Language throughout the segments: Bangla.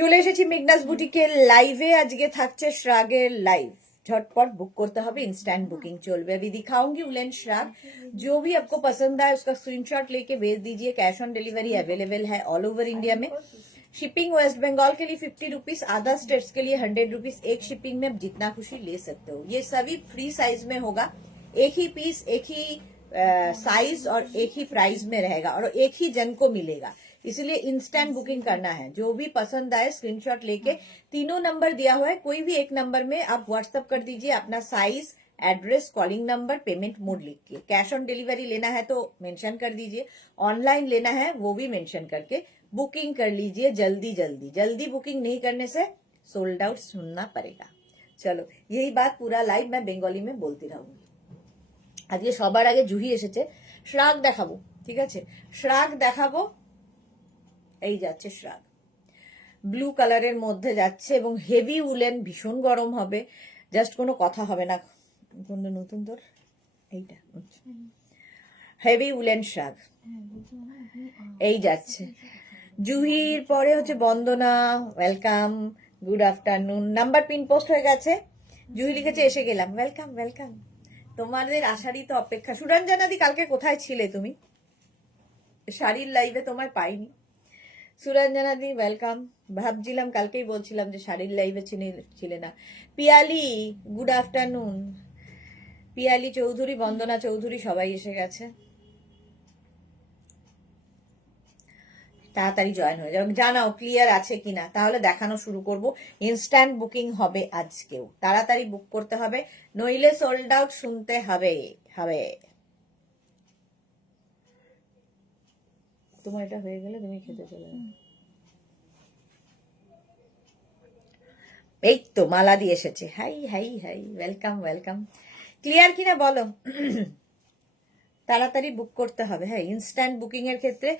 চলে এসেছি মেঘনাস বুটিকের লাইভে। আজকে থাকছে श्रागेर लाइव। झटपट बुक करते हैं, इंस्टेंट बुकिंग चल रही है। अभी दिखाऊंगी उलेन श्राग। जो भी आपको पसंद आए उसका स्क्रीनशॉट लेके भेज दीजिए। कैश ऑन डिलीवरी अवेलेबल है ऑल ओवर इंडिया में। शिपिंग वेस्ट बंगाल के लिए 50 रुपीज, अदर स्टेट्स के लिए 100 रुपीज। एक शिपिंग में आप जितना खुशी ले सकते हो। ये सभी फ्री साइज में होगा। एक ही पीस, एक ही साइज और एक ही प्राइस में रहेगा और एक ही जन को मिलेगा। इसलिए इंस्टेंट बुकिंग करना है। जो भी पसंद आए स्क्रीनशॉट लेके, तीनों नंबर दिया हुआ है, कोई भी एक नंबर में आप व्हाट्सएप कर दीजिए अपना size, address, calling number, payment mode लिख के। कैश ऑन डिलीवरी लेना है तो मेंशन कर दीजिए, ऑनलाइन लेना है वो भी मेंशन करके बुकिंग कर लीजिए। जल्दी जल्दी जल्दी बुकिंग नहीं करने से सोल्ड आउट सुनना पड़ेगा। चलो यही बात पूरा लाइव मैं बेंगली में बोलती रहूंगी। আজকে সবার আগে জুহি এসেছে। শ্রাগ দেখাবো, ঠিক আছে? শ্রাগ দেখাবো। এই যাচ্ছে শ্রাগ, ব্লু কালারের মধ্যে যাচ্ছে এবং হেভি উলেন, ভীষণ গরম হবে। জাস্ট কোনো কথা হবে না। কোনটা নতুন তোর? এইটা হেভি উলেন শ্রাগ। এই যাচ্ছে জুহির পরে হচ্ছে Bandana. Welcome, good afternoon. Number pin post হয়ে গেছে। জুহি লিখেছে এসে গেলাম। ওয়েলকাম ওয়েলকাম, তোমাদের আসারই তো অপেক্ষা। সুরঞ্জনাদি কালকে কোথায় ছিলে তুমি? শাড়ির লাইভে তোমায় পাইনি। সুরঞ্জনাদি ওয়েলকাম। ভাবছিলাম কালকেই বলছিলাম যে শাড়ির লাইভে ছিলে না। Piyali good afternoon. পিয়ালি চৌধুরী, বন্দনা চৌধুরী সবাই এসে গেছে। তাড়াতাড়ি জয়েন হয়ে যাবে। জানাও ক্লিয়ার আছে কিনা, তাহলে দেখানো শুরু করব। ইনস্ট্যান্ট বুকিং হবে আজকেও, তাড়াতাড়ি বুক করতে হবে, নইলে সোল্ড আউট শুনতে হবে। তোমার এটা হয়ে গেলে তুমি খেতে চলে যাবে। এই তো মালা দিয়ে এসেছে। High high high, welcome welcome. Clear কিনা বলো। তাড়াতাড়ি বুক করতে হবে। হ্যাঁ, ইনস্ট্যান্ট বুকিং এর ক্ষেত্রে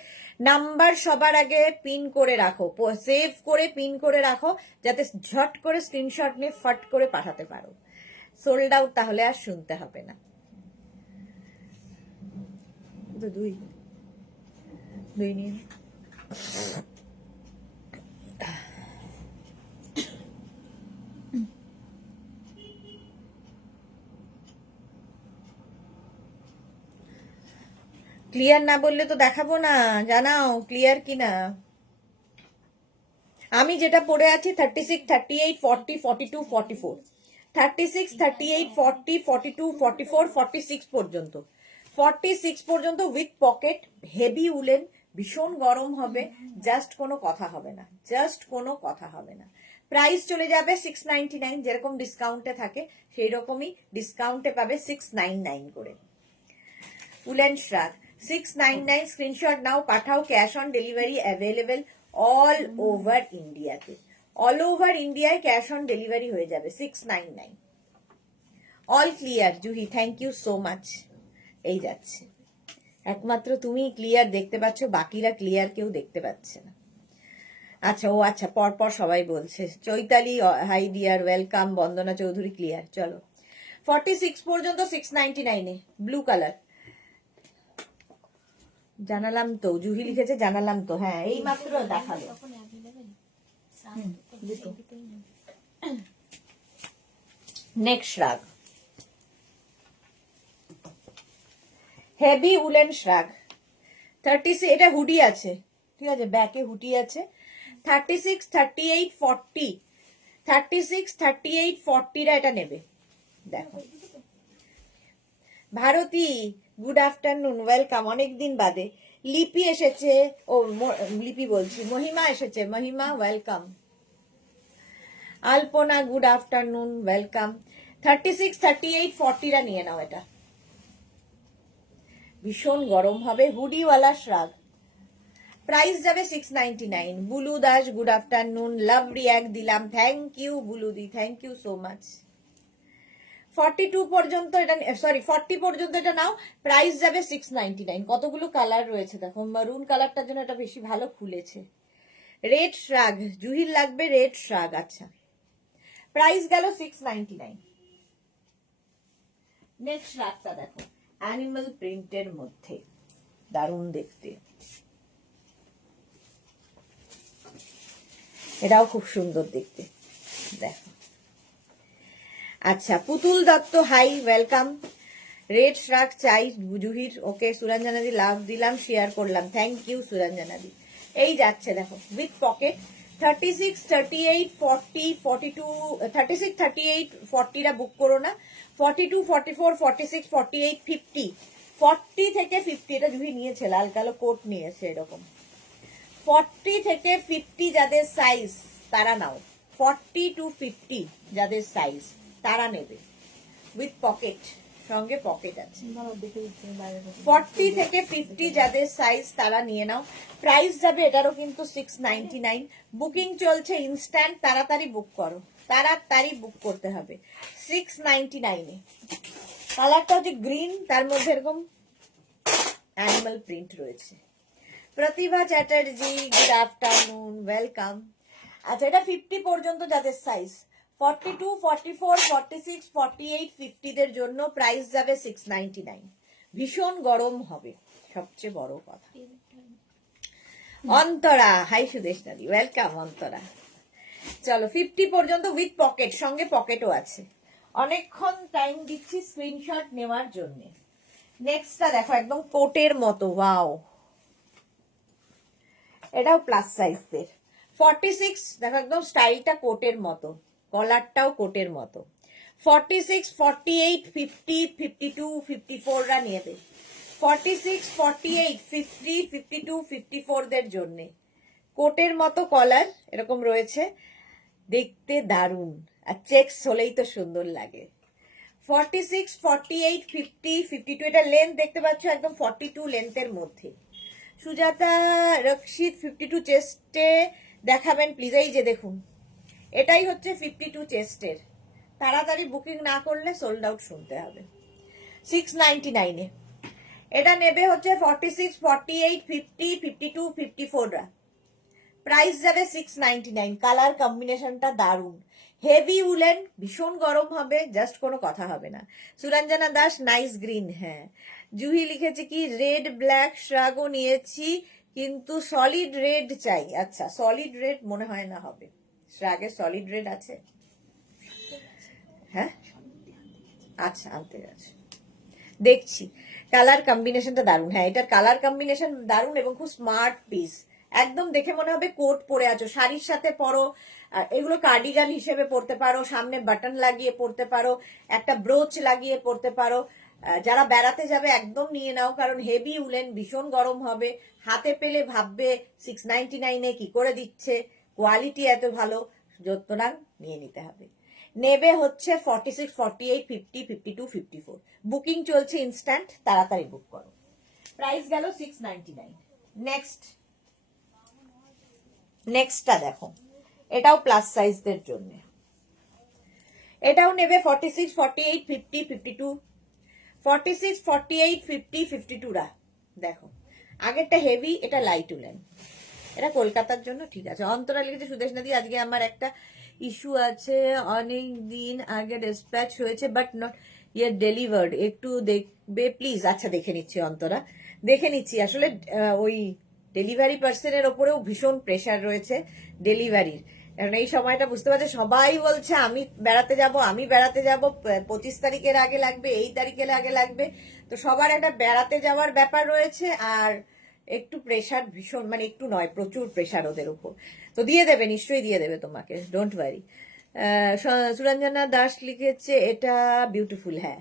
নাম্বার সবার আগে পিন করে রাখো, সেভ করে পিন করে রাখো, যাতে ঝট করে স্ক্রিনশট নিয়ে ফট করে পাঠাতে পারো। সোল্ড আউট তাহলে আর শুনতে হবে না। দুই নিয়ে ক্লিয়ার না বললে তো দেখাবো না। জানাও ক্লিয়ার কিনা। আমি যেটা পড়ে আছি 36, 38, 40, 42, 44, 36, 38, 40, 42, 44, 46 পর্যন্ত। 46 পর্যন্ত উইথ পকেট, হেভি উলেন, ভীষণ গরম হবে। জাস্ট কোনো কথা হবে না, জাস্ট কোনো কথা হবে না। প্রাইস চলে যাবে 699, যেরকম ডিসকাউন্টে থাকে সেই রকমই ডিসকাউন্টে পাবে 699 করে। Woollen shrug 699। স্ক্রিনশট নাও, পাঠাও। Cash on delivery available all over ইন্ডিয়াতে। অল ওভার ইন্ডিয়ায় ক্যাশ অন ডেলিভারি হয়ে যাবে 699। All clear Juhi, thank you so much. এই যাচ্ছে, একমাত্র তুমি ক্লিয়ার দেখতে পাচ্ছ, বাকিরা ক্লিয়ার কেউ দেখতে পাচ্ছে না। আচ্ছা ও আচ্ছা, পরপর সবাই বলছে। Chaitali hi dear, welcome. Bandana Chowdhury clear. চলো 46 পর্যন্ত 699 ব্লু কালার। জানালাম তো, জুহি লিখেছে জানালাম তো। হ্যাঁ, এই মাত্র দেখালো। Next শ্রাগ, heavy woollen শ্রাগ 36। এটা হুডি আছে, ঠিক আছে, ব্যাকে হুডি আছে। 36, 38, 40, 36, 38, 40রা এটা নেবে। দেখো ভারতী গুড আফটারনুন, ওয়েলকাম। অনেকদিন বাদে লিপি এসেছে। ও লিপি বলছি, মহিমা এসেছে। মহিমা ওয়েলকাম। আলপনা গুড আফটারনুন, ওয়েলকাম। 36, 38, 40রা নিয়ে নাও। এটা ভীষণ গরম হবে, হুডিওয়ালা শ্রাগ। প্রাইস যাবে 699। Bulu Das good afternoon, love react দিলাম। থ্যাংক ইউ বুলুদি, থ্যাংক ইউ সো মাচ। 42 পর্যন্ত এটা, সরি 40 পর্যন্ত এটা নাও। প্রাইস যাবে 699। কতগুলো কালার রয়েছে দেখো। মারুন কালারটার জন্য এটা বেশি ভালো খুলেছে। রেড শ্রাগ, জুহির লাগবে রেড শ্রাগ। আচ্ছা, প্রাইস গেল 699। নেক্সট শ্রাগটা দেখো, অ্যানিমাল প্রিন্টের মধ্যে, দারুণ দেখতে। এটাও খুব সুন্দর দেখতে, দেখো। আচ্ছা, Putul Dutta hi, welcome. Red shrug চাই জুহির, ওকে। সুরঞ্জনাদি লাভ দিলাম, শেয়ার করলাম, থ্যাংক ইউ সুরঞ্জনাদি। এই যাচ্ছে দেখো, উইথ পকেট 36, 38, 40, 42, 36, 38, 40রা বুক করো না। 42, 44, 46, 48, 50, 40 থেকে 50, এটা জুহি নিয়েছে, লাল কালো কোট নিয়েছে এরকম। 40 থেকে 50 যাদের সাইজ তারা নাও, 40 to 50 যাদের সাইজ তারা নেবে, উইথ পকেট, সঙ্গে পকেট আছে। 40 থেকে 50 যাদের সাইজ তারা নিয়ে নাও। প্রাইস যাবে এটারও কিন্তু 699। বুকিং চলছে ইনস্ট্যান্ট, তাড়াতাড়ি বুক করো, তাড়াতাড়ি বুক করতে হবে। 699 এ কালারটা হচ্ছে গ্রিন, তার মধ্যে এরকম অ্যানিমাল প্রিন্ট রয়েছে। প্রতিভা চ্যাটার্জি, গুড আফটারনুন, ওয়েলকাম। আচ্ছা, এটা 50 পর্যন্ত যাদের সাইজ, 42, 44, 46, 48, 50 দের জন্য প্রাইস যাবে 699। ভীষণ গরম হবে, সবচেয়ে বড় কথা। অন্তরা হাই, সুদেশ দাদি, ওয়েলকাম অন্তরা। চলো 50 পর্যন্ত উইথ পকেট, সঙ্গে পকেটও আছে। অনেকক্ষণ টাইম দিচ্ছি স্ক্রিনশট নেওয়ার জন্য। নেক্সটটা দেখো, একদম কোটের মতো, ওয়াও, এটাও প্লাস সাইজদের। 46 দেখো, একদম স্টাইলটা কোটের মতো, কলারটাও কোটের মতো। 46, 48, 50, 52, 54 রা নেবে। 46, 48, 50, 52, 54 দের জন্যে কোটের মতো কলার এরকম রয়েছে, দেখতে দারুণ, আর চেকস হলেই তো সুন্দর লাগে। 46, 48, 50, 52, এটা লেন্থ দেখতে পাচ্ছ একদম 42 লেন্থের মধ্যে। সুজাতা রক্ষিত 52 চেস্টে দেখাবেন প্লিজ, এই যে দেখুন, এটাই হচ্ছে 52 চেস্টের। তাড়াতাড়ি বুকিং না করলে সোল্ড আউট শুনতে হবে। 699 এ এটা নেবে হচ্ছে 46, 48, 50, 52, 54 রা। প্রাইস যাবে 699। কালার কম্বিনেশনটা দারুণ, হেভি উলেন, ভীষণ গরম হবে, জাস্ট কোনো কথা হবে না। সুরঞ্জনা দাস নাইস গ্রিন, হ্যাঁ। জুহি লিখেছে কি রেড ব্ল্যাক শ্রাগও নিয়েছি, কিন্তু সলিড রেড চাই। আচ্ছা, সলিড রেড মনে হয় না হবে, শ্রাগের সলিড রেড আছে? হ্যাঁ, আচ্ছা, আনতে গেছে, দেখছি। কালার কম্বিনেশনটা দারুণ, হ্যাঁ, এটার কালার কম্বিনেশন দারুণ এবং খুব স্মার্ট পিস। একদম দেখে মনে হবে কোট পরে আছো, শাড়ির সাথে পরো, এগুলো কার্ডিগান হিসেবে পরতে পারো, সামনে বাটন লাগিয়ে পরতে পারো, একটা ব্রোচ লাগিয়ে পরতে পারো। যারা বেড়াতে যাবে একদম নিয়ে নাও, কারণ হেভি উলেন, ভীষণ গরম হবে। হাতে পেলে ভাববে 699 কি করে দিচ্ছে, কোয়ালিটি এত ভালো, সুতরাং নিয়ে নিতে হবে। নেবে হচ্ছে 46, 48, 50, 52, 54। বুকিং চলছে ইনস্ট্যান্ট, তাড়াতাড়ি বুক করো। প্রাইস গেল 699। নেক্সটটা দেখো, এটাও প্লাস সাইজদের জন্য। এটাও নেবে 46, 48, 50, 52, 46, 48, 50, 52 রা। দেখো, আগেরটা হেভি, এটা লাইট উলেন, এটা কলকাতার জন্য ঠিক আছে। অন্তরা লিখেছে সুদেশ নদী, আজকে আমার একটা ইস্যু আছে, অনেক দিন আগে ডিসপ্যাচ হয়েছে বাট নট ইয়েট ডেলিভার্ড, একটু দেখবে প্লিজ। আচ্ছা, দেখে নিচ্ছি অন্তরা, দেখে নিচ্ছি। আসলে ওই ডেলিভারি পার্সনের ওপরেও ভীষণ প্রেশার রয়েছে ডেলিভারির, কারণ এই সময়টা বুঝতে পারছে, সবাই বলছে আমি বেড়াতে যাব, আমি বেড়াতে যাব, 25 তারিখের আগে লাগবে, এই তারিখের আগে লাগবে। তো সবার একটা বেড়াতে যাওয়ার ব্যাপার রয়েছে, আর একটু প্রেশার ভীষণ, মানে একটু নয়, প্রচুর প্রেশার ওদের উপর। তো দিয়ে দেবে, নিশ্চয়ই দিয়ে দেবে তোমাকে, ডোন্ট ওয়ারি। সুরঞ্জনা দাস লিখেছে এটা বিউটিফুল, হ্যাঁ।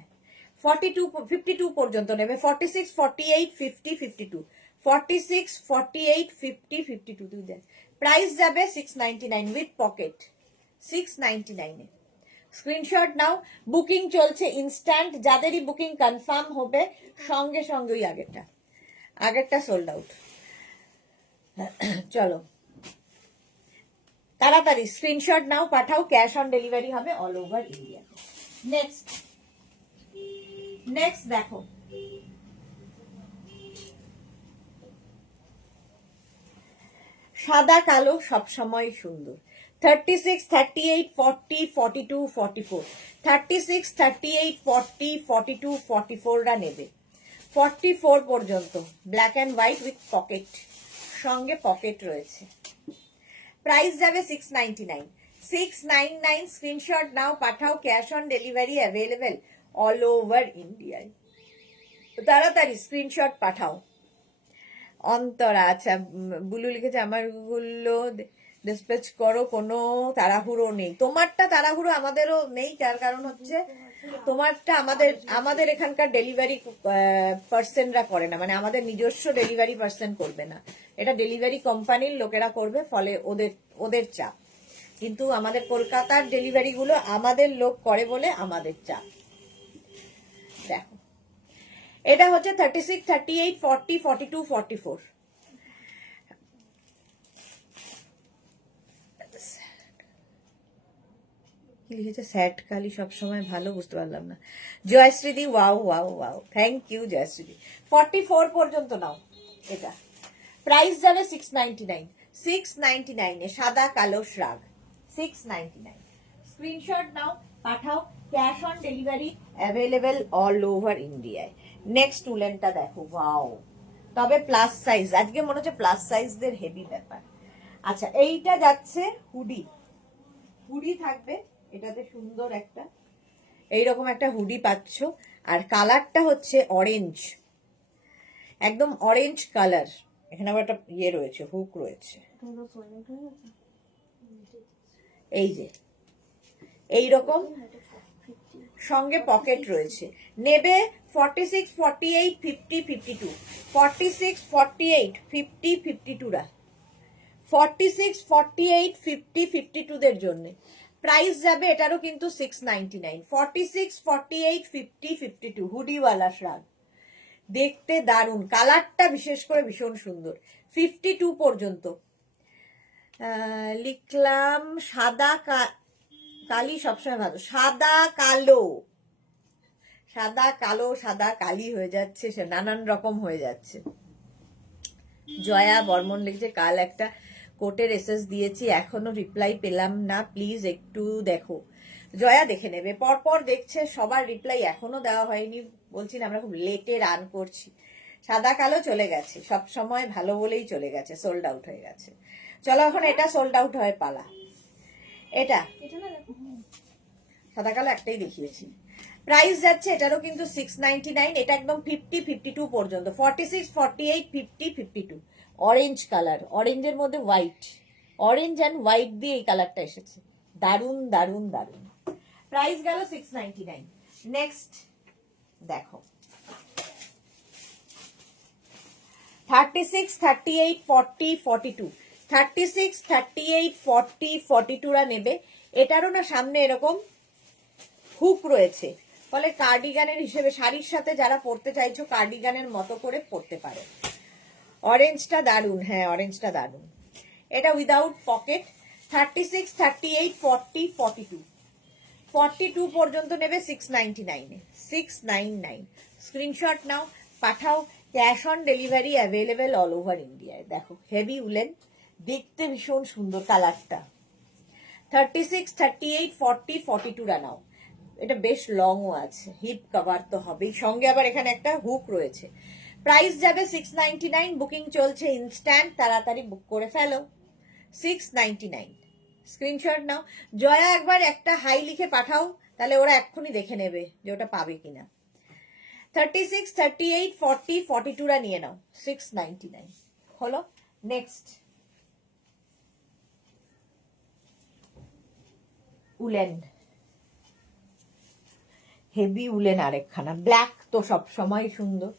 42, 52 পর্যন্ত নেবে। 46, 48, 50, 52, 46, 48, 50, 52 তুই দেখ। প্রাইস যাবে 699 with pocket, 699 A. Screenshot now, booking চলছে ইনস্ট্যান্ট, যাদেরই বুকিং কনফার্ম হবে সঙ্গে সঙ্গে ওই আগেরটা সোল্ড আউট। চলো তাড়াতাড়ি স্ক্রিনশট নাও, পাঠাও, ক্যাশ অন ডেলিভারি হবে অল ওভার ইন্ডিয়া। নেক্সট দেখো, সাদা কালো সবসময় সুন্দর। 36, 38, 40, 42, 44, 36, 38, 40, 42, 44 রা নেবে। 44 পর্যন্ত black and white with pocket, সঙ্গে পকেট রয়েছে। প্রাইস যাবে 699, 699 স্ক্রিনশট নাও, পাঠাও, cash on delivery available all over ইন্ডিয়ায়। তাড়াতাড়ি স্ক্রিনশট পাঠাও। অন্তরা, আচ্ছা বুলু লিখেছে আমারগুলো ডিসপ্যাচ করো, কোনো তাড়াহুড়ো নেই। তোমারটা তাড়াহুড়ো আমাদেরও নেই, তার কারণ হচ্ছে তোমারটা আমাদের এখানকার ডেলিভারি পার্সনরা করে না, মানে আমাদের নিজস্ব ডেলিভারি পার্সন করবে না, এটা ডেলিভারি কোম্পানির লোকেরা করবে, ফলে ওদের চাপ। কিন্তু আমাদের কলকাতার ডেলিভারি গুলো আমাদের লোক করে বলে আমাদের চাপ। দেখো এটা হচ্ছে 36, 38, 40, 42, 44। কি লিখেছে? স্যাড কালি সবসময় ভালো, বুঝতে পারলাম না। জয়শ্রীদি, wow wow wow, thank you জয়শ্রীদি। 44 পর্যন্ত নাও। এটা প্রাইস যাবে 699, 699 এ সাদা কালো শ্রাগ, 699। স্ক্রিনশট নাও, পাঠাও, cash on delivery available all over ইন্ডিয়ায়। নেক্সট উলেনটা দেখো, ওয়াও, তবে প্লাস সাইজ, আজকে মনে হচ্ছে প্লাস সাইজদের হেভি ব্যাপার। আচ্ছা এইটা যাচ্ছে হুডি, হুডি থাকবে এটাতে, সুন্দর একটা এইরকম একটা হুডি পাচ্ছ, আর কালারটা হচ্ছে অরেঞ্জ, একদম অরেঞ্জ কালার। এখানে আবার একটা ইয়ে রয়েছে, হুক রয়েছে, এই যে এইরকম, সঙ্গে পকেট রয়েছে। নেবে 46, 48, 50, 52, 46, 48, 50, 52 রা, 46, 48, 50, 52 দের জন্য প্রাইস যাবে এটারও কিন্তু 699, 46, 48, 50, 52 হুডিওয়ালা শ্রাগ, দেখতে দারুণ, কালারটা বিশেষ করে ভীষণ সুন্দর। 52 পর্যন্ত লিখলাম। সাদা কালি সবসময় ভালো, সাদা কালো, সাদা কালো, সাদা কালি হয়ে যাচ্ছে, সে নানান রকম হয়ে যাচ্ছে। জয়া বর্মন লিখছে কাল একটা কোটের এসএস দিয়েছি, এখনো রিপ্লাই পেলাম না, প্লিজ একটু দেখো। জয়া দেখে নেবে, পরপর দেখছে, সবার রিপ্লাই এখনো দেওয়া হয়নি, বলছি না আমরা খুব লেটে রান করছি। সাদা কালো চলে গেছে, সব সময় ভালো বলেই চলে গেছে, সোল্ড আউট হয়ে গেছে। চলো এখন এটা সোল্ড আউট হয় পালা। এটা সাদা কালো একটাই দেখিয়েছি। প্রাইস যাচ্ছে এটারও কিন্তু 699, এটা একদম 50, 52 পর্যন্ত, 46, 48, 50, 52 অরেঞ্জ কালার, অরেঞ্জের মধ্যে হোয়াইট, অরেঞ্জ অ্যান্ড হোয়াইট দিয়ে এই কালারটা এসেছে, দারুন দারুন দারুন। প্রাইস গেল 699। নেক্সট দেখো 36, 38, 40, 42, 36, 38, 40, 42 রা নেবে। এটারও না সামনে এরকম হুক রয়েছে, ফলে কার্ডিগানের হিসেবে শাড়ির সাথে যারা পরতে চাইছো কার্ডিগানের মতো করে পরতে পারো। অরেঞ্জটা দারুন, হ্যাঁ অরেঞ্জটা দারুন। এটা উইদাউট পকেট, 36, 38, 40, 42, 42 পর্যন্ত নেবে 699 এ, 699। স্ক্রিনশট নাও, পাঠাও, cash on delivery available all over ইন্ডিয়ায়। দেখো হেভি উলেন, দেখতে ভীষণ সুন্দর কালারটা। 36, 38, 40, 42 রা নাও। এটা বেশ লংও আছে, হিপ কভার তো হবেই, সঙ্গে আবার এখানে একটা হুক রয়েছে। প্রাইস যাবে 699, বুকিং চলছে ইনস্ট্যান্ট, তাড়াতাড়ি বুক করে ফেলো। 699 স্ক্রিনশট নাও। জয়া একবার একটা হাই লিখে পাঠাও, তাহলে ওরা এক্ষুনি দেখে নেবে যে ওটা পাবে কিনা। 36, 38, 40, 42 রা নিয়ে নাও, 699 হলো। নেক্সট উলেন, হেভি উলেন আরেকখানা, ব্ল্যাক তো সব সময় সুন্দর।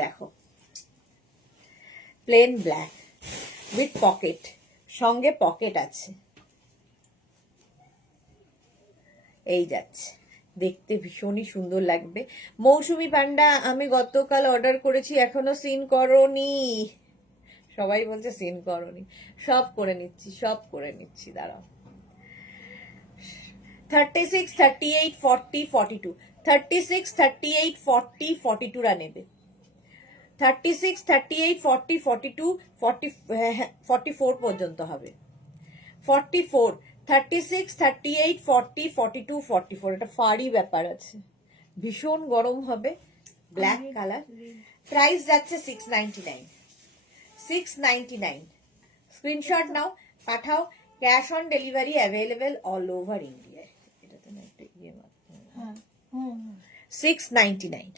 দেখো প্লেন ব্ল্যাক উইথ পকেট, সঙ্গে পকেট আছে, এই যাচ্ছে, দেখতে ভীষণই সুন্দর লাগবে। মৌসুমি পান্ডা, আমি গতকাল অর্ডার করেছি, এখনো সিন করোনি। সবাই বলছে সিন করোনি, সব করে নিচ্ছি, সব করে নিচ্ছি, দাঁড়াও। 36, 38, 40, 42, 36, 38, 40, 42 রা নেবে। 36, 38, 40, 42, 44 পর্যন্ত হবে। 44, 36, 38, 40, 42, 44, এটা ফাড়ি ব্যাপার আছে, ভীষণ গরম হবে, ব্ল্যাক কালার। প্রাইস যাচ্ছে 699, 699। স্ক্রিনশট নাও, পাঠাও, cash on delivery available all over ইন্ডিয়ায়। এটাতে না একটা ইয়ে 699।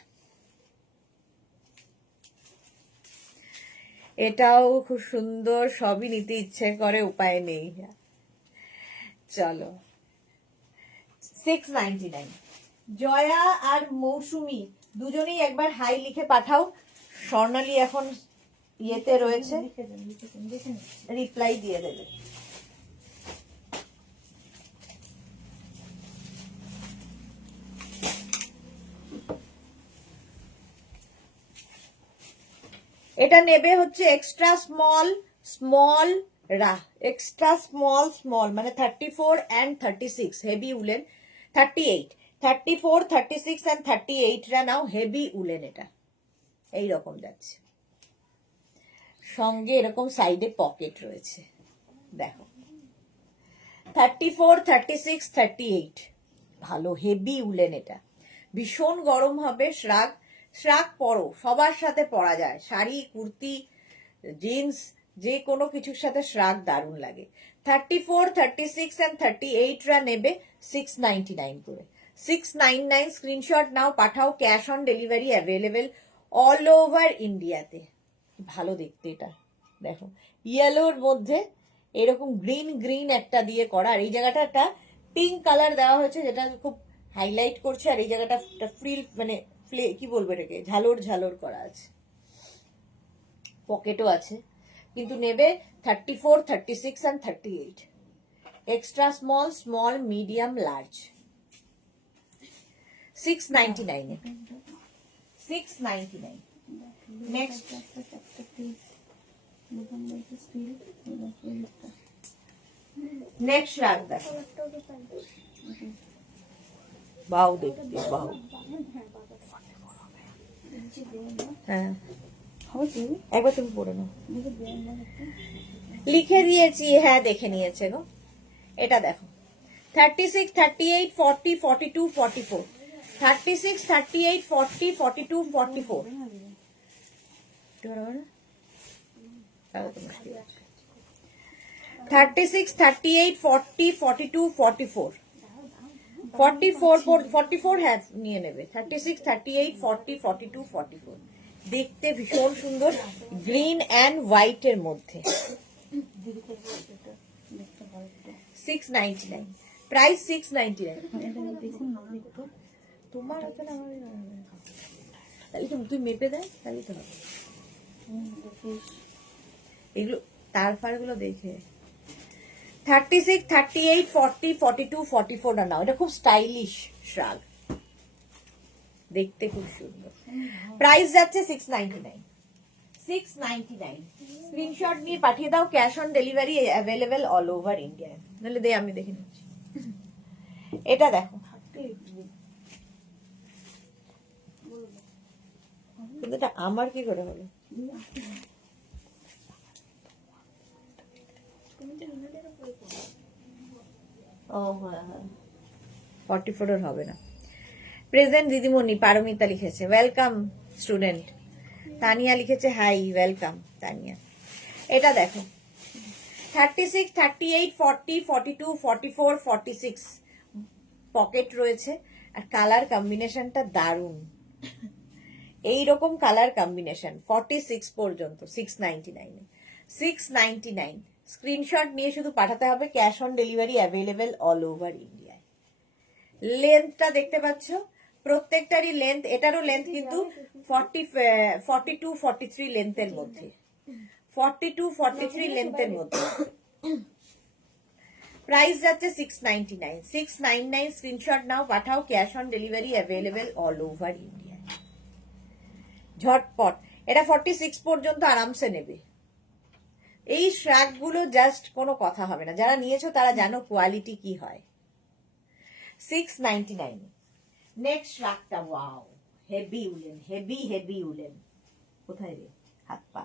এটাও খুব সুন্দর, সবই নিতে ইচ্ছে করে, উপায় নেই। চলো 699। জয়া আর মৌসুমি দুজনেই একবার হাই লিখে পাঠাও। স্বর্ণালী এখন ইয়েতে রয়েছে, রিপ্লাই দিয়ে দেবে। এটা নেবে হচ্ছে extra small small extra small small মানে 34 and 36 হেভি উলেন, 38 34 36 and 38 রা নাও হেভি উলেন। এটা এইরকম যাচ্ছে, সঙ্গে এরকম সাইডে পকেট রয়েছে, দেখো 34 36 38 ভালো হেভি উলেন। এটা ভীষণ গরম হবে, শ্রাগ শ্রাগ পরো, সবার সাথে পরা যায়, শাড়ি কুর্তি জিন্স যে কোনো কিছুর সাথে শ্রাগ দারুণ লাগে। 34 36 and 38 রা নেবে 699 করে। 699 স্ক্রিনশট নাও, পাঠাও, cash on delivery available all over ইন্ডিয়াতে। ভালো দেখতে এটা, দেখো ইয়েলোর মধ্যে এরকম গ্রিন গ্রিন একটা দিয়ে করা, আর এই জায়গাটা একটা পিঙ্ক কালার দেওয়া হয়েছে যেটা খুব হাইলাইট করছে, আর এই জায়গাটা ফ্রিল মানে কি বলবো এটাকে, ঝালর ঝালর করা আছে, পকেটও আছে। কিন্তু নেবে 34 36 and 38, extra small small medium large. 699 699। Next next রাখ দেখো, বাউ দেখতে বাউ। হ্যাঁ একবার তুমি পড়ে নাও, লিখে দিয়েছি, হ্যাঁ দেখে নিয়েছে গো। এটা দেখো 36 38 40 42 44, 36 38 40 42 44। 36 38 40 42 44 44 হ্যাঁ নিয়ে নেবে। 36 38 40 42 44 দেখতে ভীষণ সুন্দর, গ্রিন অ্যান্ড হোয়াইট এর মধ্যে। 699 প্রাইস 699। তোমার হাতে না, তাহলে তুই মেপে দেয় তাহলে তো হবে। এগুলো তার ফারগুলো দেখে 36 38 40 42 44 না নাও, এটা খুব স্টাইলিশ শ্রাগ, দেখতে খুব সুন্দর। প্রাইস যাচ্ছে 699। 699 স্ক্রিনশট নিয়ে পাঠিয়ে দাও, cash on delivery available all over India. নাহলে দে আমি দেখে নিচ্ছি। এটা দেখো, কিন্তু এটা আমার কি করে হলো? ও হ্যাঁ হ্যাঁ 44 এর হবে না। প্রেজেন্ট দিদিমণি পারমিতা লিখেছে, ওয়েলকাম স্টুডেন্ট। তানিয়া লিখেছে হাই, ওয়েলকাম তানিয়া। এটা দেখো 36 38 40 42 44 46 পকেট রয়েছে, আর কালার কম্বিনেশনটা দারুণ, এইরকম কালার কম্বিনেশন 46 পর্যন্ত 699। 699 স্ক্রিনশট নিয়ে শুধু পাঠাতে হবে, cash on delivery available all over ইন্ডিয়ায়। লেন্থটা দেখতে পাচ্ছ, প্রত্যেকটারই লেন্থ, এটারও লেন্থ কিন্তু 42 43 লেন্থের মধ্যে, 42 43 লেন্থের মধ্যে। প্রাইস যাচ্ছে 699। 699 স্ক্রিনশট নাও, পাঠাও, cash on delivery available all over India. ঝটপট এটা 46 পর্যন্ত আরামসে নেবে। এই শ্রাগ গুলো জাস্ট কোনো কথা হবে না, যারা নিয়েছো তারা জানো কোয়ালিটি কি হয়। 699। নেক্সট শ্রাগটা wow, heavy woollen, heavy heavy woollen. কোথায় রে হাত পা?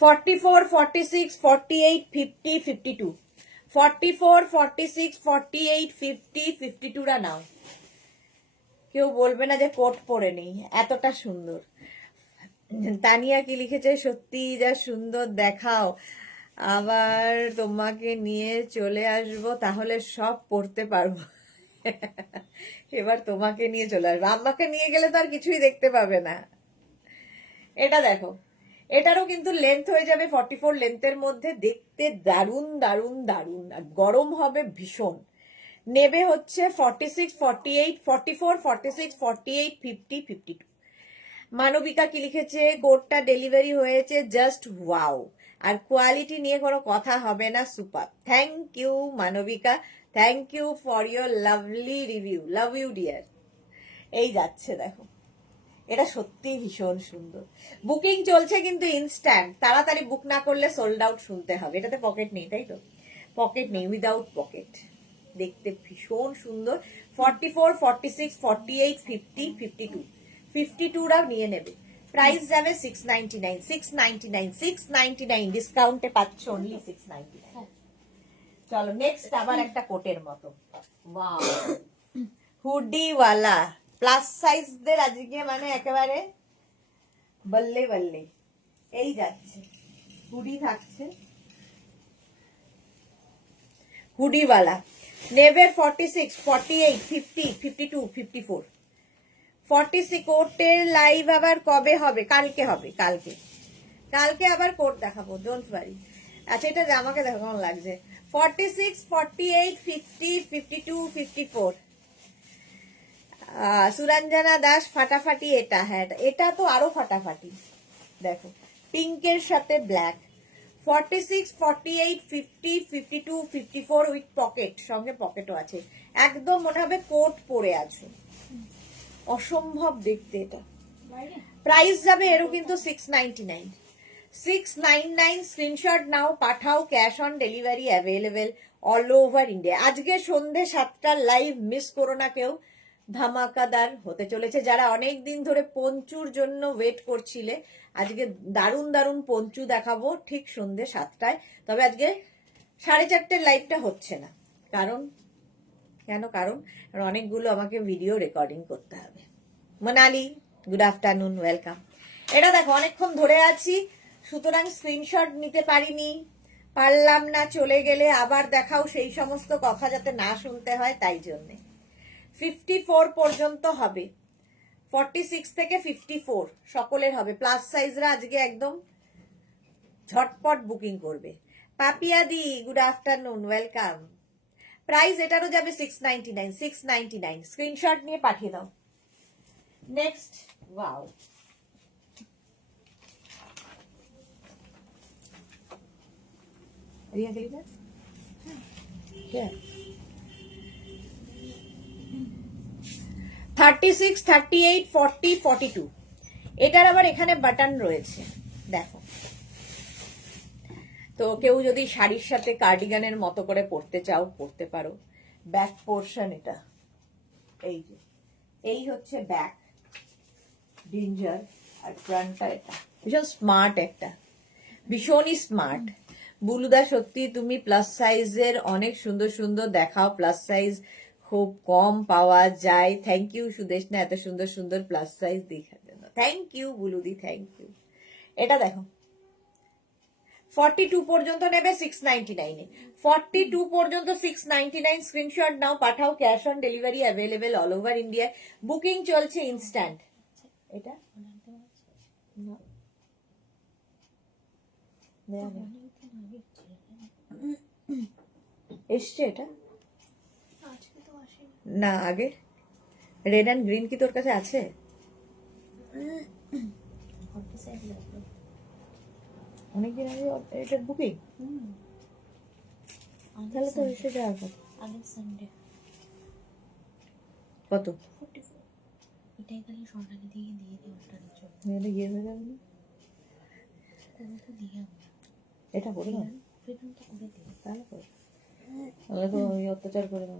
$44 46 48 50 52, 44 46 48 50 52 রা নাও। কেউ বলবে না যে কোট পরে নেই, এতটা সুন্দর। তানিয়া কি লিখেছে, সত্যি যা সুন্দর দেখাও, আবার তোমাকে নিয়ে চলে আসবো, তাহলে সব পড়তে পারবো। এবার তোমাকে নিয়ে চলে আসবো, আমাকে নিয়ে গেলে তো আর কিছুই দেখতে পাবে না। এটা দেখো, এটারও কিন্তু লেন্থ হয়ে যাবে 44 লেন্থের মধ্যে, দেখতে দারুণ দারুণ দারুণ, আর গরম হবে ভীষণ। নেবে হচ্ছে 46, 48, 44, 46, 48, 50, 52। মানবিকা কি লিখেছে, কোডটা ডেলিভারি হয়েছে, জাস্ট ওয়াও, আর কোয়ালিটি নিয়ে কোনো কথা হবে না, super. Thank you Manabika, thank you for your lovely review, love you dear. এই যাচ্ছে দেখো, এটা সত্যি ভীষণ সুন্দর। বুকিং চলছে কিন্তু ইনস্ট্যান্ট, তাড়াতাড়ি বুক না করলে সোল্ড আউট শুনতে হবে। এটাতে পকেট নেই, তাই তো? পকেট নেই, উইদাউট পকেট, দেখতে ভীষণ সুন্দর। 44, 46, 48, 50, 52, 52রাও নিয়ে নেবে। প্রাইস যাবে 699, 699, 699, ডিসকাউন্টে পাচ্ছ অনলি 699। চলো নেক্সট, আবার একটা কোটের মতো, ওয়াও, হুডিওয়ালা প্লাস সাইজদের আজকে মানে একেবারে বল্লে বল্লে। এই যাচ্ছে, হুডি থাকছে, হুডিওয়ালা। নেবে 46, 48, 50, 52, 54। 46 কোটের লাইভ আবার কবে হবে? কালকে হবে, কালকে। কালকে আবার কোট দেখাবো, ডোন্ট ওয়ারি। আচ্ছা, এটা আমাকে দেখো কেমন লাগছে। 46, 48, 50, 52, 54। সুরঞ্জনা দাস, ফাটাফাটি এটা, হ্যাঁ এটা তো আরো ফাটাফাটি। দেখো, পিঙ্কের সাথে ব্ল্যাক। 46, 48, 50, 52, 54 উইথ পকেট, সঙ্গে পকেটও আছে। একদম মনে হবে কোট পরে আছো, অসম্ভব দেখতে এটা। প্রাইস যাবে এরও কিন্তু 699, 699। স্ক্রিনশট নাও, পাঠাও, cash on delivery available all over India. আজকে সন্ধে 7টার লাইভ মিস করো না কেউ, ধামাকাদার হতে চলেছে। যারা অনেক দিন ধরে পঞ্চুর জন্য ওয়েট করছিলে, আজকে দারুণ দারুণ পঞ্চু দেখাবো ঠিক সন্ধে 7টায়। তবে আজকে 4:30 লাইভটা হচ্ছে না, কারণ কারণ অনেকগুলো আমাকে ভিডিও রেকর্ডিং করতে হবে। Manali, good afternoon, welcome. এটা দেখো, অনেকক্ষণ ধরে আছি, সুতরাং স্ক্রিনশট নিতে পারিনি, পারলাম না, চলে গেলে আবার দেখাও, সেই সমস্ত কথা যাতে না শুনতে হয়, তাই জন্যে। 54 পর্যন্ত হবে, 46 থেকে 54 সকলের হবে। প্লাস সাইজরা আজকে একদম ঝটপট বুকিং করবে। পাপিয়া দি, গুড আফটারনুন, ওয়েলকাম। প্রাইস এটারও যাবে 699, 699। স্ক্রিনশট নিয়ে পাঠিয়ে দাও। নেক্সট, ওয়াও, রিয়া গেলি না? 36, 38, 40, 42। এটার আবার এখানে বাটন রয়েছে, দেখো। তো কেউ যদি শাড়ির সাথে কার্ডিগানের মতো করে পরতে চাও, পরতে পারো। ব্যাক পোর্শন এটা, এই যে, এই হচ্ছে ব্যাক ডিঞ্জার, আর ফ্রন্টটা এটা। ভীষণ স্মার্ট একটা, ভীষণই স্মার্ট। বুলুদা, সত্যি তুমি প্লাস সাইজের অনেক সুন্দর সুন্দর দেখাও, প্লাস সাইজ খুব কম পাওয়া যায়। থ্যাংক ইউ সুদেশ না, এত সুন্দর সুন্দর প্লাস সাইজ দেখার জন্য। থ্যাংক ইউ বুলুদি, থ্যাংক ইউ। এটা দেখো, 42 পর্যন্ত নেবে 699 এ, 42 পর্যন্ত 699। স্ক্রিনশট নাও, পাঠাও, cash on delivery available all over India. Booking চলছে ইনস্ট্যান্ট। এটা এসছে, এটা না আগে রেড অ্যান্ড গ্রিন কি তোর কাছে আছে? অনেকদিন আগে এটার বুকিং, তাহলে তো এসে যাওয়ার কথা। আগের সানডে কত? এটাই তাহলে সরকারি দিয়ে দিয়ে দিই, ওটার জন্য গিয়ে হয়ে যাবে না? কোনো তো দিয়ে আমরা এটা করে না, ফ্রিডম তো করে দিই, তাহলে করে, তাহলে তো ওই অত্যাচার করে না।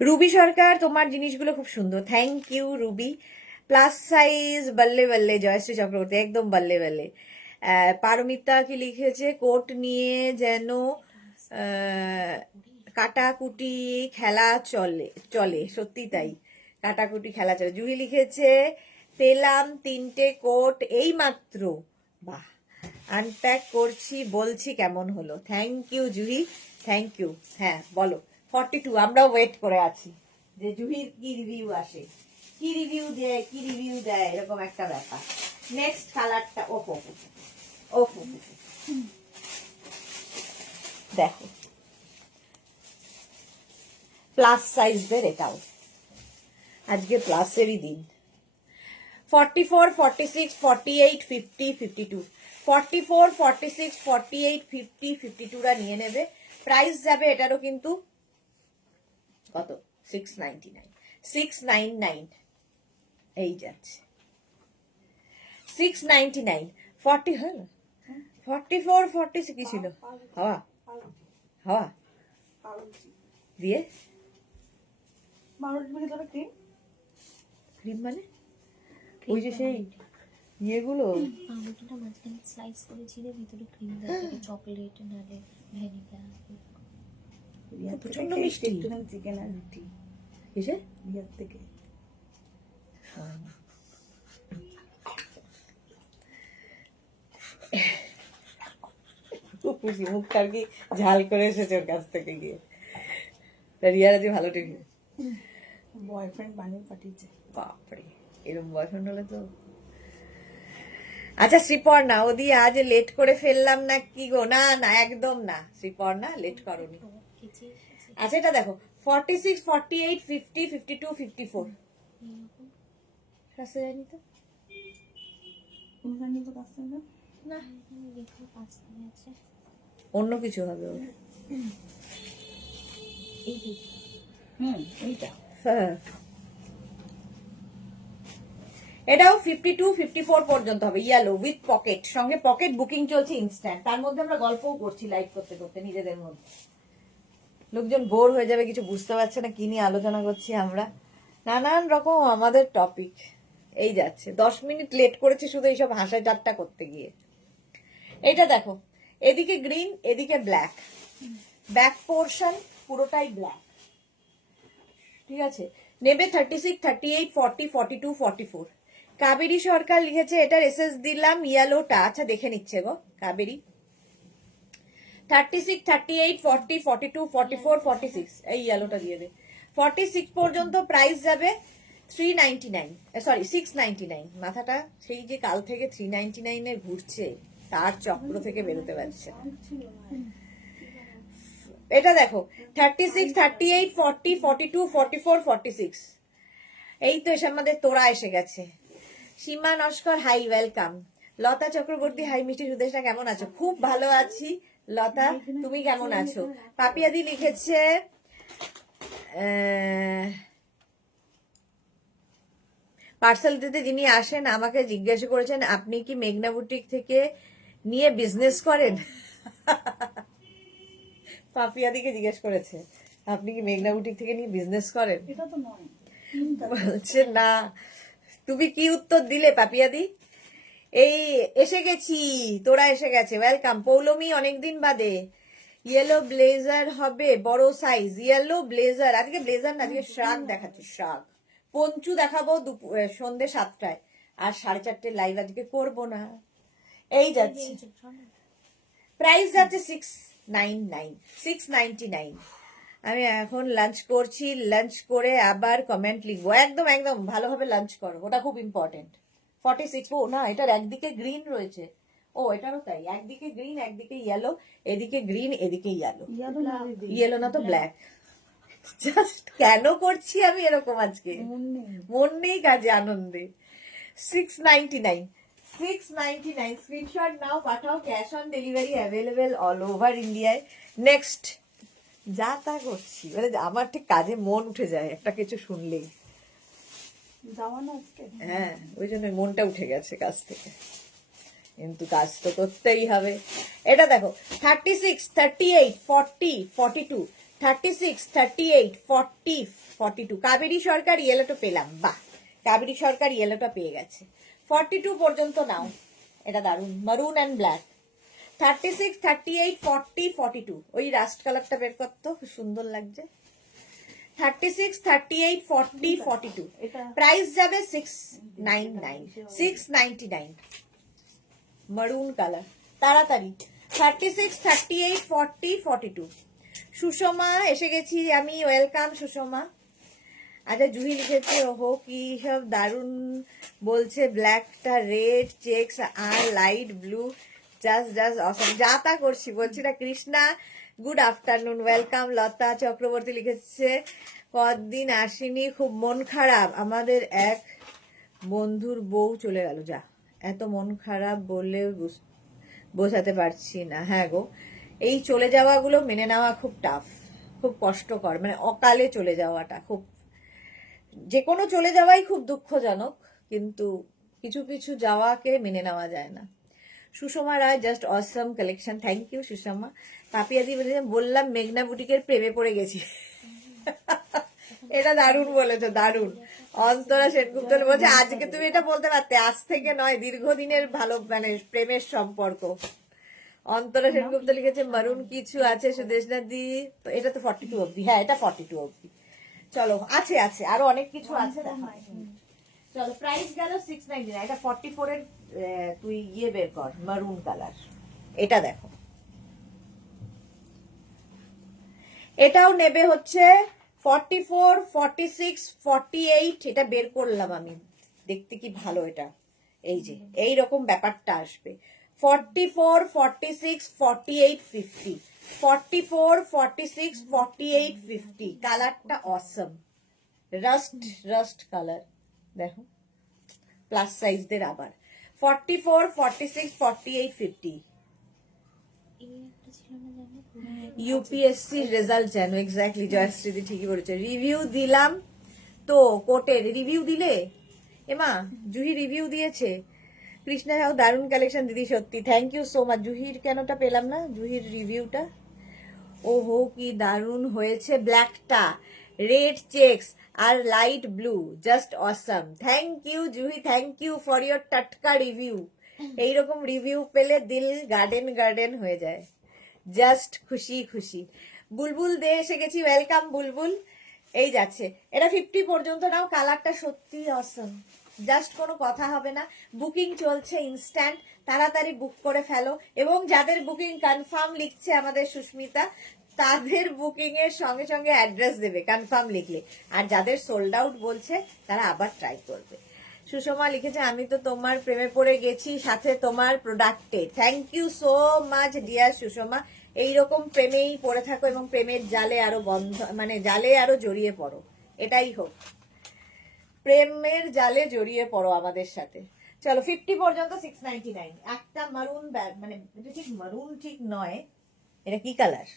রুবি সরকার, তোমার জিনিসগুলো খুব সুন্দর, thank you Ruby. Plus size বল্লে বল্লে, জয়শ্রী চক্রবর্তী, একদম বল্লে বল্লে। পারমিতা কি লিখেছে, কোট নিয়ে যেন কাটাকুটি খেলা চলে চলে, সত্যি তাই, কাটাকুটি খেলা চলে। জুহি লিখেছে পেলাম 3টে কোট এই মাত্র, বাহ, আনপ্যাক করছি বলছি কেমন হলো। Thank you Juhi, thank you. হ্যাঁ বলো, 42, আমরাও ওয়েট করে আছি যে জুহির কি রিভিউ আসে, কি রিভিউ দেয় এরকম একটা ব্যাপার। নেক্সট কালারটা, ওহো ওহো, দেখো প্লাস সাইজদের, এটাও আজকে প্লাসেরই দিন। 44, 46, 48, 50, 52, 44, 46, 48, 50, 52রা নিয়ে নেবে। প্রাইস যাবে এটারও কিন্তু কত, 699, 699, এই যাচ্ছে 699, 40 হলো, 44, 46 কি ছিল, হাওয়া হাওয়া দিয়ে ক্রিম মানে ওই যে সেই ইয়েগুলো, পাউরুটিটা মাঝখানে স্লাইস করে ছিঁড়ে ভিতরে ক্রিম দেওয়া, চকলেট নালে ভ্যানিলা। প্রচন্ড মিষ্টি। চিকেন আর রুটি কিসে বিয়ার থেকে। খুব খুশি, মুখটা আর কি ঝাল করে এসেছে ওর কাছ থেকে গিয়ে। রিয়ার আজ ভালো টিফিন, বয়ফ্রেন্ড বানিয়ে পাঠিয়েছে। বাপরে, এরকম বয়ফ্রেন্ড হলে তো। আচ্ছা শ্রীপর্ণা, ওদি আজ লেট করে ফেললাম না কি গো? না না একদম না শ্রীপর্ণা, লেট করনি। আচ্ছা এটা দেখো, 46, 48, 50, 52, 54, কাছে যায়নি তো ওখানে তো কাছে না, না, দেখো পাঁচখানে আছে। অন্য কিছু হবে ওর। এই দিক এইটা হ্যাঁ, এটাও 52, 54 পর্যন্ত হবে, ইয়েলো উইথ পকেট, সঙ্গে পকেট বুকিং চলছে ইনস্ট্যান্ট। তার মধ্যে আমরা গল্পও করছি লাইভ করতে করতে নিজেদের মধ্যে। লোকজন বোর হয়ে যাবে, কিছু বুঝতে পারছে না কি নিয়ে আলোচনা করছি আমরা, নানান রকম আমাদের টপিক। এই যাচ্ছে 10 মিনিট লেট করেছি শুধু এইসব হাসা ঠাট্টা করতে গিয়ে। এটা দেখো, এদিকে গ্রিন এদিকে ব্ল্যাক, ব্যাক পোর্শন পুরোটাই ব্ল্যাক, ঠিক আছে। নেবে 36, 38, 40, 42, 44। কাবেরী সরকার লিখেছে, এটার এসএস দিলাম ইয়েলোটা, আচ্ছা দেখে নিচ্ছে গো কাবেরী। 36, 38, 40, 42, 44, 46, এই ইয়েলোটা দিয়ে দে। 46 পর্যন্ত প্রাইস যাবে 399, সরি 699। মাথাটা সেই যে কাল থেকে 399 এ ঘুরছে, তার চক্র থেকে বেরোতে পারছে না। এটা দেখো 36, 38, 40, 42, 44, 46, এই তো এসে আমাদের তোরা এসে গেছে। সীমা Naskar high, welcome. Lata Chakraborty high, মিষ্টি সুদেশনা কেমন আছো? খুব ভালো আছি লতা, তুমি কেমন আছো? পাপিয়াদি লিখেছে পার্সেল দিতে যিনি আসেন আমাকে জিজ্ঞাসা করেছেন আপনি কি মেঘনা বুটিক থেকে নিয়ে বিজনেস করেন। পাপিয়াদিকে জিজ্ঞেস করেছে আপনি কি মেঘনা বুটিক থেকে নিয়ে বিজনেস করেন। এটা তো নয়, বলছে না। তুমি কি উত্তর দিলে পাপিয়াদি? এই এসে গেছি, তোরা এসে গেছে, ওয়েলকাম। পৌলমি অনেকদিন বাদে। ইয়েলো ব্লেজার হবে বড় সাইজ, ইয়েলো ব্লেজার, আজকে ব্লেজার না, আজকে শ্রাগ দেখাচ্ছি, শ্রাগ। পঞ্চু দেখাবো সন্ধ্যে 7টায়, আর 4:30 লাইভ আজকে করবো না। এই যাচ্ছে, প্রাইস যাচ্ছে 699, 699। আমি এখন লাঞ্চ করছি, লাঞ্চ করে আবার কমেন্ট লিখবো। একদম একদম ভালোভাবে লাঞ্চ করো, ওটা খুব ইম্পর্টেন্ট। 46, ও না, এটার একদিকে গ্রিন রয়েছে, ও এটারও তাই, একদিকে গ্রিন একদিকে ইয়েলো, এদিকে গ্রিন এদিকে ইয়েলো, ইয়াদো না দিদি, ইয়েলো না তো ব্ল্যাক। জাস্ট কেন করছি আমি এরকম আজকে, মন নেই। মন নেই কাজে, আনন্দে। 699, 699, স্ক্রিনশট নাও, পাঠাও, cash on delivery available all over ইন্ডিয়ায়। নেক্সট যা তা করছি, মানে আমার ঠিক কাজে মন উঠে যায় একটা কিছু শুনলেই। যাওয়া না আজকে, হ্যাঁ, ওই জন্য মনটা উঠে গেছে কাজ থেকে, কিন্তু কাজ তো করতেই হবে। এটা দেখো 36, 38, 40, 42, 36, 38, 40, 42। কাবেরী সরকার ইয়েলোটা পেলাম, বাহ, কাবেরী সরকার ইয়েলোটা পেয়ে গেছে। 42 পর্যন্ত নাও, এটা দারুন, মারুন অ্যান্ড ব্ল্যাক। 36, 38, 40, 42 ওই রাস্ট কালারটা বের করতো, খুব সুন্দর লাগছে। 36, 38, 40, 42 এটা প্রাইস যাবে 699, 699 মারুন কালার। তাড়াতাড়ি 36, 38, 40, 42 সুষমা এসে গেছি আমি, ওয়েলকাম সুষমা। আচ্ছা জুহি লিখেছে ওহো কি সব দারুন বলছে, ব্ল্যাকটা রেড চেকস আর লাইট ব্লু, জাস্ট অসম। যা তা করছি বলছি না। Krishna good afternoon, welcome. Lata Chakraborty লিখেছে কদিন আসেনি, খুব মন খারাপ, আমাদের এক বন্ধুর বউ চলে গেল। যা, এত মন খারাপ বলে বোঝাতে পারছি না। হ্যাঁ গো, এই চলে যাওয়াগুলো মেনে নেওয়া খুব টাফ, খুব কষ্টকর, মানে অকালে চলে যাওয়াটা খুব, যে কোনো চলে যাওয়াই খুব দুঃখজনক, কিন্তু কিছু কিছু যাওয়াকে মেনে নেওয়া যায় না। Sushma Roy just awesome collection, thank you Sushma. পাপিয়াদি বললাম মেঘনা বুটিকের প্রেমে পড়ে গেছি। এটা দারুণ বলেছো, দারুণ। অন্তরা সেনগুপ্ত বলছে আজকে তুমি এটা বলতে পারতে, আজ থেকে নয়, দীর্ঘদিনের ভালো মানে প্রেমের সম্পর্ক। অন্তরা সেনগুপ্ত লিখেছে মারুন কিছু আছে সুদেশনা দি, তো এটা তো 42 অব্দি। হ্যাঁ এটা 42 অব্দি। চলো আছে আছে আরো অনেক কিছু আছে দেখো। চলো প্রাইস গেল 699। এটা 44 এর তুই ইয়ে বের কর, মারুন কালার। এটা দেখো, এটাও নেবে হচ্ছে 44, 46, 48। এটা বের করলাম আমি, দেখতে কি ভালো এটা। এই যে এই রকম ব্যাপারটা আসবে 44, 46, 48, 50, 44, 46, 48, 50। কালারটা অসম, রাস্ট কালার দেখো, প্লাস সাইজদের আবার 44, 46, 48, 50। এই একটা ছিল না জানো, ইউপিএসসি রেজাল্ট যেন, এক্স্যাক্টলি জয়শ্রীদি ঠিকই বলেছে। রিভিউ দিলাম তো কোটের, রিভিউ দিলে এমা? জুহি রিভিউ দিয়েছে। কৃষ্ণা সাউ দারুণ কালেকশন দিদি, সত্যি থ্যাংক ইউ সো মাচ। জুহির কেনটা পেলাম না, জুহির রিভিউটা। ওহো কি দারুণ হয়েছে, ব্ল্যাকটা রেড চেকস আর light blue, just awesome. Thank you Juhi, thank you for your টাটকা রিভিউ। এইরকম রিভিউ পেলে দিল গার্ডেন গার্ডেন হয়ে যায়, জাস্ট খুশি খুশি। বুলবুল দে এসে গেছি, ওয়েলকাম বুলবুল। এই যাচ্ছে, এটা 50 পর্যন্ত নাও, কালারটা সত্যি অসম, জাস্ট কোনো কথা হবে না। বুকিং চলছে ইনস্ট্যান্ট, তাড়াতাড়ি বুক করে ফেলো। এবং যাদের বুকিং কনফার্ম লিখছে আমাদের সুস্মিতা, তাদের বুকিং এর সঙ্গে সঙ্গে অ্যাড্রেস দেবে কনফার্ম লিখলে। আর যাদের সোল্ড আউট বলছে তারা আবার ট্রাই করবে। সুষমা লিখেছে আমি তো তোমার প্রেমে পড়ে গেছি, সাথে তোমার প্রোডাক্টে। Thank you so much dear Sushma. এইরকম প্রেমেই পড়ে থাকো এবং প্রেমের জালে আরো বন্ধ, মানে জালে আরো জড়িয়ে পড়ো, এটাই হোক, প্রেমের জালে জড়িয়ে পড়ো আমাদের সাথে। চলো 50 পর্যন্ত 699। একটা মারুন ব্যাগ, মানে এটা ঠিক মারুন ঠিক নয়, এটা কি colour?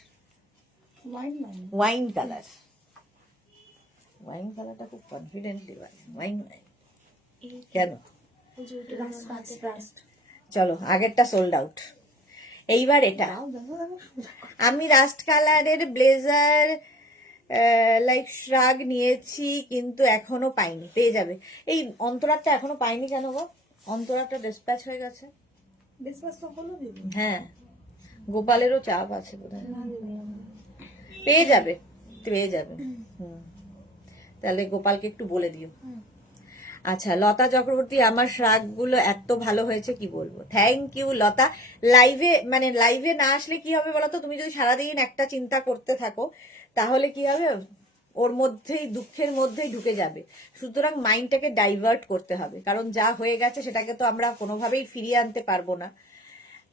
Wine line wine colour. Wine কালারটা খুব কনফিডেন্টলি ওয়াইন। এই কেন? ওই যে ওটা আমার হাতে রাস্ট চলো আগেরটা সোল্ড আউট, এইবার এটা। দাও দাও দাও আমি রাস্ট কালারের ব্লেজার লাইক শ্রাগ নিয়েছি কিন্তু এখনো পাইনি, পেয়ে যাবে। এই অন্তরারটা এখনো পাইনি কেন গো? অন্তরারটা ডিসপ্যাচ হয়ে গেছে। বিশ্বাস তো হলো দিদি হ্যাঁ, গোপালেরও চাপ আছে বোধহয়। না দিদি পেয়ে যাবে, পেয়ে যাবে। তাহলে গোপালকে একটু বলে দিও। আচ্ছা লতা চক্রবর্তী, আমার শ্রাগগুলো এত ভালো হয়েছে কি বলবো। থ্যাংক ইউ লতা। লাইভে মানে লাইভে না আসলে কি হবে বলতো, তুমি যদি সারাদিন একটা চিন্তা করতে থাকো তাহলে কি হবে, ওর মধ্যেই দুঃখের মধ্যেই ঢুকে যাবে। সুতরাং মাইন্ডটাকে ডাইভার্ট করতে হবে, কারণ যা হয়ে গেছে সেটাকে তো আমরা কোনোভাবেই ফিরিয়ে আনতে পারবো না।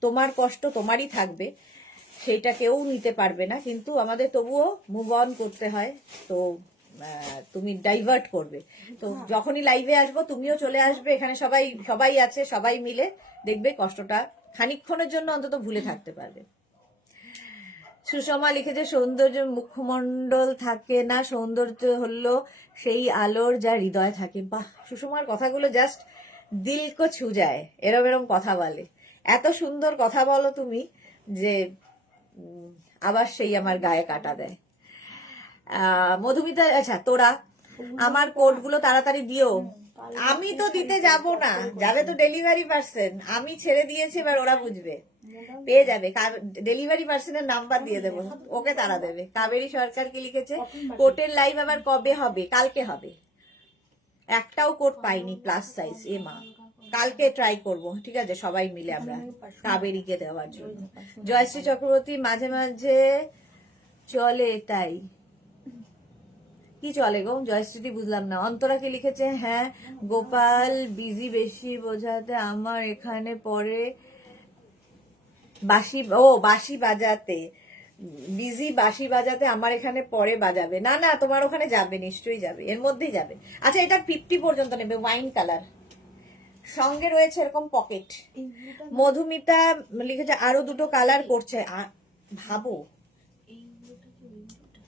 তোমার কষ্ট তোমারই থাকবে, সেইটা কেউ নিতে পারবে না, কিন্তু আমাদের তবুও মুভ অন করতে হয়। তো তুমি ডাইভার্ট করবে। তো যখনই লাইভে আসবো তুমিও চলে আসবে, এখানে সবাই সবাই আছে, সবাই মিলে দেখবে কষ্টটা খানিকক্ষণের জন্য অন্তত ভুলে থাকতে পারবে। সুষমা লিখেছে সৌন্দর্য মুখমণ্ডল থাকে না, সৌন্দর্য হলো সেই আলোর যা হৃদয় থাকে। বাহ, সুষমার কথাগুলো জাস্ট দিল কো ছু যায়, এরম এরম কথা বলে, এত সুন্দর কথা বলো তুমি যে আবার সেই আমার গায়ে কাটা দেয়। মধুমিতা, আচ্ছা তোরা আমার কোডগুলো তাড়াতাড়ি দিও, আমি তো দিতে যাব না, যাবে তো ডেলিভারি পার্সন। আমি ছেড়ে দিয়েছি, এবার ওরা বুঝবে, পেয়ে যাবে। ডেলিভারি পার্সনের নাম্বার দিয়ে দেবো, ওকে তারা দেবে। কাবেরী সরকার কি লিখেছে, কোটের লাইভ আবার কবে হবে? কালকে হবে। একটাও কোট পাইনি প্লাস সাইজ, এ মা। কালকে ট্রাই করব, ঠিক আছে, সবাই মিলে আমরা কাবেরীকে দেওয়ার জন্য। জয়শ্রী চক্রবর্তী মাঝে মাঝে চলে, তাই কি চলে গো জয়শ্রী? বুঝলাম না। অন্তরা কি লিখেছে, হ্যাঁ গোপাল বিজি বেশি বোঝাতে, আমার এখানে পরে বাঁশি, বাঁশি বাজাতে বিজি, বাঁশি বাজাতে আমার এখানে পরে বাজাবে। না না, তোমার ওখানে যাবে, নিশ্চয়ই যাবে, এর মধ্যেই যাবে। আচ্ছা, এটা 50 পর্যন্ত নেবে, ওয়াইন কালার, সঙ্গে রয়েছে এরকম পকেট। মধুমিতা লিখেছে আরো দুটো কালার করছে। ভাবো, এই ব্লুটা কি ওই ব্লুটা?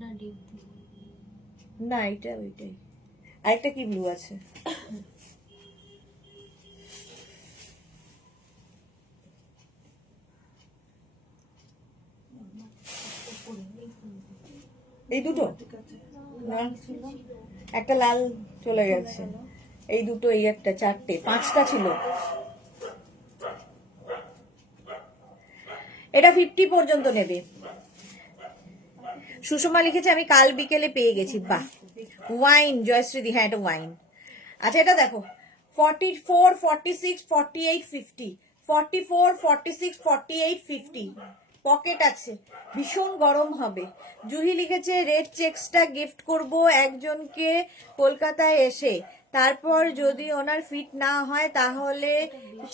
না ডিপ ব্লু। না এটা ওইটাই। আরেকটা কি ব্লু আছে? এই দুটো না, একটা লাল চলে গেছে, এই দুটো, এই একটা, চারটে, 5টা ছিল। এটা 50 পর্যন্ত নেবে। সুষমা লিখেছে আমি কাল বিকেলে পেয়ে গেছি। বাহ, ওয়াইন জয়শ্রী, হ্যাঁ এটা ওয়াইন। আচ্ছা এটা দেখো, 44, 46, 48, 50, 44, 46, 48, 50 পকেট আছে, ভীষণ গরম হবে। জুহি লিখেছে রেড চেক্সটা গিফট করব একজনকে কলকাতায় এসে, তারপর যদি ওনার ফিট না হয় তাহলে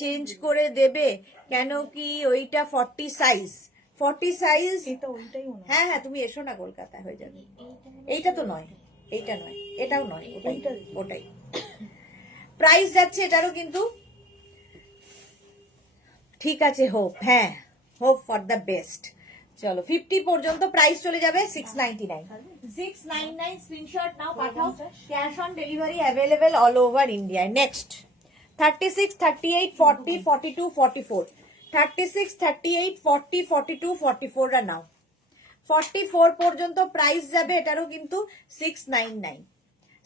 চেঞ্জ করে দেবে, কেন কি ওইটা 40 সাইজ। 40 সাইজ, এটা ওইটাই মনে হয়। হ্যাঁ হ্যাঁ, তুমি এসো না কলকাতায়, হয়ে যাবে। এইটা তো নয়, এইটা নয়, এটাও নয়, ওটাই ওটাই। প্রাইস যাচ্ছে এটারও কিন্তু, ঠিক আছে, হোপ, হ্যাঁ হোপ ফর দ্য বেস্ট। চলো 50 পর্যন্ত প্রাইস চলে যাবে 699। 699 স্ক্রিনশট নাও, পাঠাও, cash on delivery available all over ইন্ডিয়ায়। নেক্সট 36, 38, 40, 42, 44, 36, 38, 40, 42, 44 রা নাও। 44 পর্যন্ত প্রাইস যাবে এটারও কিন্তু 699,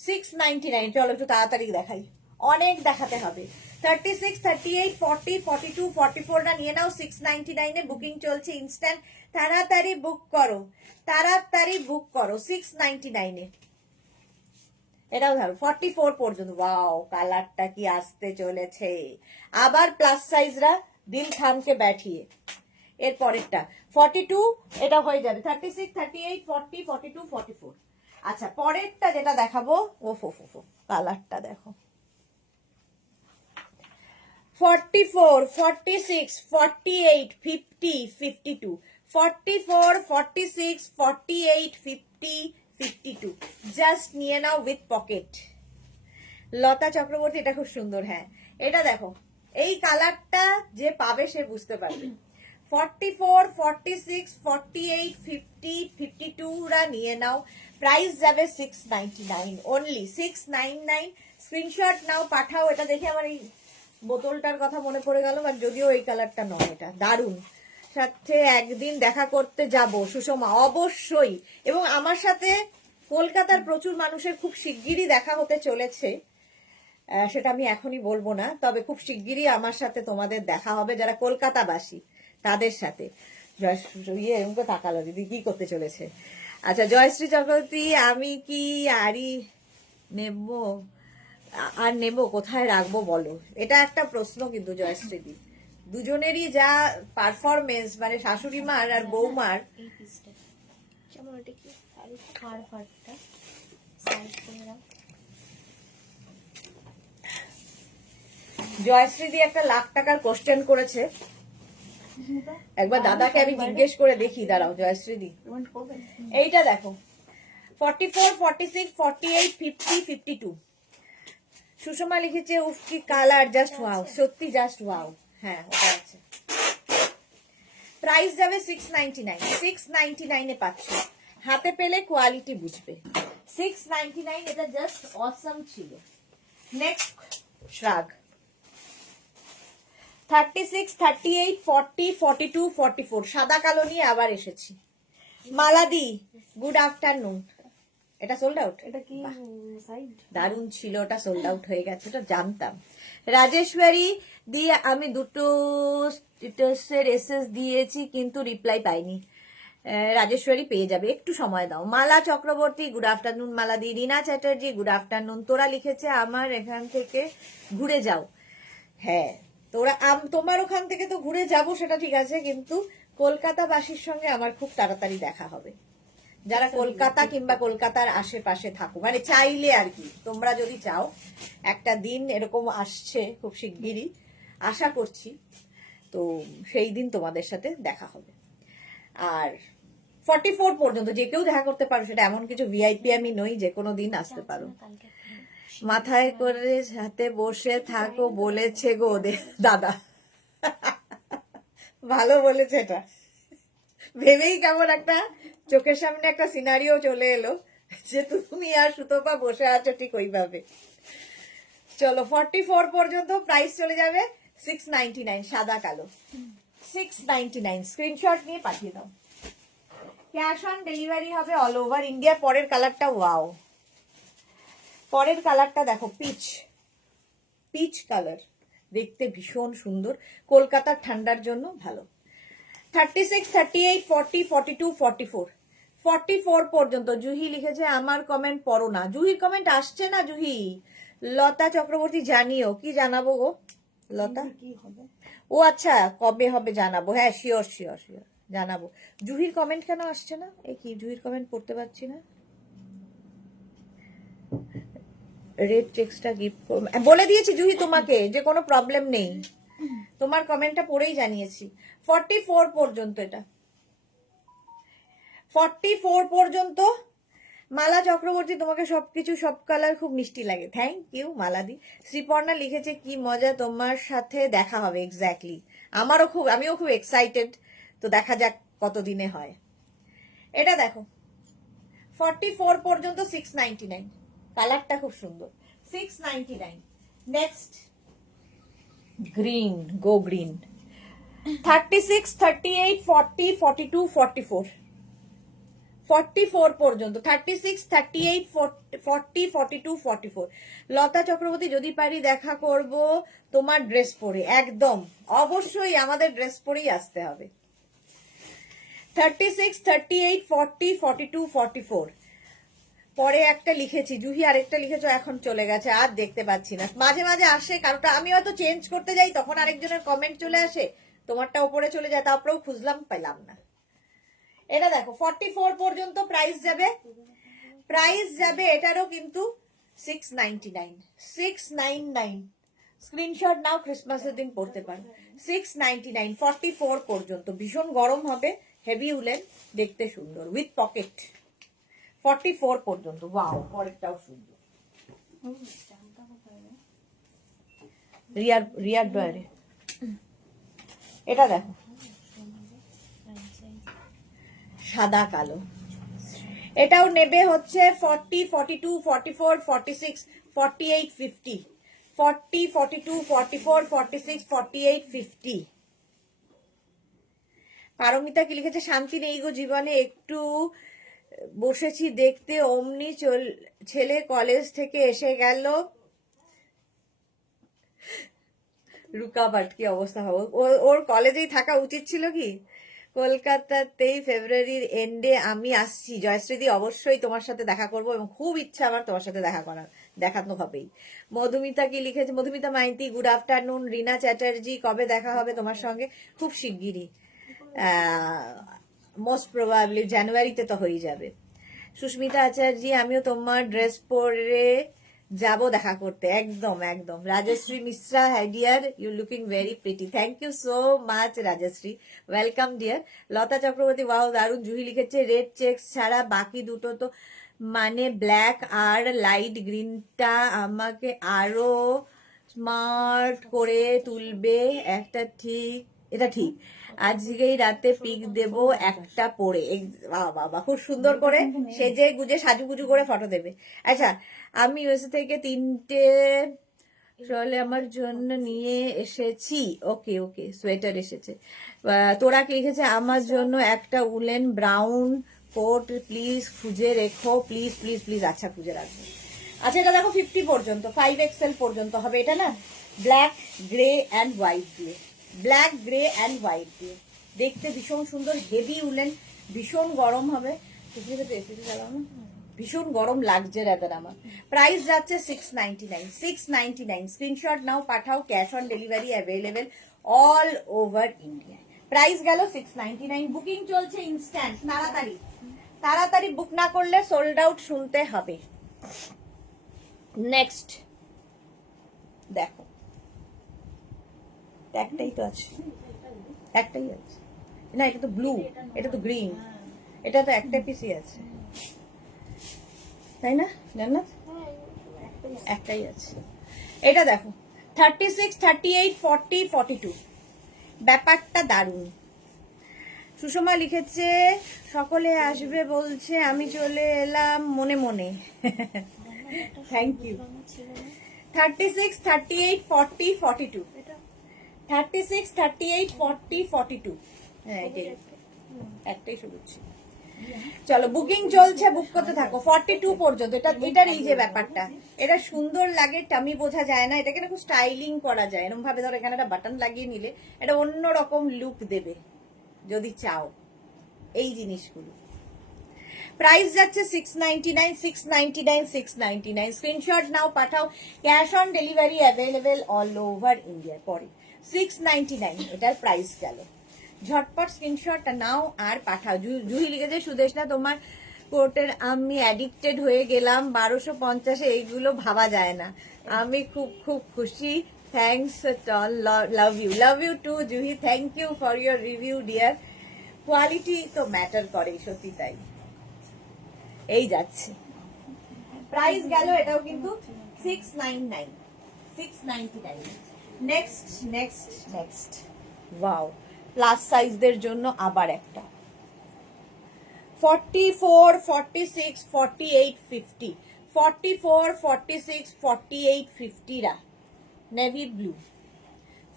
699। চলো একটু তাড়াতাড়ি দেখাই, অনেক দেখাতে হবে। 36, 38, 40, 42, 44 টা নিয়ে নাও। 699 এ বুকিং চলছে ইনস্ট্যান্ট, তাড়াতাড়ি বুক করো, তাড়াতাড়ি বুক করো। 699 এ এটাও ধরো 44 পর্যন্ত। ওয়াও, কালারটা কি আসতে চলেছে। আবার প্লাস সাইজরা দিল খানকে ব্যাঠিয়ে। এর পরেরটা 42, এটা হয়ে যাবে 36, 38, 40, 42, 44। আচ্ছা পরেরটা যেটা দেখাবো, ওফো কালারটা দেখো, 44, 46, 48, 50, 52, 44, 46, 48, 50, 52 জাস্ট নিয়ে নাও উইথ পকেট। লতা চক্রবর্তী, এটা খুব সুন্দর, হ্যাঁ এটা দেখো, এই কালারটা যে পাবে সে বুঝতে পারবে। 44, 46, 48, 50, 52 রা নিয়ে নাও। প্রাইস যাবে 699 অনলি, 699। স্ক্রিনশট নাও, পাঠাও। এটা দেখে আমার এই বোতলটার কথা মনে পড়ে গেল, বাট যদিও এই কালারটা নয়, এটা দারুণ। সাথে একদিন দেখা করতে যাব সুষমা, অবশ্যই। এবং আমার সাথে কলকাতার প্রচুর মানুষের খুব শিগগিরই দেখা হতে চলেছে, সেটা আমি এখনই বলবো না, তবে খুব শিগগিরই আমার সাথে তোমাদের দেখা হবে, যারা কলকাতাবাসী তাদের সাথে। এরকম করে তাকালো দিদি, কি করতে চলেছে। আচ্ছা জয়শ্রী চক্রবর্তী, আমি কি আরই নেব, আর নেব কোথায় রাখবো বলো, এটা একটা প্রশ্ন কিন্তু জয়শ্রীদি। দুজনেরই যা পারফরমেন্স, মানে শাশুড়ি মার আর বৌমার। এই পিসটা যেমন এটা কি হাড় ফাড়টা সাইড করে রাখ। জয়শ্রীদি একটা লাখ টাকার কোশ্চেন করেছে, একবার দাদাকে আমি জিজ্ঞেস করে দেখি, দাঁড়াও জয়শ্রীদি। পেমেন্ট করবেন? এইটা দেখো, 44, 46, 48, 50, 52। সুষমা লিখেছে উফ কি কালার, জাস্ট ওয়াও, সত্যি জাস্ট ওয়াও। হ্যাঁ ওটা আছে। প্রাইস যাবে 699, 699 এ পাচ্ছ। হাতে পেলে কোয়ালিটি বুঝবে। 699, এটা জাস্ট অসম ছিল। নেক্সট শ্রাগ 36, 38, 40, 42, 44 সাদা কালো নিয়ে আবার এসেছি। মালাদি, গুড আফটারনুন। এটা সোল্ড আউট? এটা কি সাইড? দারুণ ছিল, ওটা সোল্ড আউট হয়ে গেছে, ওটা জানতাম। রাজেশ্বরী দিয়ে আমি দুটো স্ট্যাটাসের এসএস দিয়েছি কিন্তু রিপ্লাই পাইনি। রাজেশ্বরী পেয়ে যাবে, একটু সময় দাও। Mala Chakraborty good afternoon Mala di. Rina Chatterjee good afternoon. তোরা লিখেছে আমার এখান থেকে ঘুরে যাও। হ্যাঁ, তোরা তোমার ওখান থেকে তো ঘুরে যাব, সেটা ঠিক আছে, কিন্তু কলকাতাবাসীর সঙ্গে আমার খুব তাড়াতাড়ি দেখা হবে। যারা কলকাতা কিংবা কলকাতার আশেপাশে থাকো, মানে চাইলে আর কি, তোমরা যদি চাও, একটা দিন এরকম আসছে খুব শিগগিরই, আশা করছি, তো সেই দিন তোমাদের সাথে দেখা হবে। আর 44 পর্যন্ত যে কেউ দেখা করতে পারো, সেটা এমন কিছু ভিআইপি আমি নই, যে কোনো দিন আসতে পারো। কালকে মাথায় করে সাথে বসে থাকো বলেছে গো ওদের দাদা। ভালো বলেছে এটা, ভেবেই কেমন একটা চোখের সামনে একটা সিনারিও চলে এলো, যে তুমি আর সুতপা বসে আছো ঠিক ওইভাবে। চলো 44 পর্যন্ত প্রাইস চলে যাবে 699, সাদা কালো 699। স্ক্রিনশট নিয়ে পাঠিয়ে দাও। ক্যাশ অন ডেলিভারি হবে অল ওভার ইন্ডিয়া। পরের কালারটা ওয়াও, পরের কালারটা দেখো, পিচ পিচ কালার, দেখতে ভীষণ সুন্দর, কলকাতার ঠান্ডার জন্য ভালো। 36, 38, 40, 42, 44, 44 পর্যন্ত। জুহি লিখেছে আমার কমেন্ট পড়ো না। জুহির কমেন্ট আসছে না জুহি। লতা চক্রবর্তী জানিও, কি জানাবো গো লতা? কি হবে? ও আচ্ছা, কবে হবে জানাবো, হ্যাঁ শিওর শিওর শিওর জানাবো। জুহির কমেন্ট কেন আসছে না? এই কি জুহির কমেন্ট পড়তে পারছি না। রেড টেক্সটটা গিফট বলে দিয়েছি জুহি তোমাকে, যে কোনো প্রবলেম নেই, তোমার কমেন্টটা পড়েই জানিয়েছি। 44 পর্যন্ত, এটা 44 পর্যন্ত। মালা চক্রবর্তী তোমাকে সবকিছু সব কালার খুব মিষ্টি লাগে, থ্যাংক ইউ মালাদি। শ্রীপর্ণা লিখেছে কি মজা তোমার সাথে দেখা হবে। এক্স্যাক্টলি, আমিও খুব এক্সাইটেড, তো দেখা যাক কতদিনে হয়। এটা দেখো 44 পর্যন্ত 699, কালারটা খুব সুন্দর, 699। Next green, go green. 36, 38, 40, 42, 44, 44 পর্যন্ত। 36, 38, 40, 42, 44। লতা চক্রবর্তী যদি পারি দেখা করব তোমার ড্রেস পরে, একদম অবশ্যই আমাদের ড্রেস পরেই আসতে হবে। 36, 38, 40, 42, 44। পরে একটা লিখেছি জুহি, আরেকটা লিখেছো, এখন চলে গেছে, আর দেখতে পাচ্ছি না। মাঝে মাঝে আসে, কারোটা আমি হয়তো চেঞ্জ করতে যাই, তখন আরেকজনের কমেন্ট চলে আসে, তোমারটা উপরে চলে যায়, তারপরেও খুঁজলাম পেলাম না। এটা দেখো 44 পর্যন্ত প্রাইস যাবে, এটারও কিন্তু 699, 699। স্ক্রিনশট নাও, ক্রিসমাসের দিন পড়তে পারো। 699, 44 পর্যন্ত। ভীষণ গরম হবে, হেভি উলেন, দেখতে সুন্দর, উইথ পকেট। 44 পর্যন্ত। ওয়াও, পরেরটাও সুন্দর, রিয়ার ডয়ারে। এটা দেখো সাদা কালো, এটাও নেবে হচ্ছে 40, 42, 44, 46, 48, 50, 40, 42, 44, 46, 48, 50। পারমিতা কি লিখেছে? শান্তি নেই গো জীবনে, একটু বসেছি দেখতে, অমনি ছেলে কলেজ থেকে এসে গেল। রুকাবাট, কি অবস্থা হবে ওর কলেজেই থাকা উচিত ছিল কি? কলকাতাতেই ফেব্রুয়ারির এন্ডে আমি আসছি। জয়শ্রীদি, অবশ্যই তোমার সাথে দেখা করব, এবং খুব ইচ্ছা আমার তোমার সাথে দেখা করার, দেখানো হবেই। মধুমিতা কি লিখেছে? Madhumita Maity good afternoon. রিনা চ্যাটার্জি, কবে দেখা হবে তোমার সঙ্গে? খুব শিগগিরই, মোস্ট প্রবাবলি জানুয়ারিতে তো হয়ে যাবে। সুস্মিতা আচার্য, আমিও তোমার ড্রেস পরে যাব দেখা করতে, একদম একদম। Rajshree Mishra, hi dear, you looking very pretty, thank you so much Rajshree, welcome dear. Lata Chakraborty, wow দারুণ। জুহি লিখেছে রেড চেক্স ছাড়া বাকি দুটো তো, মানে ব্ল্যাক আর লাইট গ্রিনটা আমাকে আরো স্মার্ট করে তুলবে, একটা ঠিক, এটা ঠিক। আজকেই রাতে পিক দেব একটা পরে, বাবা খুব সুন্দর করে সেজে গুজে সাজুগুজু করে ফটো দেবে। আচ্ছা, আমি ইউএসএ থেকে 3টে ট্রলে আমার জন্য নিয়ে এসেছি। ওকে ওকে, সোয়েটার এসেছে। তোরা কি লিখেছে? আমার জন্য একটা উলেন ব্রাউন কোট প্লিজ খুঁজে রেখো, প্লিজ প্লিজ প্লিজ। আচ্ছা খুঁজে রাখবো। আচ্ছা এটা দেখো 50 পর্যন্ত, 5XL পর্যন্ত হবে এটা না, ব্ল্যাক গ্রে অ্যান্ড হোয়াইট দিয়ে, ব্ল্যাক গ্রে অ্যান্ড হোয়াইট দিয়ে দেখতে ভীষণ সুন্দর, হেভি উলেন, ভীষণ গরম হবে। ভীষণ গরম লাগছে রাদার আমার। প্রাইস যাচ্ছে 699, 699। স্ক্রিনশট নাও, পাঠাও, cash on delivery available all over India. Price গেল 699। বুকিং চলছে ইনস্ট্যান্ট, তাড়াতাড়ি তাড়াতাড়ি বুক না করলে সোল্ড আউট শুনতে হবে। নেক্সট দেখো, একটাই তো আছে, একটাই আছে না, এটা তো ব্লু, এটা তো গ্রিন, এটা তো একটা পিসই আছে তাই না জান্নাত? একটাই আছে। এটা দেখো 36, 38, 40, 42, ব্যাপারটা দারুণ। সুষমা লিখেছে সকলে আসবে বলছে, আমি চলে এলাম মনে মনে। Thank you. 36, 38, 40, 42, 36, 38, 40, 42, হ্যাঁ এটাই, একটাই শুরু হচ্ছে। চলো বুকিং চলছে, বুক করতে থাকো 42 পর্যন্ত। এটার এই যে ব্যাপারটা, এটা সুন্দর লাগে, টামি বোঝা যায় না, এটাকে না খুব স্টাইলিং করা যায়, এরকম ভাবে ধরো এখানে একটা বাটন লাগিয়ে নিলে এটা অন্যরকম লুক দেবে যদি চাও এই জিনিসগুলো। প্রাইস যাচ্ছে 699, 699, 699। স্ক্রিনশট নাও, পাঠাও, cash on delivery available all over India. পরে 699 এটার প্রাইস গেল। ঝটপট স্ক্রিনশটটা নাও আর পাঠাও। জুহি লিখেছে সুদেশনা তোমার কোটের আমি অ্যাডিক্টেড হয়ে গেলাম, 1250 এইগুলো ভাবা যায় না। আমি খুব খুব খুশি, thanks all, love you too Juhi, thank you for your review dear. Quality তো ম্যাটার করে, সত্যি তাই। এই যাচ্ছে, প্রাইস গেল এটাও কিন্তু 699, 699। Next next next, wow, plus সাইজদের জন্য আবার একটা 44, 46, 48, 50, 44, 46, 48, 50 রা নেভি ব্লু,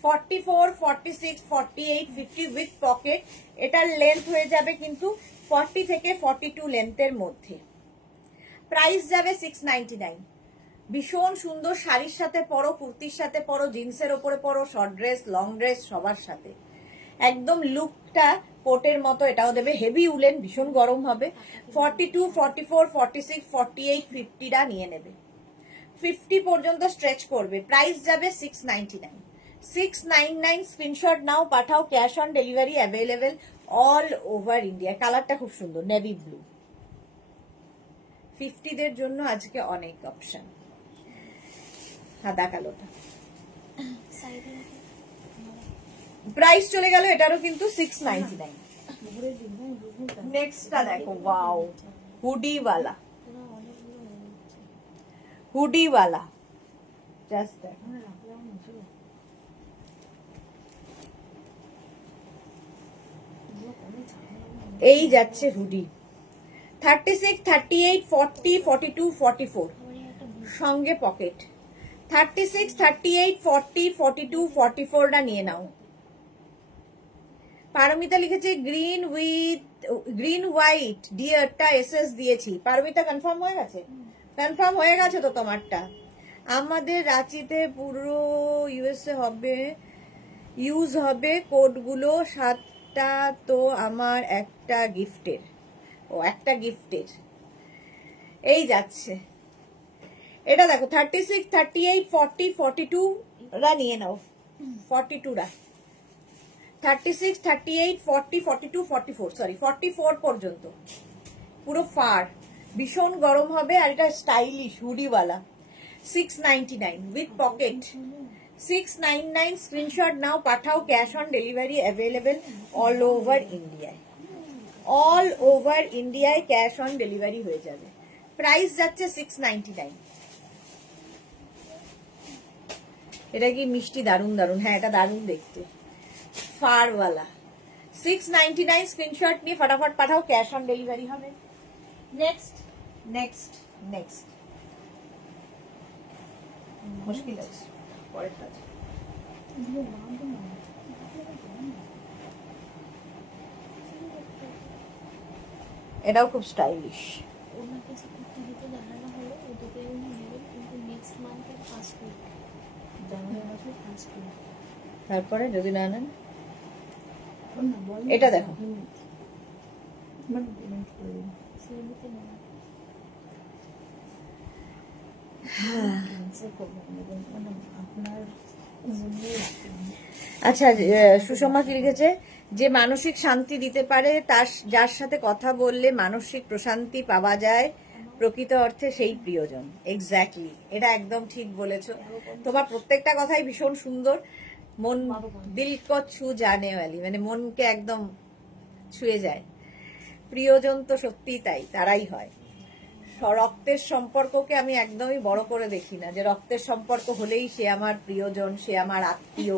44, 46, 48, 50 উইথ পকেট। এটার লেন্থ হয়ে যাবে কিন্তু 40 থেকে 42 লেন্থের মধ্যে। প্রাইস যাবে 699। ভীষণ সুন্দর, শাড়ির সাথে পরো, কুর্তির সাথে পরো, জিন্সের ওপরে পরো, শর্ট ড্রেস, লং ড্রেস, সবার সাথে একদম লুকটা কোটের মতো এটাও দেবে। হেভি উলেন, ভীষণ গরম হবে। 42, 44, 46, 48, 50 রা নিয়ে নেবে, 50 পর্যন্ত স্ট্রেচ করবে। প্রাইস যাবে 699, 699। স্ক্রিনশট নাও, পাঠাও, cash on delivery available all over India. কালারটা খুব সুন্দর, নেভি ব্লু। 50 দের জন্য আজকে অনেক অপশন। সাদা কালোটা প্রাইস চলে গেল, এটারও কিন্তু 699। নেক্সটটা দেখো, ওয়াও, হুডিওয়ালা, হুডিওয়ালা, জাস্ট দেখো, এই যাচ্ছে হুডি। 36, 38, 40, 42, 44 সঙ্গে পকেট। 36, 38, 40, 42, 44 টা নিয়ে নাও। পারমিতা লিখেছে গ্রিন উইথ গ্রিন হোয়াইট ডিয়ারটা এসএস দিয়েছি। পারমিতা কনফার্ম হয়ে গেছে? কনফার্ম হয়ে গেছে তো তোমারটা। আমাদের রাঁচিতে পুরো ইউএসএ হবে, ইউজ হবে কোডগুলো 7টা, তো আমার একটা গিফটের, ও একটা গিফটের। এই যাচ্ছে, এটা দেখো 36, 38, 40, 42 রা নিয়ে নাও, 42 রা, 36, 38, 40, 42, 44, সরি 44 পর্যন্ত পুরো ফার, ভীষণ গরম হবে। আর এটা স্টাইলিশ হুডিওয়ালা, 699 উইথ পকেট, 699। স্ক্রিনশট নাও, পাঠাও, cash on delivery available all over ইন্ডিয়ায়, অল ওভার ইন্ডিয়ায় ক্যাশ অন ডেলিভারি হয়ে যাবে। প্রাইস যাচ্ছে 699। এটা কি মিষ্টি, দারুন দারুন, হ্যাঁ এটা দারুন দেখতে, ফারওয়ালা, 699। স্ক্রিনশট নিয়ে ফটাফট পাঠাও, ক্যাশ অন ডেলিভারি হবে। নেক্সট নেক্সট নেক্সট, মুশকিল আছে পরের কাজ। এটাও খুব স্টাইলিশ। ওনার কাছে টিভিতে দেখানো হলো, ও দুটো উনি নেবেন, কিন্তু নেক্সট মান্থের ফার্স্ট উইক, জানুয়ারি মাসের ফার্স্ট উইক। তারপরে যদি না নেন না, বলেন। এটা দেখো। মানে পেমেন্ট করে দিন। সিএমবিতে নেবেন। ক্যান্সেল করবেন এবং মানে আপনার জন্যই রাখবেন। আচ্ছা, সুষমা কি লিখেছে, যে মানসিক শান্তি দিতে পারে, তার যার সাথে কথা বললে মানসিক প্রশান্তি পাওয়া যায়, প্রকৃত অর্থে সেই প্রিয়জন। এক্স্যাক্টলি, এটা একদম ঠিক বলেছো। তোমার প্রত্যেকটা কথাই ভীষণ সুন্দর, মন দিল কো ছু জানে ওয়ালি, মানে মনকে একদম ছুঁয়ে যায়। প্রিয়জন তো সত্যিই তাই, তারাই হয়। রক্তের সম্পর্ককে আমি একদমই বড় করে দেখি না, যে রক্তের সম্পর্ক হলেই সে আমার প্রিয়জন, সে আমার আত্মীয়।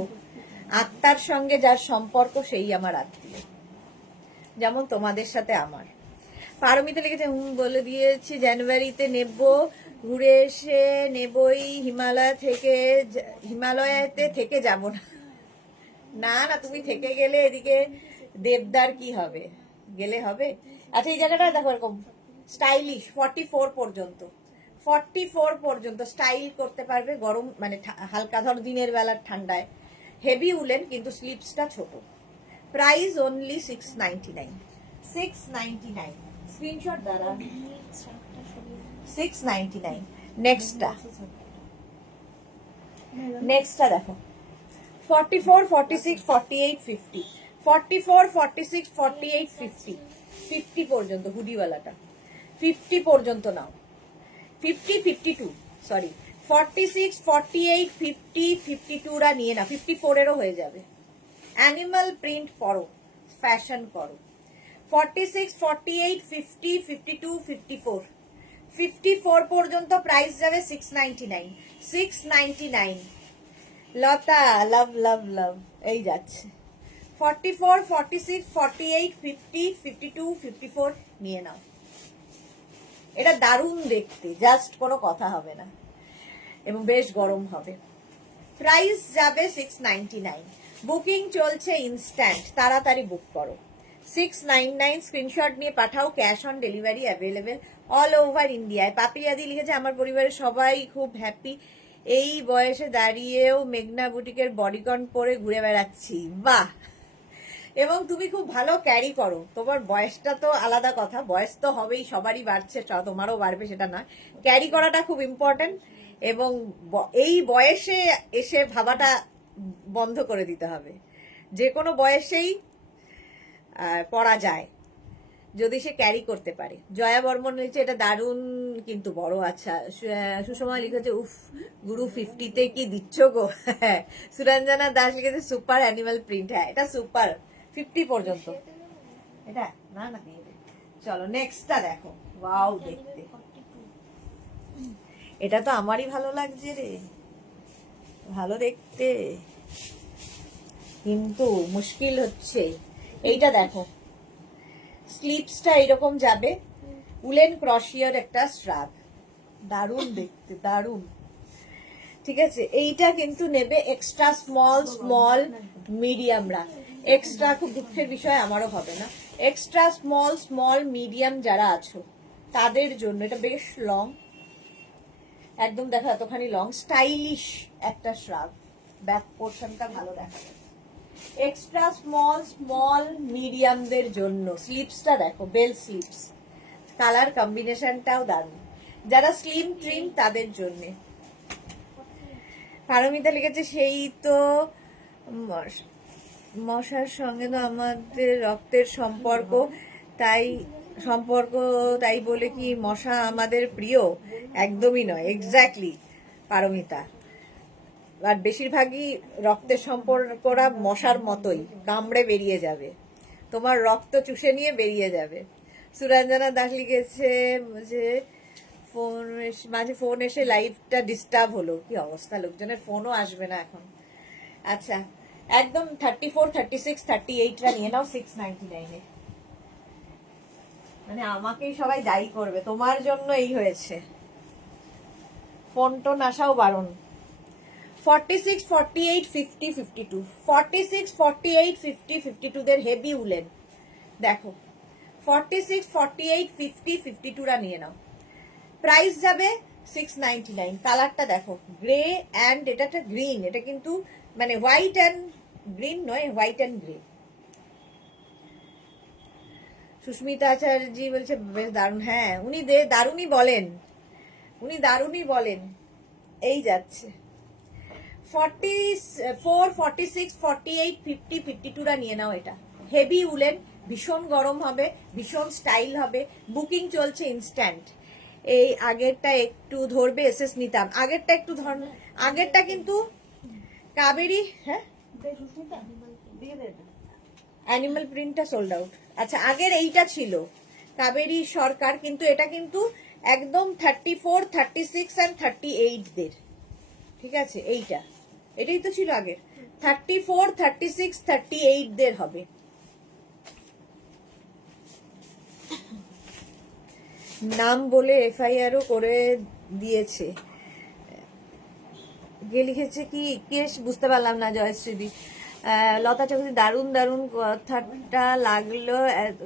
আত্মার সঙ্গে যার সম্পর্ক সেই আমার আত্মীয়, যেমন তোমাদের সাথে আমার। পারমিতা লিখেছে, বলে দিয়েছি জানুয়ারিতে নেব, ঘুরে এসে নেবই, হিমালয়াতে থেকে যাব না। না না, তুমি থেকে গেলে এদিকে দেবদার কি হবে, গেলে হবে। আচ্ছা, এই জায়গাটা দেখো, এরকম স্টাইলিশ 44 পর্যন্ত, 44 পর্যন্ত স্টাইল করতে পারবে। গরম মানে হালকা, ধর দিনের বেলার ঠান্ডায়। হেভি উলেন, কিন্তু স্লিপসটা ছোট। Price only 699, 699। স্ক্রিনশট দ্বারা নেক্সট শার্টটা সরিয়ে দিন। 699। নেক্সটটা নেক্সটটা দেখো, 44, 46, 48, 50, 44, 46, 48, 50, 50 পর্যন্ত হুডিওয়ালাটা, 50 পর্যন্ত নাও। 50, 52, সরি, 46, 48, 50, 52 রা নিয়ে না, 54 এরও হয়ে যাবে। অ্যানিমাল প্রিন্ট পরো, ফ্যাশন করো। 46, 48, 50, 52, 54, 54 পর্যন্ত প্রাইস যাবে 699, 699। লতা, লাভ লাভ লাভ, এই যাচ্ছে। 44, 46, 48, 50, 52, 54 নিয়ে নাও। এটা দারুণ দেখতে, জাস্ট কোনো কথা হবে না, এবং বেশ গরম হবে। প্রাইস যাবে 699। বুকিং চলছে ইনস্ট্যান্ট, তাড়াতাড়ি বুক করো। 699, স্ক্রিনশট নিয়ে পাঠাও। Cash on delivery available all over ইন্ডিয়ায়। পাপিয়াদি লিখেছে, আমার পরিবারের সবাই খুব হ্যাপি, এই বয়সে দাঁড়িয়েও মেঘনা বুটিকের বডিকন পরে ঘুরে বেড়াচ্ছি। বাহ! এবং তুমি খুব ভালো ক্যারি করো। তোমার বয়সটা তো আলাদা কথা, বয়স তো হবেই, সবারই বাড়ছে, তোমারও বাড়বে, সেটা না। ক্যারি করাটা খুব ইম্পর্টেন্ট, এবং এই বয়সে এসে ভাবাটা বন্ধ করে দিতে হবে। যে কোনো বয়সেই পড়া যায়, যদি সে ক্যারি করতে পারে। জয়া বর্মন লিখেছে, এটা দারুণ কিন্তু বড়। আচ্ছা, সুষমা লিখেছে, উফ গুরু 50-তে কি দিচ্ছ গো। সুরঞ্জনা দাস লিখেছে, সুপার অ্যানিমাল প্রিন্ট। হ্যাঁ, এটা সুপার, 50 পর্যন্ত। এটা না না দিয়ে দে। চলো নেক্সটটা দেখো, ওয়াও দেখতে। 42 এটা তো আমারই ভালো লাগছে রে, ভালো দেখতে, কিন্তু মুশকিল হচ্ছে। এইটা দেখো, স্লিপসটা এরকম যাবে, উলেন ক্রশিয়ার একটা স্ট্রাপ, দারুণ দেখতে, দারুণ। ঠিক আছে, এইটা কিন্তু নেবে এক্সট্রা স্মল মিডিয়ামরা। এক্সট্রা, খুব দুঃখের বিষয়, আমারও হবে না। এক্সট্রা স্মল মিডিয়াম যারা আছো তাদের জন্য এটা বেশ লং, একদম দেখো এতখানি লং, স্টাইলিশ একটা শ্রাগ। ব্যাক পোর্শনটা ভালো দেখা যাচ্ছে। এক্সট্রা স্মল মিডিয়ামদের জন্য স্লিপসটা দেখো, বেল স্লিপস, কালার কম্বিনেশনটাও দারুণ। যারা স্লিম ট্রিম তাদের জন্য। পারমিতা লিখেছে, সেই তো মশার সঙ্গে তো আমাদের রক্তের তাই বলে কি মশা আমাদের প্রিয়? একদমই নয়। এক্স্যাক্টলি পারমিতা, আর বেশিরভাগই রক্তের সম্পর্করা মশার মতোই, কামড়ে বেরিয়ে যাবে, তোমার রক্ত চুষে নিয়ে বেরিয়ে যাবে। সুরঞ্জনা দাস লিখেছে যে মাঝে ফোন এসে লাইভটা ডিস্টার্ব হলো। কি অবস্থা, লোকজনের ফোনও আসবে না এখন। আচ্ছা, একদম 34, 36, 38রা নিয়ে নাও 699-এ। মানে আমাকেই সবাই দায়ী করবে, তোমার জন্য এই হয়েছে। ফোন টোন আসাও বারণ। 46, 48, 50, 52, 46, 48, 50, 52 দের হেভি উলেন দেখো। 46, 48, 50, 52রা নিয়ে নাও। প্রাইস যাবে 699। কালারটা দেখো, গ্রে অ্যান্ড এটা একটা গ্রিন, এটা কিন্তু মানে হোয়াইট অ্যান্ড গ্রিন নয়, white and grey. Susmita Acharya বলছে বেশ দারুণ। হ্যাঁ, উনি দারুণই বলেন, উনি দারুণই বলেন। এই যাচ্ছে 44, 46, 48, 50, 52রা নিয়ে নাও। এটা হেভি উলেন, ভীষণ গরম হবে, ভীষণ স্টাইল হবে। বুকিং চলছে ইনস্ট্যান্ট। এই আগেরটা একটু ধরবে, এসএস নিতাম। আগেরটা একটু ধর, আগেরটা কিন্তু কাবেরী। হ্যাঁ, অ্যানিমাল প্রিন্টটা সোল্ড আউট। আচ্ছা, আগের এইটা ছিল কাবেরী সরকার, কিন্তু এটা কিন্তু একদম 34, 36 অ্যান্ড 38 দের। ঠিক আছে, এইটা এটাই তো ছিল আগের। 34, 36, 38 দের হবে। নাম বলে এফআইআরও করে দিয়েছে। কে লিখেছে কি কেস বুঝতে পারলাম না। জয়শ্রী লতা চৌধুরী, দারুণ দারুণ কথাটা লাগলো,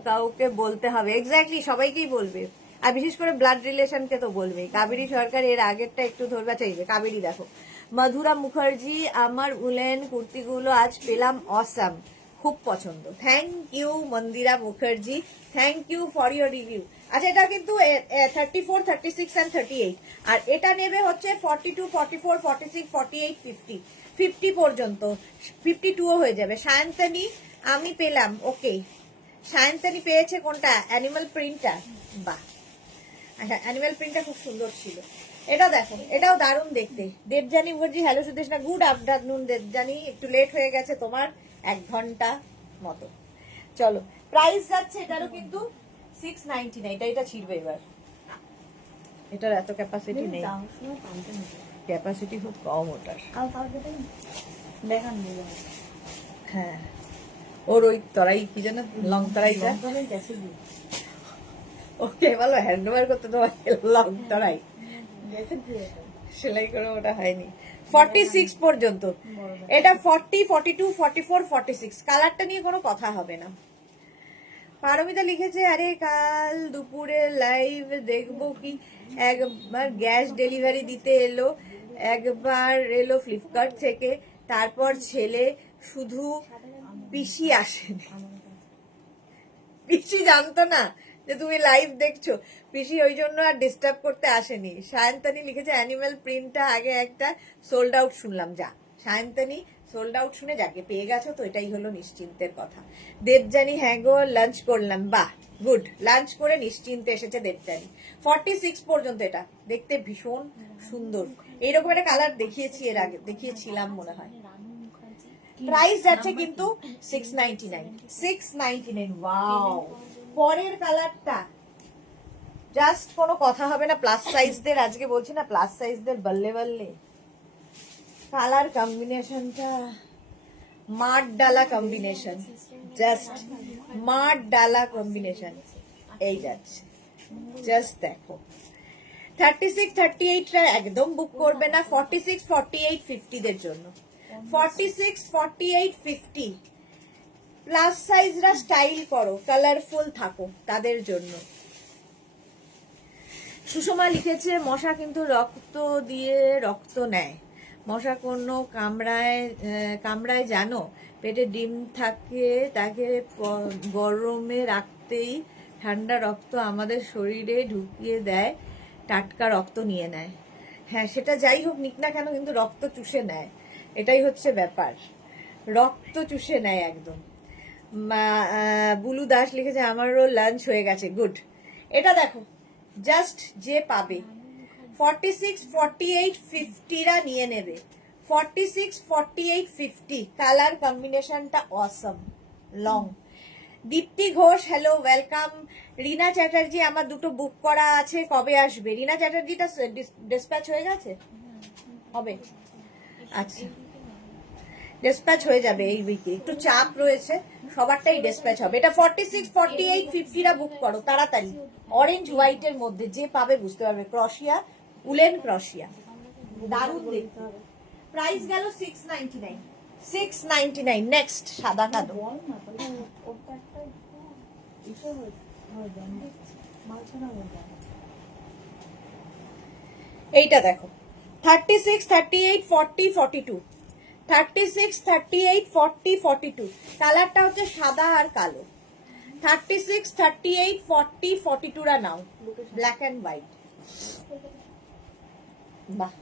কাউকে বলতে হবে। এক্স্যাক্টলি, সবাইকেই বলবে, আর বিশেষ করে ব্লাড রিলেশনকে তো বলবেই। কাবেরী সরকার এর আগেরটা একটু ধরবা চাইবে। কাবেরী দেখো, মধুরা মুখার্জি, আমার উলেন কুর্তিগুলো আজ পেলাম, অসাম, খুব পছন্দ। Thank you Mandira Mukherjee, thank you for your review. আচ্ছা, এটা কিন্তু 34, 36 অ্যান্ড 38, আর এটা নেবে হচ্ছে 42, 44, 46, 48, 50, 50 পর্যন্ত। 52ও হয়ে যাবে। সায়ন্তনী আমি পেলাম, ওকে। সায়ন্তনী পেয়েছে কোনটা? অ্যানিমাল প্রিন্টটা। বাহ, আচ্ছা, অ্যানিমাল প্রিন্টটা খুব সুন্দর ছিল। এটা দেখো, এটাও দারুণ দেখতে। Debjani Mukherjee, hello Sudeshna, good afternoon Debjani, একটু লেট হয়ে গেছে তোমার 1 ঘন্টা মতো। চলো, প্রাইস যাচ্ছে এটারও কিন্তু 699। এটা ছিড়বে এবার, এটার এত ক্যাপাসিটি নেই, ক্যাপাসিটি খুব কম ওটার। হ্যাঁ, ওর ওই তরাই কি যেন, লং তরাইটা, ওকে বলো হ্যান্ড ওভার করতে, তোমার লং তরাই সেলাই করে ওটা হয়নি। 46 পর্যন্ত এটা। 40, 42, 44, 46 কালারটা নিয়ে কোনো কথা হবে না। পারমিতা লিখেছে, আরে কাল দুপুরে লাইভ দেখবো কি, একবার গ্যাস ডেলিভারি দিতে এলো, একবার এলো ফ্লিপকার্ট থেকে, তারপর ছেলে, শুধু পিসি আসেনি। পিসি জানতো না যে তুমি লাইভ দেখছো, পিসি ওই জন্য আর ডিস্টার্ব করতে আসেনি। সায়ন্তনী লিখেছে, অ্যানিমাল প্রিন্টটা আগে একটা সোল্ড আউট শুনলাম। যা সায়ন্তনী, সোল্ড আউট শুনে যাকে পেয়ে গেছো তো এটাই হলো নিশ্চিন্তের কথা। দেবজানী, হ্যাঁ গো লাঞ্চ করলাম। বাহ, গুড, লাঞ্চ করে নিশ্চিন্তে এসেছে দেবজানী। 46 পর্যন্ত। এটা দেখতে ভীষণ সুন্দর। এইরকম একটা কালার দেখিয়েছি এর আগে, দেখিয়েছিলাম মনে হয়। প্রাইস যাচ্ছে কিন্তু 699। 699, ওয়াও। পরের কালারটা জাস্ট কোনো কথা হবে না। প্লাস সাইজদের আজকে বলছি না, প্লাস সাইজদের বললে বললে কালার কম্বিনেশনটা মাঠ ডালা কম্বিনেশন, জাস্ট মাঠ ডালা কম্বিনেশন। এই যাচ্ছে, জাস্ট দেখো। 36, 38টা একদম বুক করবে না। 46, 48, 50 দের জন্য। 46, 48, 50 প্লাস সাইজরা স্টাইল করো, কালারফুল থাকো, তাদের জন্য। সুষমা লিখেছে, মশা কিন্তু রক্ত দিয়ে রক্ত নেয়। মশা কোনো কামড়ায় জানো, পেটে ডিম থাকে, তাকে গরমে রাখতেই ঠান্ডা রক্ত আমাদের শরীরে ঢুকিয়ে দেয়, টাটকা রক্ত নিয়ে নেয়। হ্যাঁ, সেটা যাই হোক নিক না কেন, কিন্তু রক্ত চুষে নেয়, এটাই হচ্ছে ব্যাপার। রক্ত চুষে নেয় একদম। বুলু দাস লিখেছে, আমারও লাঞ্চ হয়ে গেছে, গুড। এটা দেখো, জাস্ট যে পাবে 46, 48, 50রা নিয়ে নেবে। 46, 48, 50 কালার কম্বিনেশনটা অসম, লং। দীপ্তি ঘোষ, হ্যালো, ওয়েলকাম। রিনা চ্যাটার্জি, আমার দুটো বুক করা আছে, কবে আসবে? রিনা চ্যাটার্জিটা ডিসপ্যাচ হয়ে গেছে, হবে। আচ্ছা, ডিসপ্যাচ হয়ে যাবে এই উইকে, একটু চাপ রয়েছে, সবারটাই ডিসপ্যাচ হবে। এটা 46, 48, 50রা বুক করো তাড়াতাড়ি। অরেঞ্জ হোয়াইটের মধ্যে যে পাবে বুঝতে পারবে, ক্রশিয়া, উলেন ক্রশিয়া, দারুণ দেখতে। প্রাইস গেল 699। 699। নেক্সট সাদা কালো। হয়ে যায়, মাল ছাড়া হয়ে যায়। এইটা দেখো 36, 38, 40, 42, 36, 38, 40, 42, কালারটা হচ্ছে সাদা আর কালো। 36, 38, 40, 42 রা নাও, ব্ল্যাক অ্যান্ড হোয়াইট। বাহ,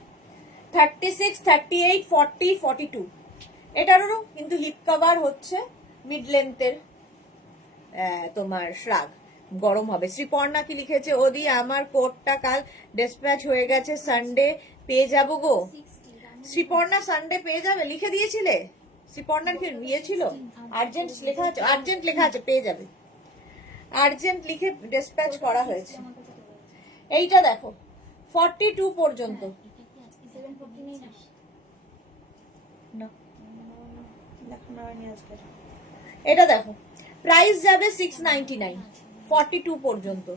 36, 38, 40, 42, এটারও কিন্তু হিপ কভার হচ্ছে মিড লেন্থের তোমার শ্রাগ, গরম হবে। শ্রীপর্ণা কি লিখেছে, ওদি আমার কোটটা কাল ডিসপ্যাচ হয়ে গেছে, সানডে পেয়ে যাবো গো। শ্রীপর্ণা সানডে পেয়ে যাবে, লিখে দিয়েছিলে? শ্রীপর্ণার কি ইয়ে ছিল, আর্জেন্ট লেখা আছে? আর্জেন্ট লেখা আছে, পেয়ে যাবে। আর্জেন্ট লিখে ডিসপ্যাচ করা হয়েছে। এইটা দেখো 42 পর্যন্ত। না, দেখানো হয়নি আজকে। এটা দেখো প্রাইস যাবে 699, 42 পর্যন্ত।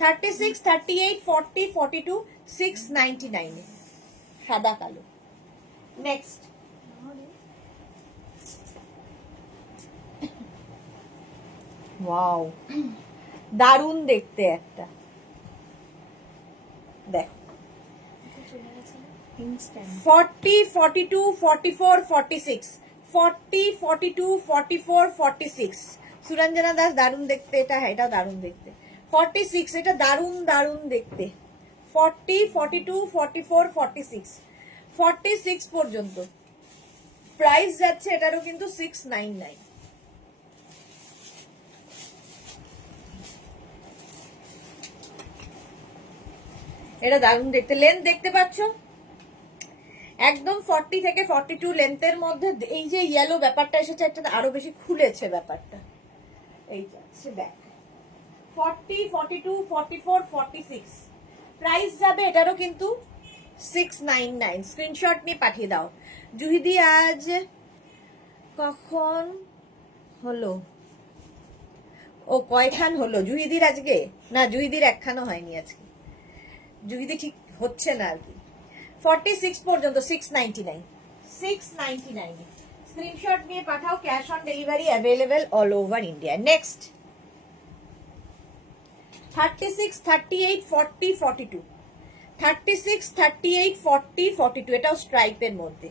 36, 38, 40, 42, 699 সাদা কালো। নেক্সট ওয়াও, দারুণ দেখতে একটা, দেখো ইনস্ট্যান্ট 40, 42, 44, 46, 40, 42, 44, 46, সুরঞ্জনা দাস দারুণ দেখতে এটা, হ্যাঁ এটা দারুণ দেখতে। 46 এটা দারুণ দারুণ দেখতে। 40, 42, 44, 46, 46 পর্যন্ত প্রাইস যাচ্ছে এটারও কিন্তু 699। এটা দারুণ দেখতে, লেন্থ দেখতে পাচ্ছ একদম 40 থেকে 42 লেন্থের মধ্যে। এই যে ইয়েলো ব্যাপারটা এসেছে, একটা আরো বেশি খুলেছে ব্যাপারটা। এই যাচ্ছে দেখ 40, 42, 44, 46, প্রাইস যাবে এটারও কিন্তু 699। স্ক্রিনশট নিয়ে পাঠিয়ে দাও। জুহিদি আজ কখন হলো, ও কয়খান হলো জুহিদির আজকে? না, জুহিদির একখানও হয়নি আজকে, জুহিদি ঠিক হচ্ছে না আর কি। 46 পর্যন্ত 699, 699 স্ক্রিনশট নিয়ে পাঠাও, cash on delivery available all over India. Next 36, 38, 40, 42, 36, 38, 40, 42 এটাও স্ট্রাইপের মধ্যে।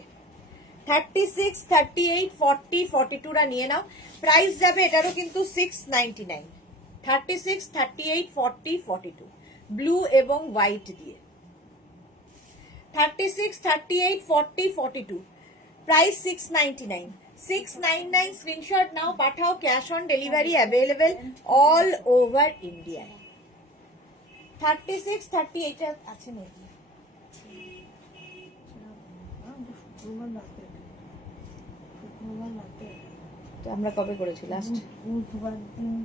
36, 38, 40, 42 রা নিয়ে নাও, প্রাইস যাবে এটারও কিন্তু 699। 36, 38, 40, 42 ব্লু এবং হোয়াইট দিয়ে। 36, 38, 40, 42 প্রাইস 699, 699 স্ক্রিনশট নাও পাঠাও, cash on delivery available all over India. 36, 38 আছে নাকি? শুক্রবার রাতে, শুক্রবার রাতে তো আমরা কবে করেছি লাস্ট? বুধবার দিন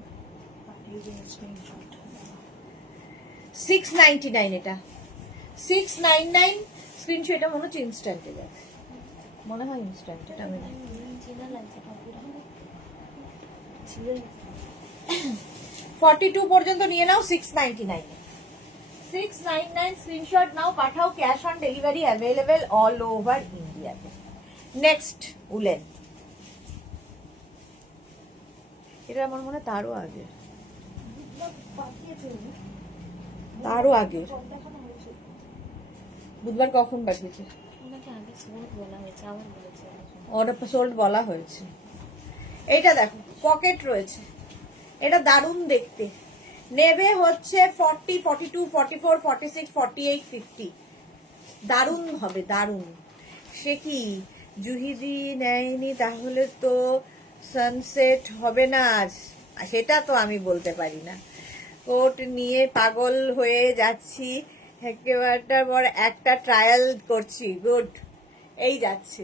পাঠিয়ে দিন স্ক্রিনশট। 699 এটা 699 স্ক্রিনশট। এটা মনে হচ্ছে ইনস্ট্যান্টে যাচ্ছে, মনে হয় ইনস্ট্যান্ট, এটা আমি 42 পর্যন্ত নিয়ে নাও 699, 699 স্ক্রিনশট নাও পাঠাও, cash on delivery available all over ইন্ডিয়াতে। নেক্সট উলেন, এটা আমার মনে হয় তারও আগে, তারও আগে। বুধবার কখন পাঠিয়েছে? অর্ডার সোল্ড বলা হয়েছে। এইটা দেখো পকেট রয়েছে, এটা দারুণ দেখতে, নেবে হচ্ছে 40, 42, 44, 46, 48, 50, দারুণ হবে দারুণ। সে কি জুহিদি নেয়নি তাহলে তো সানসেট হবে না আজ? সেটা তো আমি বলতে পারি না, কোট নিয়ে পাগল হয়ে যাচ্ছি, একেবারটার পর একটা ট্রায়াল করছি। গুড, এই যাচ্ছে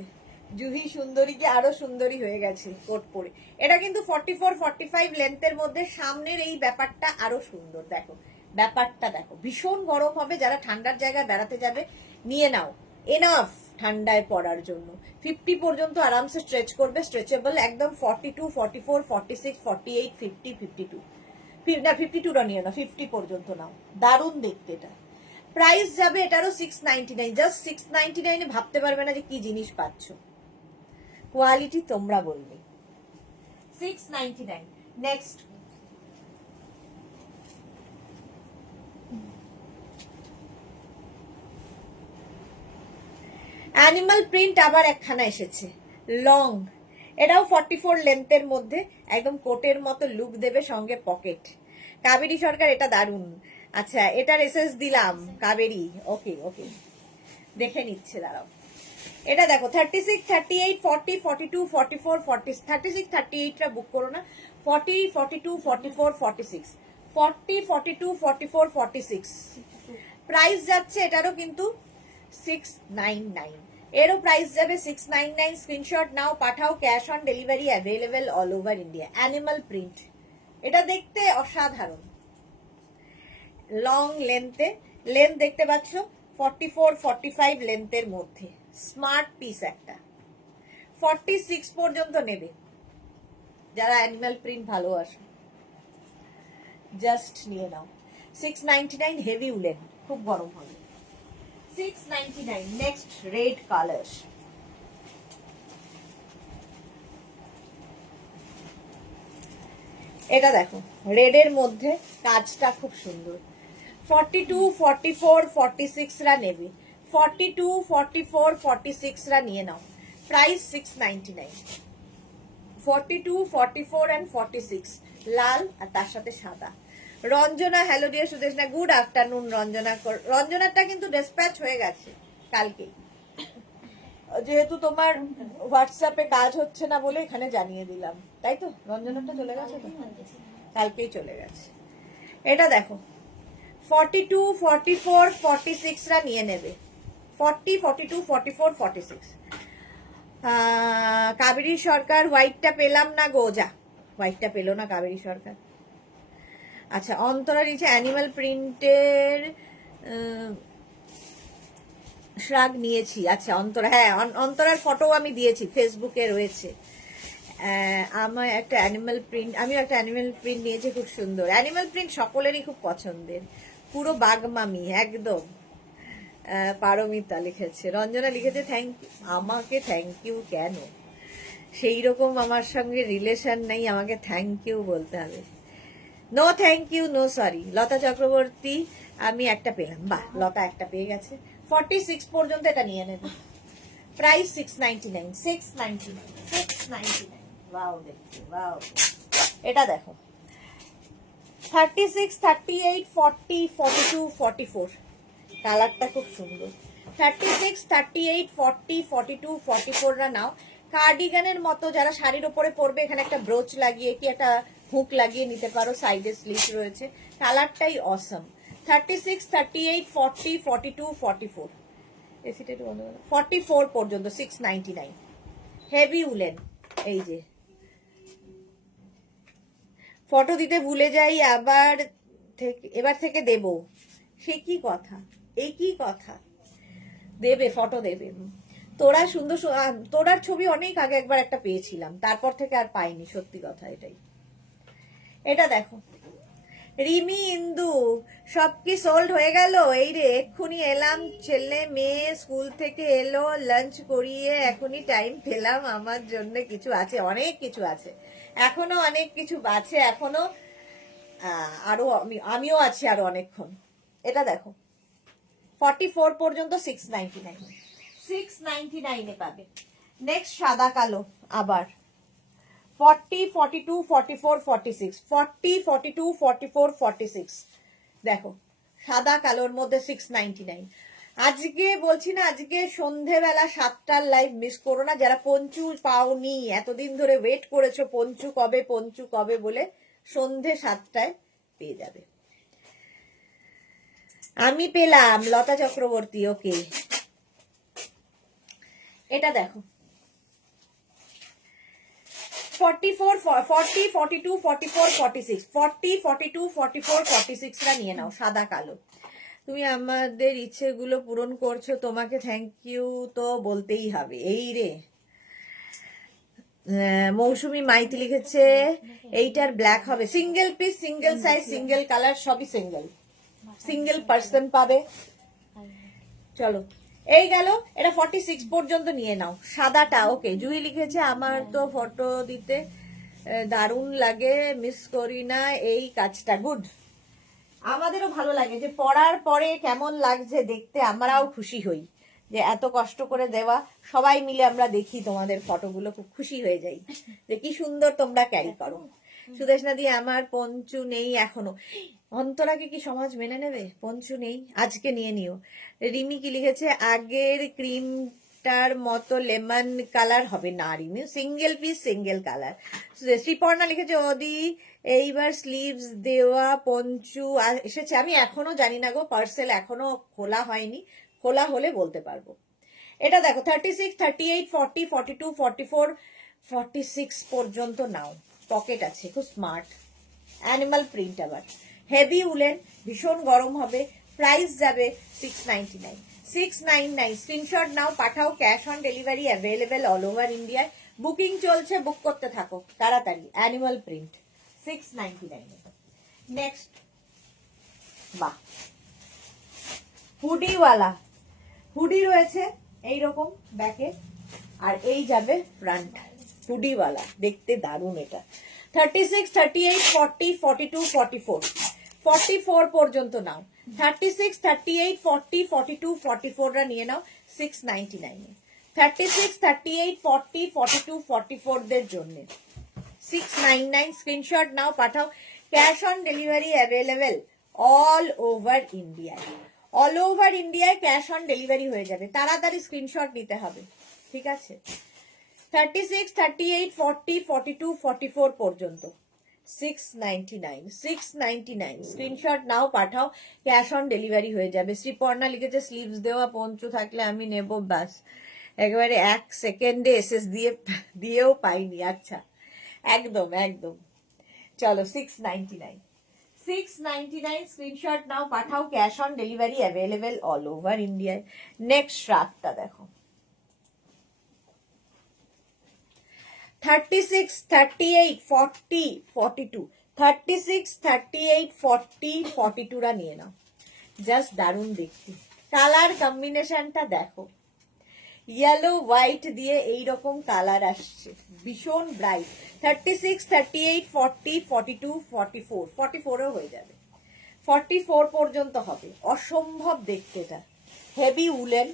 জুহি সুন্দরী কি আরো সুন্দরী হয়ে গেছে কোট পরে। এটা কিন্তু 44, 45 লেন্থের মধ্যে, সামনের এই ব্যাপারটা আরো সুন্দর। দেখো ব্যাপারটা দেখো, ভীষণ গরম হবে, যারা ঠান্ডার জায়গায় বেড়াতে যাবে নিয়ে নাও, এনাফ ঠান্ডায় পড়ার জন্য। 50 পর্যন্ত আরামসে স্ট্রেচ করবে, স্ট্রেচেবল একদম। 42, 44, 46, 48, 50, 52 না 52 টা নিও না, 50 পর্যন্ত নাও, দারুণ দেখতে এটা। প্রাইস যাবে এটারও 699, জাস্ট 699 এ ভাবতে পারবে না যে কি জিনিস পাচ্ছ, কোয়ালিটি তোমরা বলবে। 699 নেক্সট অ্যানিমাল প্রিন্ট আবার একখানা এসেছে, লং, এটাও 44 লেন্থের মধ্যে, একদম কোটের মতো লুক দেবে, সঙ্গে পকেট। কাবেরী সরকার, এটা দারুন। আচ্ছা, এটার এসএস দিলাম কাবেরী। ওকে ওকে, দেখে নিচ্ছে, দাঁড়াও। এটা দেখো 36, 38, 40, 42, 44, 40, 36, 38টা বুক করো না। 40, 42, 44, 46, 40, 42, 44, 46। প্রাইস যাচ্ছে এটারও কিন্তু 699, এরও প্রাইস যাবে 699। স্ক্রিনশট নাও, পাঠাও, cash on delivery available all over India. Animal print, এটা দেখতে অসাধারণ, লং লেন্থে, লেন্থ দেখতে পাচ্ছ 44, 45 লেন্থের মধ্যে, স্মার্ট পিস একটা। 46 পর্যন্ত নেবে যারা অ্যানিমাল প্রিন্ট ভালোবাসে, জাস্ট নিয়ে নাও। 699, হেভি উলেন, খুব গরম হবে। 699। Next, red colour. এটা দেখো, রেডের মধ্যে কাজটা খুব সুন্দর। 42, 44, 46 রা নেবে, 42, 44, 46 রা নিয়ে নাও। প্রাইস 699। 42, 44 and 46, লাল আর তার সাথে সাদা। Ranjana, hello dear Sudeshna, good afternoon. রঞ্জনাটা কিন্তু ডিসপ্যাচ হয়ে গেছে কালকে, যেহেতু তোমার হোয়াটসঅ্যাপে কাজ হচ্ছে না বলে এখানে জানিয়ে দিলাম, তাই তো? রঞ্জনাটা চলে গেছে তো, কালকেই চলে গেছে। এটা দেখো 42, 44, 46 রা নিয়ে নেবে। 40, 42, 44, 46। কাবেরী সরকার, হোয়াইটটা পেলাম না গো, যা, হোয়াইটটা পেলো না কাবেরী সরকার। আচ্ছা, অন্তরা নিচে অ্যানিমাল প্রিন্টের শ্রাগ নিয়েছি। আচ্ছা অন্তরা, হ্যাঁ অন্তরার ফটো আমি দিয়েছি, ফেসবুকে রয়েছে। আমার একটা অ্যানিমাল প্রিন্ট, আমিও একটা অ্যানিমাল প্রিন্ট নিয়েছি, খুব সুন্দর অ্যানিমাল প্রিন্ট, সকলেরই খুব পছন্দের, পুরো বাগমামি একদম। পারমিতা লিখেছে, রঞ্জনা লিখেছে থ্যাংক ইউ। আমাকে থ্যাংক ইউ কেন? সেই রকম আমার সঙ্গে রিলেশন নেই, আমাকে থ্যাংক ইউ বলতে হবে। No thank you, no sorry. Lata Chakraborty, আমি একটা পেলাম, বাহ, লতা একটা পেয়ে গেছে। 46 পর্যন্ত এটা নিয়ে নেবে। প্রাইস 699, 699, 699। ওয়াও, দেখতে ওয়াও। এটা দেখো 36, 38, 40, 42, 44, কালারটা খুব সুন্দর। 36, 38, 40, 42, 44 রা নাও। কার্ডিগানের মতো যারা শাড়ির ওপরে পরবে, এখানে একটা ব্রোচ লাগিয়ে কি একটা হুক লাগিয়ে নিতে পারো, সাইডে স্লিভ রয়েছে, কালারটাই অসম। 36, 38, 40, 42, 44, 44 পর্যন্ত 699। Heavy woollen. এই যে ফটো দিতে ভুলে যাই, এবার থেকে দেব, সে কি কথা, এই কি কথা, দেবে, ফটো দেবে। তোরা সুন্দর, তোরার ছবি অনেক আগে একবার একটা পেয়েছিলাম, তারপর থেকে আর পাইনি, সত্যি কথা এটাই। এটা দেখো রিমি ইন্দু, সব কি সোল্ড হয়ে গেল? এই রে, এক্ষুনি এলাম, ছেলে মেয়ে স্কুল থেকে এলো, লাঞ্চ করিয়ে এখনই টাইম পেলাম, আমার জন্য কিছু আছে, অনেক কিছু আছে এখনো, অনেক কিছু আছে এখনো, আরো আমিও আছি আরো অনেকক্ষণ। এটা দেখো 44 পর্যন্ত 699, 699 এ পাবে। নেক্সট সাদা কালো, আবার 40, 42, 44, 46, 40, 42, 44, 46। দেখো সাদা কালোর মধ্যে 699। আজকে বলছি না, আজকে সন্ধেবেলা 7টার লাইভ মিস করো না। যারা পঞ্চু পাওনি, এতদিন ধরে ওয়েট করেছো পঞ্চু কবে বলে, সন্ধে 7টায় পেয়ে যাবে। আমি পেলাম, লতা চক্রবর্তী, ওকে। এটা দেখো 44, 40, 42, 44, 46, 40, 42, 44, 46 রা নিয়ে নাও, সাদা কালো। তুমি আমাদের ইচ্ছেগুলো পূরণ করছো, তোমাকে থ্যাংক ইউ তো বলতেই হবে। এই রে, মৌসুমী মাইতি লিখেছে এইটার ব্ল্যাক হবে, single piece, single size, single colour, সবই সিঙ্গেল পার্সন পাবে। চলো, এই গেল, এটা 46 পর্যন্ত নিয়ে নাও, সাদাটা। ওকে, জুই লিখেছে আমার তো ফটো দিতে দারুণ লাগে, মিস করি না এই কাজটা। গুড, আমাদেরও ভালো লাগে যে পড়ার পরে কেমন লাগছে দেখতে, আমরাও খুশি হই। যে এত কষ্ট করে দেওয়া, সবাই মিলে আমরা দেখি তোমাদের ফটোগুলো, খুব খুশি হয়ে যাই যে কি সুন্দর তোমরা ক্যারি করো। সুদেশনা দি আমার পঞ্চু নেই এখনো। অন্তরাকে কি সমাজ মেনে নেবে? পঞ্চু নেই, আজকে নিয়ে নিও। রিমি কি লিখেছে, আগের ক্রিমটার মতো লেমন কালার হবে না Rimi, single piece single colour. Sriparna লিখেছে ওদি এইবার স্লিভস দেওয়া পঞ্চু এসেছে, আমি এখনো জানি না গো, পার্সেল এখনো খোলা হয়নি, খোলা হলে বলতে পারবো। এটা দেখো 36, 38, 40, 42, 44, 46 পর্যন্ত নাও, পকেট আছে, খুব স্মার্ট, অ্যানিমাল প্রিন্ট, আবার হেভি উলেন, ভীষণ গরম হবে। প্রাইস যাবে 699, 699। স্ক্রিনশট নাও, পাঠাও, cash on delivery available all over ইন্ডিয়ায়। বুকিং চলছে, বুক করতে থাকো তাড়াতাড়ি। Animal print 699। নেক্সট, বাহ, হুডিওয়ালা হুডি রয়েছে এইরকম ব্যাকে, আর এই যাবে ফ্রন্ট, হুডিওয়ালা, দেখতে দারুণ। এটা 36, 38, 40, 42, 44, 44 পর্যন্ত নাও। 36, 38, 40, 42, 44 রা নিয়ে নাও 699। 36, 38, 40, 42, 44 দের জন্য 699। স্ক্রিনশট নাও, পাঠাও, cash on delivery available all over India. All over ইন্ডিয়ায় ক্যাশ অন ডেলিভারি হয়ে যাবে, তাড়াতাড়ি স্ক্রিনশট নিতে হবে, ঠিক আছে? 36, 38, 40, 42, 44 পর্যন্ত 699, 699। স্ক্রিনশট নাও, পাঠাও, ক্যাশ অন ডেলিভারি হয়ে যাবে। শ্রীপর্ণা লিখেছে স্লিভস দেওয়া পঞ্চু থাকলে আমি নেব, বাস একেবারে 1 সেকেন্ডে এসএস দিয়েও পাইনি। আচ্ছা, একদম একদম, চলো 699, 699। স্ক্রিনশট নাও, পাঠাও, cash on delivery available all over ইন্ডিয়ায়। নেক্সট শ্রাগটা দেখো, 36, 38, 40, 42, 36, 38, 40, 42 রা নিয়ে নাও, জাস্ট দারুণ দেখতে। কালার কম্বিনেশনটা দেখো, ইয়েলো হোয়াইট দিয়ে এইরকম কালার আসছে, ভীষণ ব্রাইট। 36, 38, 40, 42, 44, 44ও হয়ে যাবে, 44 পর্যন্ত হবে। অসম্ভব দেখতে, এটা হেভি উলেন,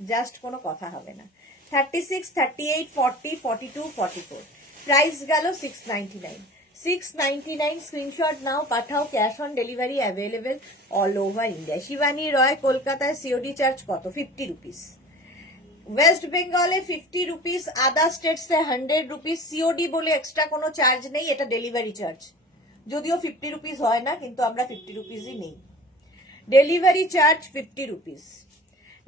জাস্ট কোনো কথা হবে না। 36, 38, 40, 42, 44, প্রাইস গেল 699, 699। স্ক্রিনশট নাও, পাঠাও, cash on delivery available all over India. Shivani Roy কলকাতায় সিওডি চার্জ কত? 50 রুপিস। ওয়েস্ট বেঙ্গলে 50 রুপিস, আদার স্টেটসে 100 রুপিস। সিওডি বলে এক্সট্রা কোনো চার্জ নেই, এটা ডেলিভারি চার্জ, যদিও 50 রুপিস হয় না, কিন্তু আমরা 50 রুপিসই নেই। Delivery charge 50 rupees.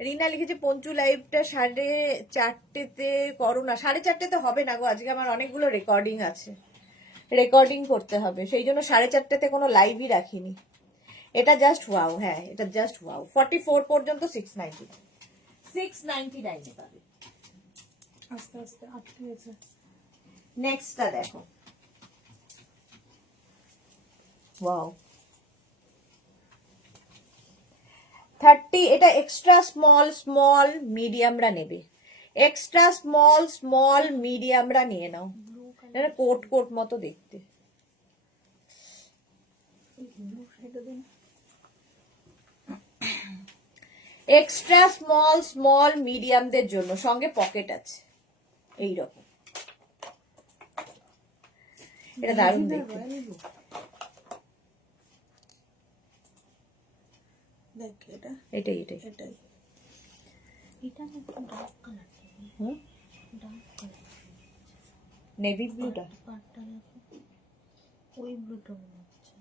রিনা লিখেছে পঞ্চু লাইভটা 4:30 করো না। 4:30 হবে না গো, আজকে আমার অনেকগুলো রেকর্ডিং আছে, রেকর্ডিং করতে হবে, সেই জন্য 4:30 কোনো লাইভই রাখিনি। এটা জাস্ট ওয়াও, হ্যাঁ এটা জাস্ট ওয়াও। 44 পর্যন্ত 699, 699 এ পাবে। আস্তে আস্তে আটকে গেছে। নেক্সটটা দেখো, ওয়াও 30, এটা এক্সট্রা স্মল স্মল মিডিয়ামরা নেবে, এক্সট্রা স্মল স্মল মিডিয়ামরা নিয়ে নাও, এটা কোট কোট মতো দেখতে। এক্সট্রা স্মল স্মল মিডিয়ামদের জন্য, সঙ্গে পকেট আছে এইরকম, এটা দারুণ দেখতে। দেখ এটা, এটাই এটাই এটাই এটা না একটু ডার্ক কালার, হুম, ডার্ক কালার, নেভি ব্লুটা পাটটা দেখো, ওই ব্লুটা মনে হচ্ছে।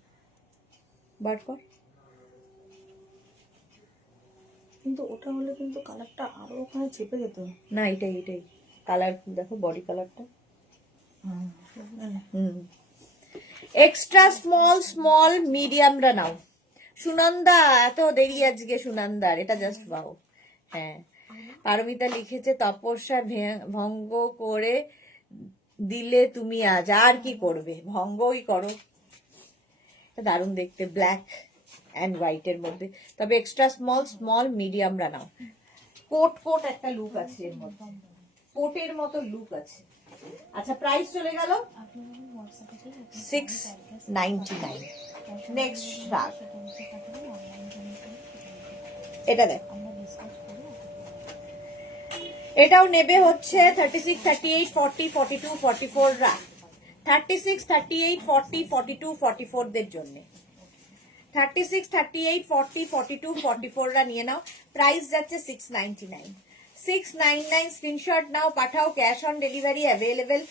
বার কর। কিন্তু ওটা হলে কিন্তু কালারটা আরো ওখানে চেপে যেত। না এটাই এটাই কালার, দেখো বডি কালারটা। হুম, এক্সট্রা স্মল স্মল মিডিয়ামরা নাও। সুনন্দা, এত দেরি আজকে সুনন্দার, এটা জাস্ট পাও। হ্যাঁ, পারমিতা লিখেছে তপস্যা ভঙ্গ করে দিলে তুমি আজ, আর কি করবে, ভঙ্গই করো। দারুণ দেখতে, ব্ল্যাক অ্যান্ড হোয়াইট এর মধ্যে, তবে এক্সট্রা স্মল স্মল মিডিয়ামরা নাও। কোট কোট একটা লুক আছে এর মধ্যে, কোটের মতো লুক আছে। আচ্ছা, প্রাইস চলে গেল 699। নেক্সট এটা দেখো, এটাও নেবে হচ্ছে 36, 38, 40, 42, 44 রা। 36, 38, 40, 42, 44 দের জন্য। 36, 38, 40, 42, 44 রা নিয়ে নাও। প্রাইস যাচ্ছে 699। 699 স্ক্রিনশট নাও, পাঠাও। Cash on delivery available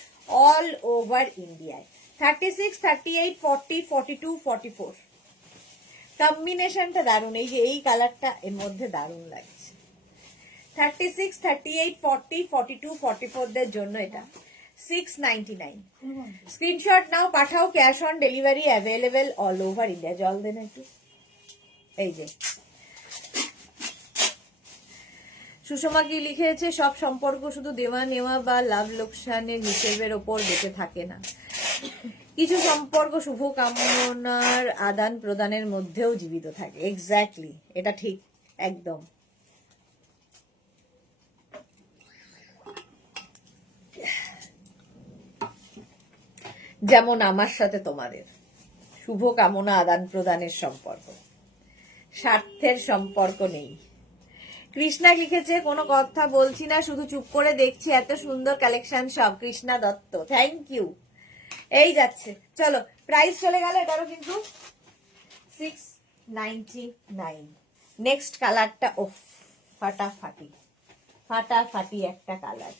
all over ইন্ডিয়ায়। 36, 38, 40, 42, 44 কম্বিনেশনটা দারুণ। এই যে এই কালারটা এর মধ্যে দারুণ লাগছে। 36, 38, 40, 42, 44 দের জন্য এটা 699। স্ক্রিনশট নাও, পাঠাও। Cash on delivery available all over India. জল দেন একটু। এই যে সুষমা কি লিখেছে, সব সম্পর্ক শুধু দেওয়া নেওয়া বা লাভ লোকসানের হিসেবের ওপর বেঁচে থাকে না, কিছু সম্পর্ক শুভ কামনার আদান প্রদানের মধ্যেও জীবিত থাকে। এক্স্যাক্টলি, এটা ঠিক, একদম। যেমন আমার সাথে তোমাদের শুভ কামনা আদান প্রদানের সম্পর্ক, স্বার্থের সম্পর্ক নেই। কৃষ্ণা লিখেছে, কোনো কথা বলছি না, শুধু চুপ করে দেখছি, এত সুন্দর কালেকশন সব। Krishna Dutta, thank you. এই যাচ্ছে, চলো প্রাইস চলে গেল এটারও কিন্তু 699। নেক্সট কালারটা ওফ ফাটাফাটি, ফাটাফাটি একটা কালার।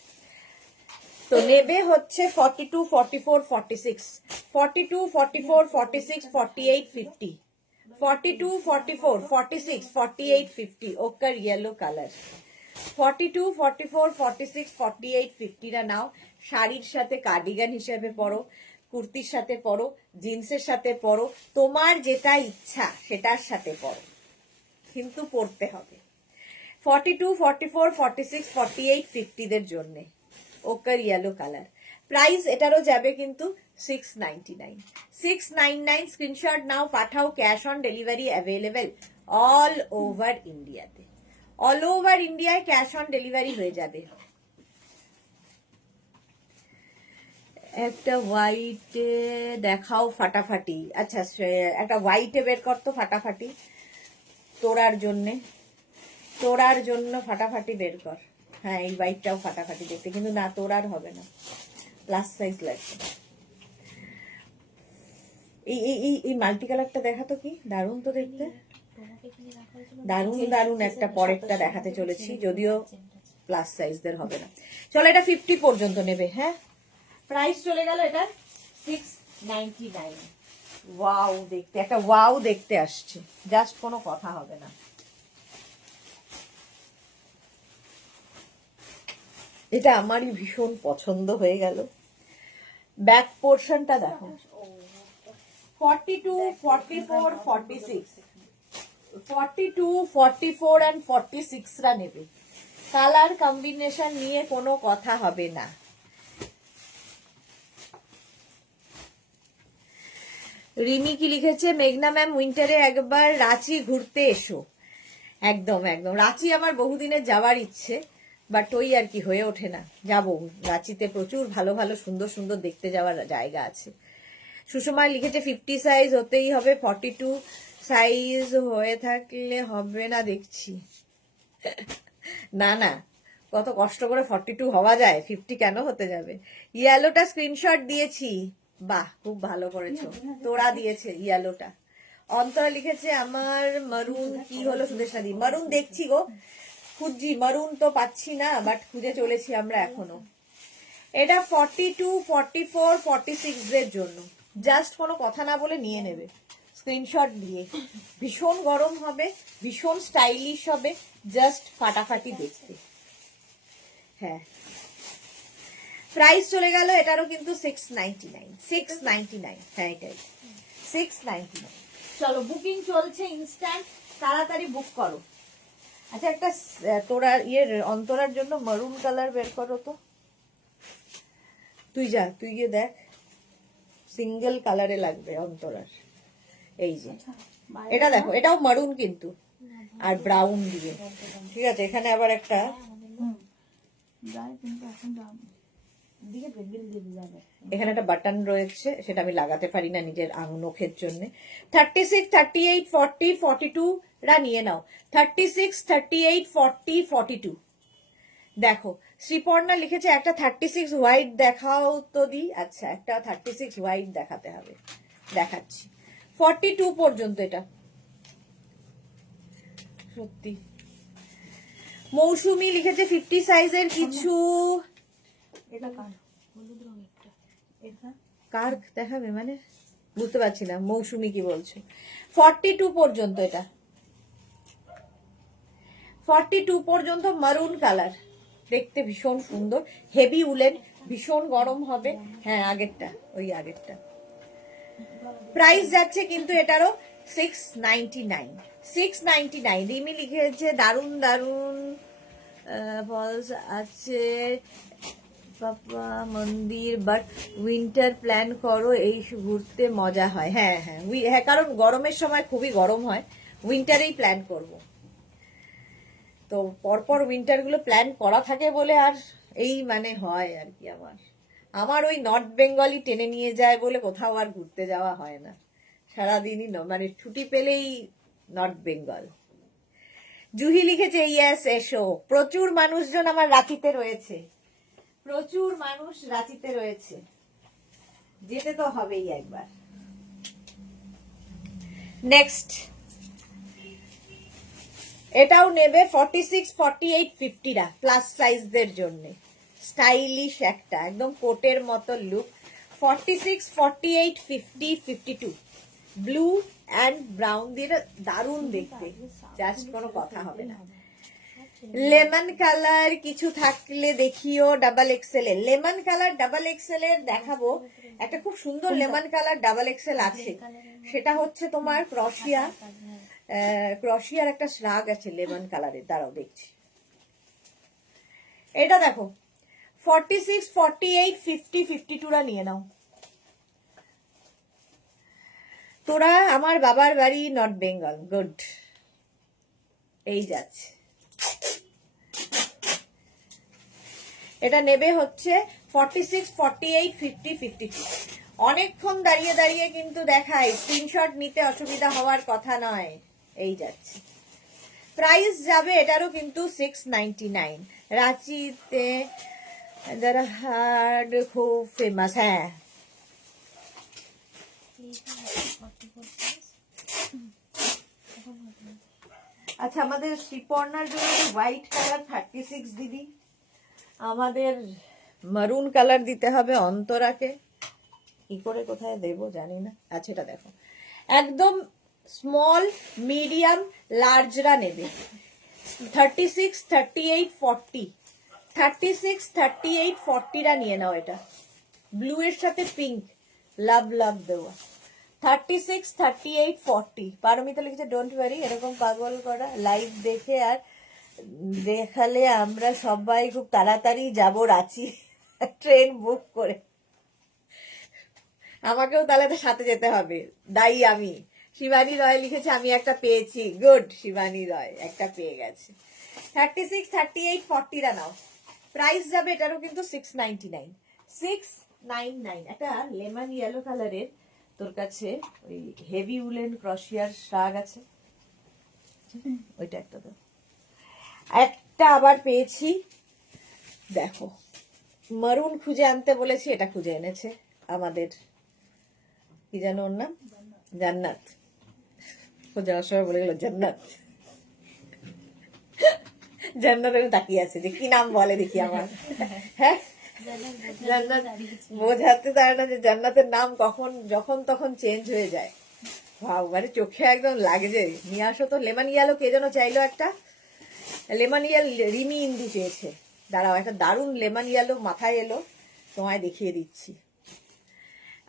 তো নেবে হচ্ছে 42, 44, 46, 42, 44, 46, 48, 50, 42, 44, 46, 48, 50 ওকার ইয়েলো কালার। 42, 44, 46, 48, 50 রা নাও। শাড়ির সাথে কার্ডিগান হিসেবে পরো, কুর্তির সাথে পরো, জিন্সের সাথে পরো, তোমার যেটা ইচ্ছা সেটার সাথে পরো, কিন্তু পরতে হবে। 42, 44, 46, 48, 50 দের জন্য ওকার ইয়েলো কালার। প্রাইস এটারও যাবে কিন্তু 699। 699 স্ক্রিনশট নাও, পাঠাও। Cash on delivery available all over ইন্ডিয়াতে। অল ওভার ইন্ডিয়ায় ক্যাশ অন ডেলিভারি হয়ে যাবে। একটা হোয়াইটে দেখাও ফাটাফাটি। আচ্ছা, একটা হোয়াইটে বের করতো ফাটাফাটি তোরার জন্যে, তোরার জন্য ফাটাফাটি বের কর। হ্যাঁ, এই হোয়াইটটাও ফাটাফাটি দেখতে, কিন্তু না তোরার হবে না, প্লাস সাইজ লাগবে। এই এই এই এই মাল্টি কালারটা দেখাতো, কি দারুণ তো দেখতে, দারুণ দারুণ একটা পরেরটা দেখাতে চলেছি, যদিও প্লাস সাইজদের হবে না। চলো, এটা 50 পর্যন্ত নেবে। হ্যাঁ, প্রাইস চলে গেল এটা 699। ওয়াও দেখতে, একটা ওয়াও দেখতে আসছে, জাস্ট কোনো কথা হবে না। এটা আমারই ভীষণ পছন্দ হয়ে গেল। ব্যাক পোর্শনটা দেখো, 42, 44, 46, 42, 44 and 46 রা নেবে। কালার কম্বিনেশন নিয়ে কোনো কথা হবে না। রিমি কি লিখেছে, মেঘনা ম্যাম উইন্টারে একবার রাঁচি ঘুরতে এসো। একদম একদম, রাঁচি আমার বহুদিনের যাওয়ার ইচ্ছে, বাট ওই আর কি হয়ে ওঠে না। যাবো, রাঁচিতে প্রচুর ভালো ভালো সুন্দর সুন্দর দেখতে যাওয়ার জায়গা আছে। সুষমা লিখেছে 50 সাইজ হতেই হবে, 42 সাইজ হয়ে থাকলে হবে না দেখছি। না না, কত কষ্ট করে 42 হওয়া যায়, 50 কেন হতে যাবে। ইয়েলোটা স্ক্রিনশট দিয়েছি, বাহ খুব ভালো করেছো, তোরা দিয়েছে ইয়েলোটা। অন্তরা লিখেছে, আমার মারুন কি হলো সুদেশনা দি, মারুন দেখছি গো, খুঁজছি, মারুন তো পাচ্ছি না, বাট খুঁজে চলেছি আমরা এখনো। এটা 42, 44, 46 এর জন্য, জাস্ট কোনো কথা না বলে নিয়ে নেবে স্ক্রিনশট দিয়ে। ভীষণ গরম হবে, ভীষণ স্টাইলিশ হবে, জাস্ট ফাটাফাটি দেখতে। হ্যাঁ, প্রাইস চলে গেল এটারও কিন্তু 699। 699, হ্যাঁ এটাই 699। চলো, বুকিং চলছে ইনস্ট্যান্ট, তাড়াতাড়ি বুক করো। আচ্ছা, একটা তোরা অন্তরার জন্য মারুন কালার বের করো তো। তুই যা, তুই গিয়ে দেখ, সিঙ্গেল কালারে লাগবে অন্তরার। এই যে এটা দেখো, এটাও মারুন কিন্তু, আর ব্রাউন দিয়ে, ঠিক আছে। এখানে আবার একটা এখানে একটা বাটন রয়েছে, সেটা আমি লাগাতে পারি না নিজের নখের জন্য। 36, 38, 40, 42 রা নিয়ে নাও। 36, 38, 40, 42 দেখো, শ্রীপর্ণা লিখেছে একটা 36 হোয়াইট দেখাও তো দি। আচ্ছা, একটা 36 হোয়াইট দেখাতে হবে, দেখাচ্ছি। 42 পর্যন্ত এটা সত্যি। মৌসুমি লিখেছে 50 সাইজের কিছু। এটা কার? হলুদ রঙেরটা। এটা কার দেখাবে মানে বুঝতে পারছি না। মৌসুমি কি বলছো? 42 পর্যন্ত এটা, 42 পর্যন্ত মারুন কালার, দেখতে ভীষণ সুন্দর, হেভি উলেন, ভীষণ গরম হবে। হ্যাঁ আগেরটা, ওই আগেরটা। প্রাইস যাচ্ছে কিন্তু এটারও 699, 699। রিমি লিখেছে দারুন দারুন ফলস আছে পাপা মন্দির, বাট উইন্টার প্ল্যান করো, এই ঘুরতে মজা হয়। হ্যাঁ হ্যাঁ হ্যাঁ, কারণ গরমের সময় খুবই গরম হয়, উইন্টারেই প্ল্যান করব। তো পরপর উইন্টার গুলো প্ল্যান করা থাকে বলে আর এই মানে হয় আর কি। আমার ওই নর্থ বেঙ্গলই টেনে নিয়ে যায় বলে কোথাও আর ঘুরতে যাওয়া হয় না। সারাদিনই মানে ছুটি পেলেই নর্থ বেঙ্গল। জুহি লিখেছে ইয়েস এসো। প্রচুর মানুষজন আমার রাঁচিতে রয়েছে, প্রচুর মানুষ রাঁচিতে রয়েছে, যেতে তো হবেই একবার। নেক্সট এটাও নেবে 46, 48, 50রা প্লাস সাইজদের জন্য। স্টাইলিশ একটা একদম কোটের মতো লুক। 46, 48, 50, 52 ব্লু অ্যান্ড ব্রাউন দিয়ে দারুণ দেখতে, জাস্ট কোনো কথা হবে না। লেমন কালার কিছু থাকলে দেখিও ডাবল এক্সেল এর। লেমন কালার ডাবল এক্সেল এর দেখাবো। একটা খুব সুন্দর লেমন কালার ডাবল এক্সেল আছে, সেটা হচ্ছে তোমার ক্রশিয়া, ক্রশিয়ার একটা শ্রাগ আছে লেমন কালারের, দাঁড়াও দেখছি। এটা দেখো 46, 48, 50, 52রা নিয়ে নাও। তোরা আমার বাবার বাড়ি নর্থ বেঙ্গল, গুড। এই যাচ্ছে, এটা নেবে হচ্ছে 46, 48, 50, 52। অনেকক্ষণ দাঁড়িয়ে দাঁড়িয়ে কিন্তু দেখাই, স্ক্রিনশট নিতে অসুবিধা হওয়ার কথা নয়। এই যাচ্ছে, প্রাইস যাবে এটারও কিন্তু 699। রাঁচিতে যারা হার্ড খুব ফেমাস। হ্যাঁ আচ্ছা, আমাদের শ্রীপর্ণার জন্য হোয়াইট কালার 36 দিদি, আমাদের মারুন কালার দিতে হবে অন্তরাকে। কি করে কোথায় দেবো জানি না। আচ্ছা এটা দেখো, একদম স্মল মিডিয়াম লার্জরা নেবে 36, 38, 40, 36, 38, 40রা নিয়ে নাও। এটা ব্লু এর সাথে পিঙ্ক, লাভ লাভ দেওয়া। 36, 38, 40। পারমিতা লিখেছে ডোন্ট ওয়ারি, এরকম পাগল করা লাইভ দেখে আর দেখালে আমরা সবাই খুব তাড়াতাড়ি যাব রাঁচি, ট্রেন বুক করে। আমাকেও তাহলে তো সাথে যেতে হবে, দায়ী আমি। শিবানী রয় লিখেছে আমি একটা পেয়েছি, গুড। শিবানী রয় একটা পেয়ে গেছে। 36, 38, 40রা নাও। প্রাইস যাবে এটারও কিন্তু 699, 699। একটা লেমন ইয়েলো কালারের তোর কাছে ওই হেভি উলেন ক্রশিয়ার শাগ আছে, ওইটা একটা দাও। একটা আবার পেয়েছি দেখো, মারুন খুঁজে আনতে বলেছি, এটা খুঁজে এনেছে আমাদের, কি যেন ওর নাম, জান্নাত। যাওয়ার সময় বলে গেল জান্নাত। জান্নাত আমি তাকিয়ে আছে যে কি নাম বলে দেখি আমার। হ্যাঁ জান্নাত বোঝাতে পারে না যে জান্নাতের নাম কখন যখন তখন চেঞ্জ হয়ে যায়। ভাব মানে চোখে একদম লাগছে। নিয়ে আসো তো লেমন ইয়েলো, কে যেন চাইলো একটা লেমন ইয়েলো, রিমি ইন্দু চেয়েছে। দাঁড়াও, একটা দারুণ লেমন ইয়েলো মাথায় এলো, তোমায় দেখিয়ে দিচ্ছি।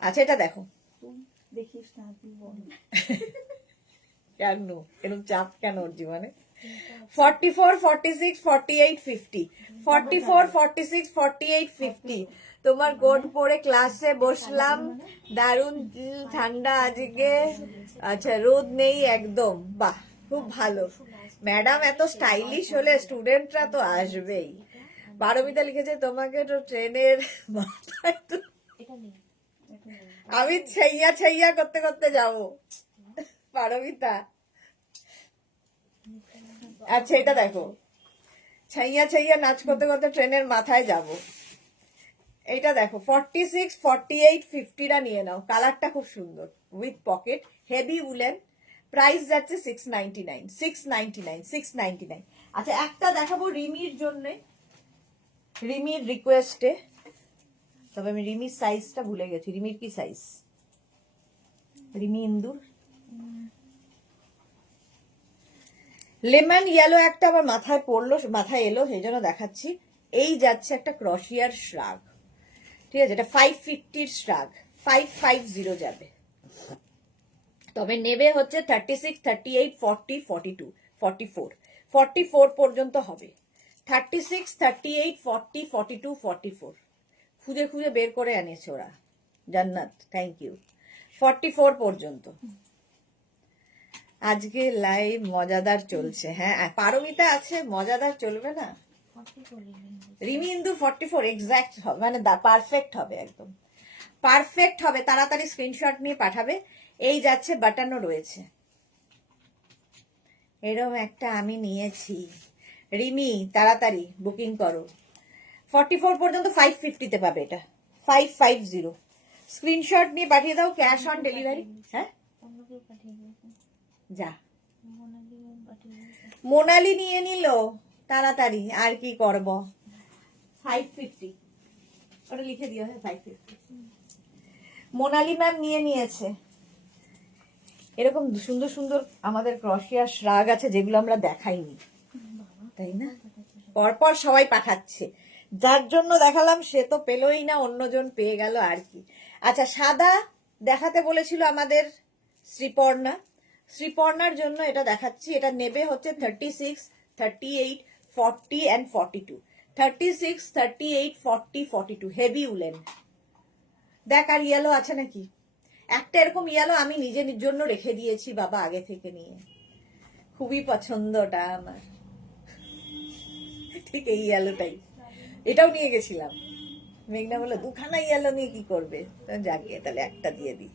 আচ্ছা এটা দেখো, দেখিস না তুই বল। কেন এরকম চাপ কেন ওর জীবনে? 44, 46, 48, 50, 44, 46, 48, 50। তোমার কোট পরে ক্লাসে বসলাম, দারুণ ঠান্ডা আজকে। আচ্ছা রোদ নেই একদম, বাহ খুব ভালো। ম্যাডাম এত স্টাইলিশ হলে স্টুডেন্টরা তো আসবেই। পারমিতা লিখেছে তোমাকে তো ট্রেনের মাথায় তো আমি ছাইয়া ছাইয়া করতে করতে যাবো। পারমিতা আচ্ছা এটা দেখো ছাইয়া ছাইয়া নাচ করতে করতে ট্রেনের মাথায় যাব। এইটা দেখো 46, 48, 50টা নিয়ে নাও, কালারটা খুব সুন্দর, with pocket, heavy woollen, price যাচ্ছে 699, 699, 699। আচ্ছা একটা দেখাবো রিমির জন্য, রিমির রিকোয়েস্টে, তবে আমি রিমির সাইজটা ভুলে গেছি। রিমির কি সাইজ? রিমি ইন্দুর লেমন ইয়েলো একটা আমার মাথায় পড়লো, মাথায় এলো, সেই জন্য দেখাচ্ছি। এই যাচ্ছে একটা ক্রশিয়ার শ্রাগ, ঠিক আছে, এটা 550-র শ্রাগ, 550 যাবে। তবে নেবে হচ্ছে 36, 38, 40, 42, 44, 44 পর্যন্ত হবে। 36, 38, 40, 42, 44 খুঁজে খুঁজে বের করে এনেছে ওরা, জান্নাত, থ্যাংক ইউ। 44 পর্যন্ত আজকে লাইভ মজাদার চলছে। হ্যাঁ পারমিতা আছে, মজাদার চলবে না? রিমি ইন্দু 44 এক্সাক্ট হবে, মানে পারফেক্ট হবে, একদম পারফেক্ট হবে। তাড়াতাড়ি স্ক্রিনশট নিয়ে পাঠাবে। এই যাচ্ছে, বাটনও রয়েছে, এরকম একটা আমি নিয়েছি। রিমি তাড়াতাড়ি বুকিং করো। 44 পর্যন্ত 550-তে পাবে, এটা 550। স্ক্রিনশট নিয়ে পাঠিয়ে দাও, ক্যাশ অন ডেলিভারি। হ্যাঁ যা, মোনালি নিয়ে নিল তাড়াতাড়ি, আর কি করব। 550 ওটা লিখে দিও, হ্যাঁ 550 মোনালি ম্যাম নিয়ে নিয়েছে। এরকম সুন্দর সুন্দর আমাদের ক্রশিয়া শ্রাগ আছে যেগুলো আমরা দেখাইনি, তাই না? পরপর সবাই পাঠাচ্ছে, যার জন্য দেখালাম সে তো পেলই না, অন্যজন পেয়ে গেল আর কি। আচ্ছা সাদা দেখাতে বলেছিল আমাদের শ্রীপর্ণা, শ্রীপর্ণার জন্য এটা দেখাচ্ছি। এটা নেবে হচ্ছে 36, 38, 40 and 42, 36, 38, 40, 42 হেভি উলেন। দেখ আর ইয়েলো আছে নাকি? একটা এরকম ইয়েলো আমি নিজের জন্য রেখে দিয়েছি বাবা, আগে থেকে নিয়ে, খুবই পছন্দটা আমার, ঠিক এই ইয়েলোটাই। এটাও নিয়ে গেছিলাম, মেঘনা বললো দুখানা ইয়েলো নিয়ে কি করবে, জাগিয়ে তাহলে একটা দিয়ে দিই।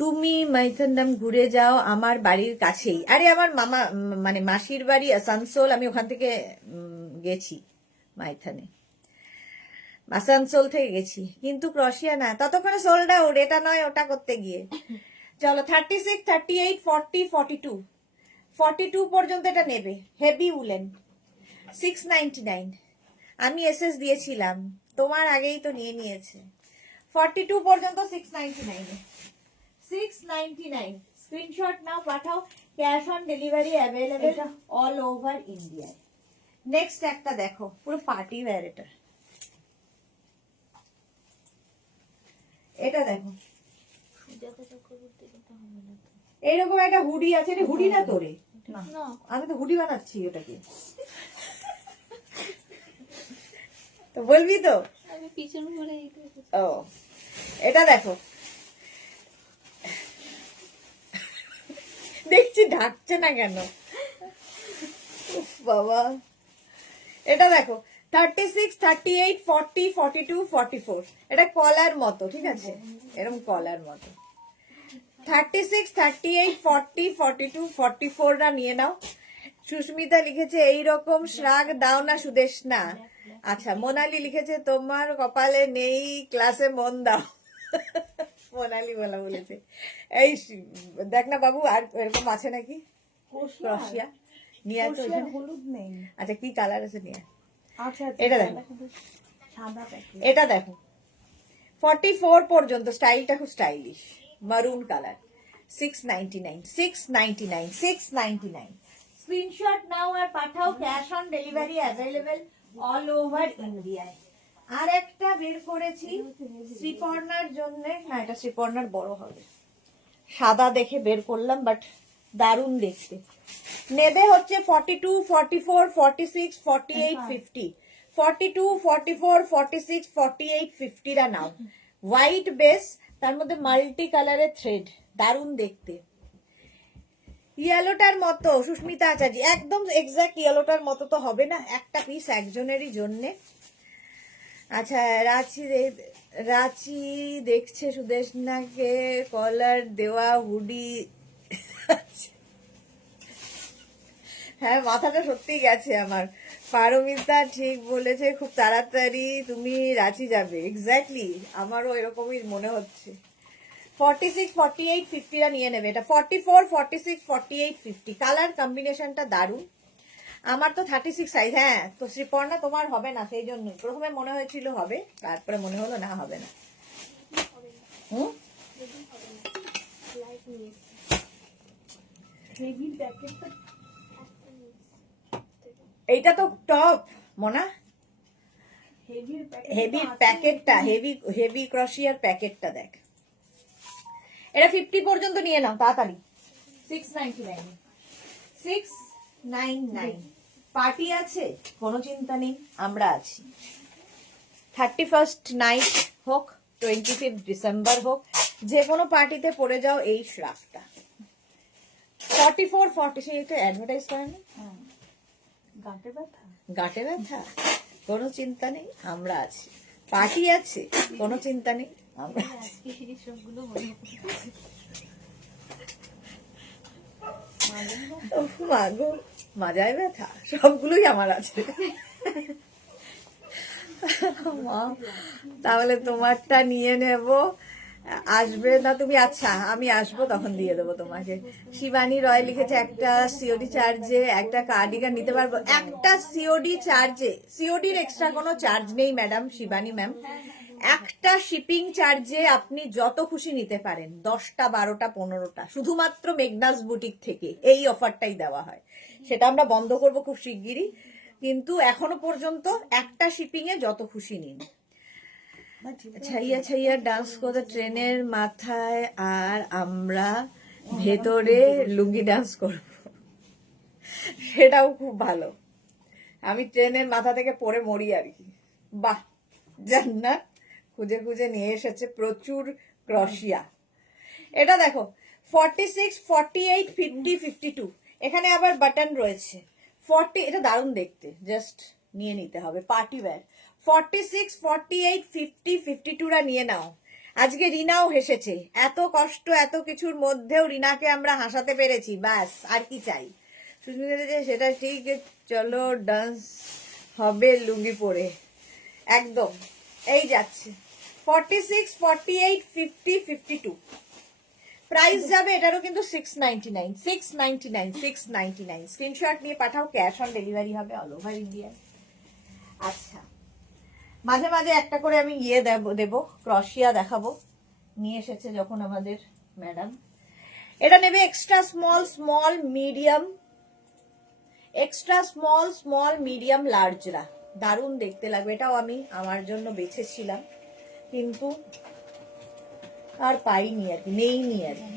তুমি মাইথনডাম ঘুরে যাও, আমার বাড়ির কাছেই। আরে আমার মামা মানে মাসির বাড়ি আসানসোল, আমি ওখান থেকে গেছি মাইথনে, আসানসোল থেকে গেছি, কিন্তু ক্রশিয়া না, ততক্ষণে সোল্ড আউট, এটা নয় ওটা করতে গিয়ে। চলো 36, 38, 40, 42, 42 পর্যন্ত এটা নেবে, হেভি উলেন, 699। আমি এসএস দিয়েছিলাম, তোমার আগেই তো নিয়ে নিয়েছে। 42 পর্যন্ত 699, 699। স্ক্রিনশট নাও, পাঠাও, cash on delivery available all over India. Next একটা দেখো, পুরো পার্টি ওয়্যার, এটা দেখো, এইরকম একটা হুডি আছে। এটা হুডি না তোরে, আমি তো হুডি বানাচ্ছি ওটাকে, তো বলবি তো। ও এটা দেখো, দেখছি ঢাকছে না কেন, উফ বাবা। এটা দেখো 36, 38, 40, 42, 44, এটা কলার মতো, ঠিক আছে, এরকম কলার মতো। 36, 38, 40, 42, 44টা নিয়ে নাও। সুস্মিতা লিখেছে এইরকম শ্রাগ দাও না সুদেশ না। আচ্ছা মোনালি লিখেছে তোমার কপালে নেই, ক্লাসে মন দাও। মোনালি বলেছে। এই দেখ না বাবু, আর এরকম আছে নাকি ক্রশিয়া নিয়ে আসো, হলুদ নেই। আচ্ছা কি কালার আছে নিয়ে? আচ্ছা এটা দেখো, সাদা প্যাকেট। এটা দেখো 44 পর্যন্ত, স্টাইলটা খুব স্টাইলিশ, মারুন কালার, 699, 699, 699। স্ক্রিনশট নাও আর পাঠাও, cash on delivery available all over ইন্ডিয়ায়। আর একটা বের করেছি শ্রীপর্ণার জন্য, না এটা শ্রীপর্ণার বড় হবে, সাদা দেখে বের করলাম, বাট দারুণ দেখতে। নেবে হচ্ছে 42, 44, 46, 48, 50, 42, 44, 46, 48, 50টা নাও। হোয়াইট বেস, তার মধ্যে মাল্টি কালারের থ্রেড, দারুণ দেখতে। ইয়েলোটার মতো, সুস্মিতা আচার্য, একদম এক্সাক্ট ইয়েলোটার মতো তো হবে না, একটা পিস একজনেরই জন্যে। আচ্ছা, রাঁচি দেখছে সুদেশনাকে কলার দেওয়া হুডি। হ্যাঁ, মাথাটা সত্যি গেছে আমার। পারমিতা ঠিক বলেছে, খুব তাড়াতাড়ি তুমি রাঁচি যাবে। এক্স্যাক্টলি, আমারও এরকমই মনে হচ্ছে। 46, 48, 50টা নিয়ে নেবে। এটা 44, 46, 48, 50 কালার কম্বিনেশনটা দারুণ। আমার তো 36 সাইজ। হ্যাঁ, তো শ্রীপর্ণা তোমার হবে না, সেই জন্য প্রথমে মনে হয়েছিল হবে, তারপরে মনে হলো না, হবে না। হবে না, হুম, যদি হবে না, লাইট নিয়ে এসছি। হেভি প্যাকেটটা একটা নিয়ে এসছি। এইটা তো টপ মোনা। হেভির প্যাকেট হেভি প্যাকেটটা, হেভি ক্রশিয়ার প্যাকেটটা দেখ। এটা 50 পর্যন্ত নিয়ে নাও তাড়াতাড়ি। 699, 699। পার্টি আছে, কোনো চিন্তা নেই, আমরা আছি। 31st নাইট হোক, 25th ডিসেম্বর হোক, যে কোনো পার্টিতে পরে যাও এই শ্রাগটা। 44, 40, এটা অ্যাডভার্টাইজ করে না? হ্যাঁ, গাঁটে ব্যথা। গাঁটে ব্যথা, কোনো চিন্তা নেই, আমরা আছি। পার্টি আছে, কোনো চিন্তা নেই, আমরা আছি। আজকে এই সবগুলো মনে পড়ছে। উফ, মাগো, মাজায় ব্যথা, সবগুলোই আমার আছে। মা, তাহলে তোমারটা নিয়ে নেব। আসবে না তুমি? আচ্ছা, আমি আসবো, তখন দিয়ে দেবো তোমাকে। শিবানী রয় লিখেছে, একটা সিওডি চার্জে একটা কার্ডিগান নিতে পারবো? একটা সিওডি চার্জে, সিওডির এক্সট্রা কোনো চার্জ নেই ম্যাডাম, শিবানী ম্যাম। একটা শিপিং চার্জে আপনি যত খুশি নিতে পারেন, 10টা, 12টা, 15টা, শুধুমাত্র মেঘনাস বুটিক থেকে এই অফারটাই দেওয়া হয়। সেটা আমরা বন্ধ করব খুব শিগগিরই, কিন্তু এখনো পর্যন্ত একটা শিপিং এ যত খুশি নিন। ছাইয়া ছাইয়া ডান্স করে ট্রেনের মাথায়, আর আমরা ভেতরে লুঙ্গি ডান্স করব, সেটাও খুব ভালো। আমি ট্রেনের মাথা থেকে পড়ে মরি আর কি। বাহ, জান্নাত খুঁজে খুঁজে নিয়ে এসেছে প্রচুর ক্রশিয়া। এটা দেখো, 46, 48, 50, 52, এখানে আবার বাটন রয়েছে। 40, এটা দারুণ দেখতে, জাস্ট নিয়ে নিতে হবে, পার্টি ওয়্যার। 46, 48, 50, 52রা নিয়ে নাও। আজকে রিনাও হেসেছে, এত কষ্ট এত কিছুর মধ্যেও রিনাকে আমরা হাসাতে পেরেছি, ব্যাস আর কি চাই। সুস্মিতা যে সেটা ঠিক, চলো ডান্স হবে লুঙ্গি পরে, একদম। এই যাচ্ছে 46, 48, 50, 52। প্রাইস যাবে এটারও কিন্তু 699, 699, 699। স্ক্রিনশট নিয়ে পাঠাও, ক্যাশ অন ডেলিভারি হবে অল ওভার ইন্ডিয়া। আচ্ছা, মাঝে মাঝে একটা করে আমি দেবো, ক্রশিয়া দেখাবো। নিয়ে এসেছে যখন আমাদের ম্যাডাম। এটা নেবে extra small, small, medium, extra small, small, medium, লার্জরা। দারুণ দেখতে লাগবে, এটাও আমি আমার জন্য বেছেছিলাম, কিন্তু আর পাইনি আর কি, নেইনি আর কি।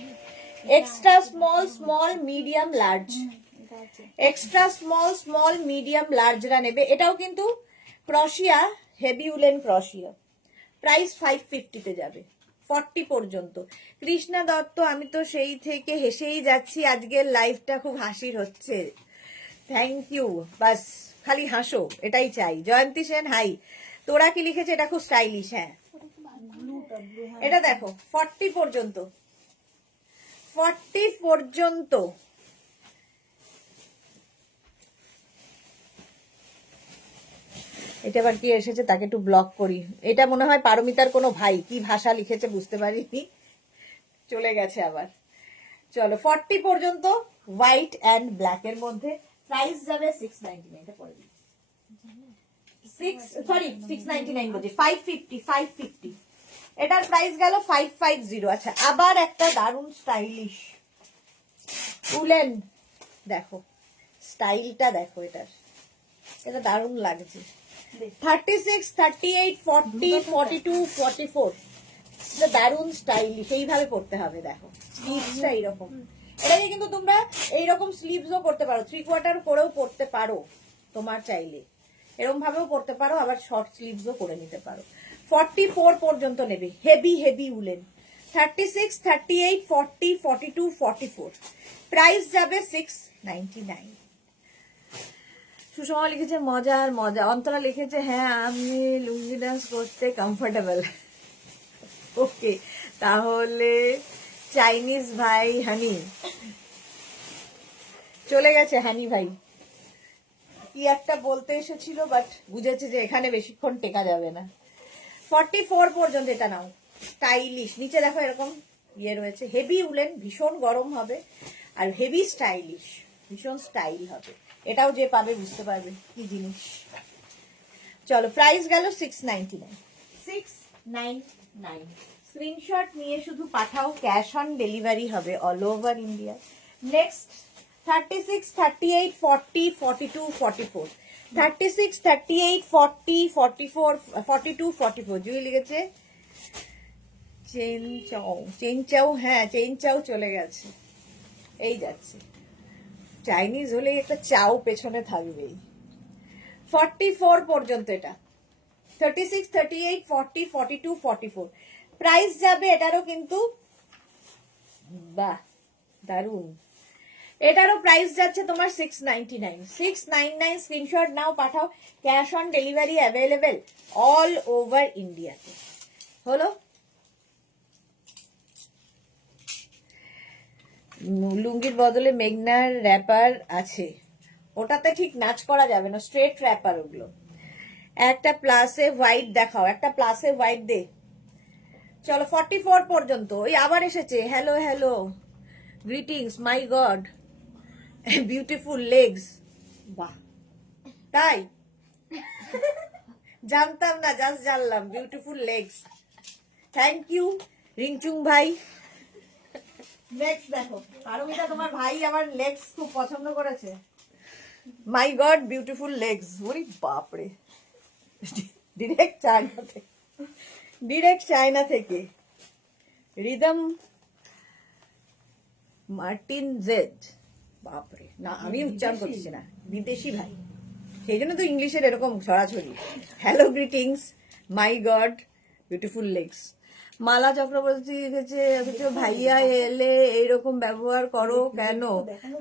Extra small, small, medium, large, extra small, small, medium, লার্জরা নেবে। এটাও কিন্তু ক্রশিয়া, হেভি উলেন ক্রশিয়া। প্রাইস 550-তে যাবে, 40 পর্যন্ত। কৃষ্ণা দত্ত, আমি তো সেই থেকে হেসেই যাচ্ছি, আজকের লাইফটা খুব হাসির হচ্ছে। থ্যাংক ইউ, বাস খালি হাসো, এটাই চাই। জয়ন্তী সেন, হাই। তোরা কি লিখেছে? এটা খুব স্টাইলিশ। হ্যাঁ, এটা দেখো, 40 পর্যন্ত, 40 পর্যন্ত। এটা আবার কি এসেছে, তাকে একটু ব্লক করি। এটা মনে হয় পারমিতার কোনো ভাই, কি ভাষা লিখেছে বুঝতে পারিনি, চলে গেছে আবার। চলো 40 পর্যন্ত, হোয়াইট অ্যান্ড ব্ল্যাক এর মধ্যে। প্রাইস যাবে 699, এটা পরে দিই। 699 বলছি, 550, 550। এটার প্রাইস গেল 550। আচ্ছা, আবার একটা দারুণ স্টাইলিশ উলেন, দেখো স্টাইলটা দেখো এটার, এটা দারুণ লাগছে। 36, 38, 40, 42, 44, এটা দারুণ স্টাইলিশ, এইভাবে পড়তে হবে। দেখো স্লিভসটা এইরকম, এটাকে কিন্তু তোমরা এইরকম স্লিভসও করতে পারো, 3/4 করেও পড়তে পারো তোমার চাইলে, এরকম ভাবেও পড়তে পারো, আবার শর্ট স্লিভসও করে নিতে পারো। 44 পর্যন্ত নেবে, হেভি হেভি উলেন। 36, 38, 40, 42, 44, প্রাইস যাবে 699। সুষমা লিখেছে মজার মজা, অন্তরা লিখেছে হ্যাঁ আমি লুঙ্গি ডান্স করতে কমফোর্টেবল। ওকে, তাহলে চাইনিজ ভাই হানি চলে গেছে। হানি ভাই কি একটা বলতে এসেছিল, বাট বুঝেছে যে এখানে বেশিক্ষণ টেকা যাবে না। 44 পর্যন্ত এটা নাও, স্টাইলিশ। নিচে দেখো এরকম ইয়ে রয়েছে, হেভি উলেন, ভীষণ গরম হবে আর হেভি স্টাইলিশ, ভীষণ স্টাইল হবে। এটাও যে পাবে বুঝতে পারবে কি জিনিস। চলো, প্রাইস গেল 699। 699। স্ক্রিনশট নিয়ে শুধু পাঠাও, ক্যাশ অন ডেলিভারি হবে অল ওভার ইন্ডিয়া। নেক্সট 36, 38, 40, 42, 44। 36, 38, 40, 44, 42, 44। জুই লিখেছে চেন চাও, চেন চাও, হ্যাঁ চেন চাও চলে গেছে, এই যাচ্ছে। চাইনিজ হলেই একটা চাও পেছনে থাকবেই। 44 পর্যন্ত এটা। 36, 38, 40, 42, 44। প্রাইস যাবে এটারও কিন্তু, বাহ দারুন, এটারও প্রাইস যাচ্ছে তোমার 699। 699 স্ক্রিনশট নাও, পাঠাও, cash on delivery available all over ইন্ডিয়াতে। হলো, লুঙ্গির বদলে মেঘনার র্যাপার আছে, ওটাতে ঠিক নাচ করা যাবে না, স্ট্রেট র্যাপার ওগুলো। একটা প্লাসে হোয়াইট দেখাও, একটা প্লাসে হোয়াইট দে। চলো 44 পর্যন্ত। ওই আবার এসেছে, হ্যালো হ্যালো, গ্রিটিংস, মাই গড, বিউটিফুল লেগস। বাহ, তাই জানতাম না, জাস্ট জানলাম, বিউটিফুল লেগস। থ্যাংক ইউ রিংচুং ভাই। নেক্সট দেখো, পারমিতা তোমার ভাই আমার লেগস খুব পছন্দ করেছে। মাই গড, বিউটিফুল লেগস। ওরে বাপরে, ডিরেক্ট চায়না থেকে, ডিরেক্ট চায়না থেকে। রিদম মার্টিন জেড, বাপরে, না আমি উচ্চারণ করছি না, বিদেশি ভাই, সেই জন্য তো ইংলিশের এরকম ছড়াছড়ি। হ্যালো গ্রিটিংস, মাই গড, বিউটিফুল লেগস। মালা চক্রবর্তী লিখেছে অথচ ভাইয়া এলে এইরকম ব্যবহার করো কেন,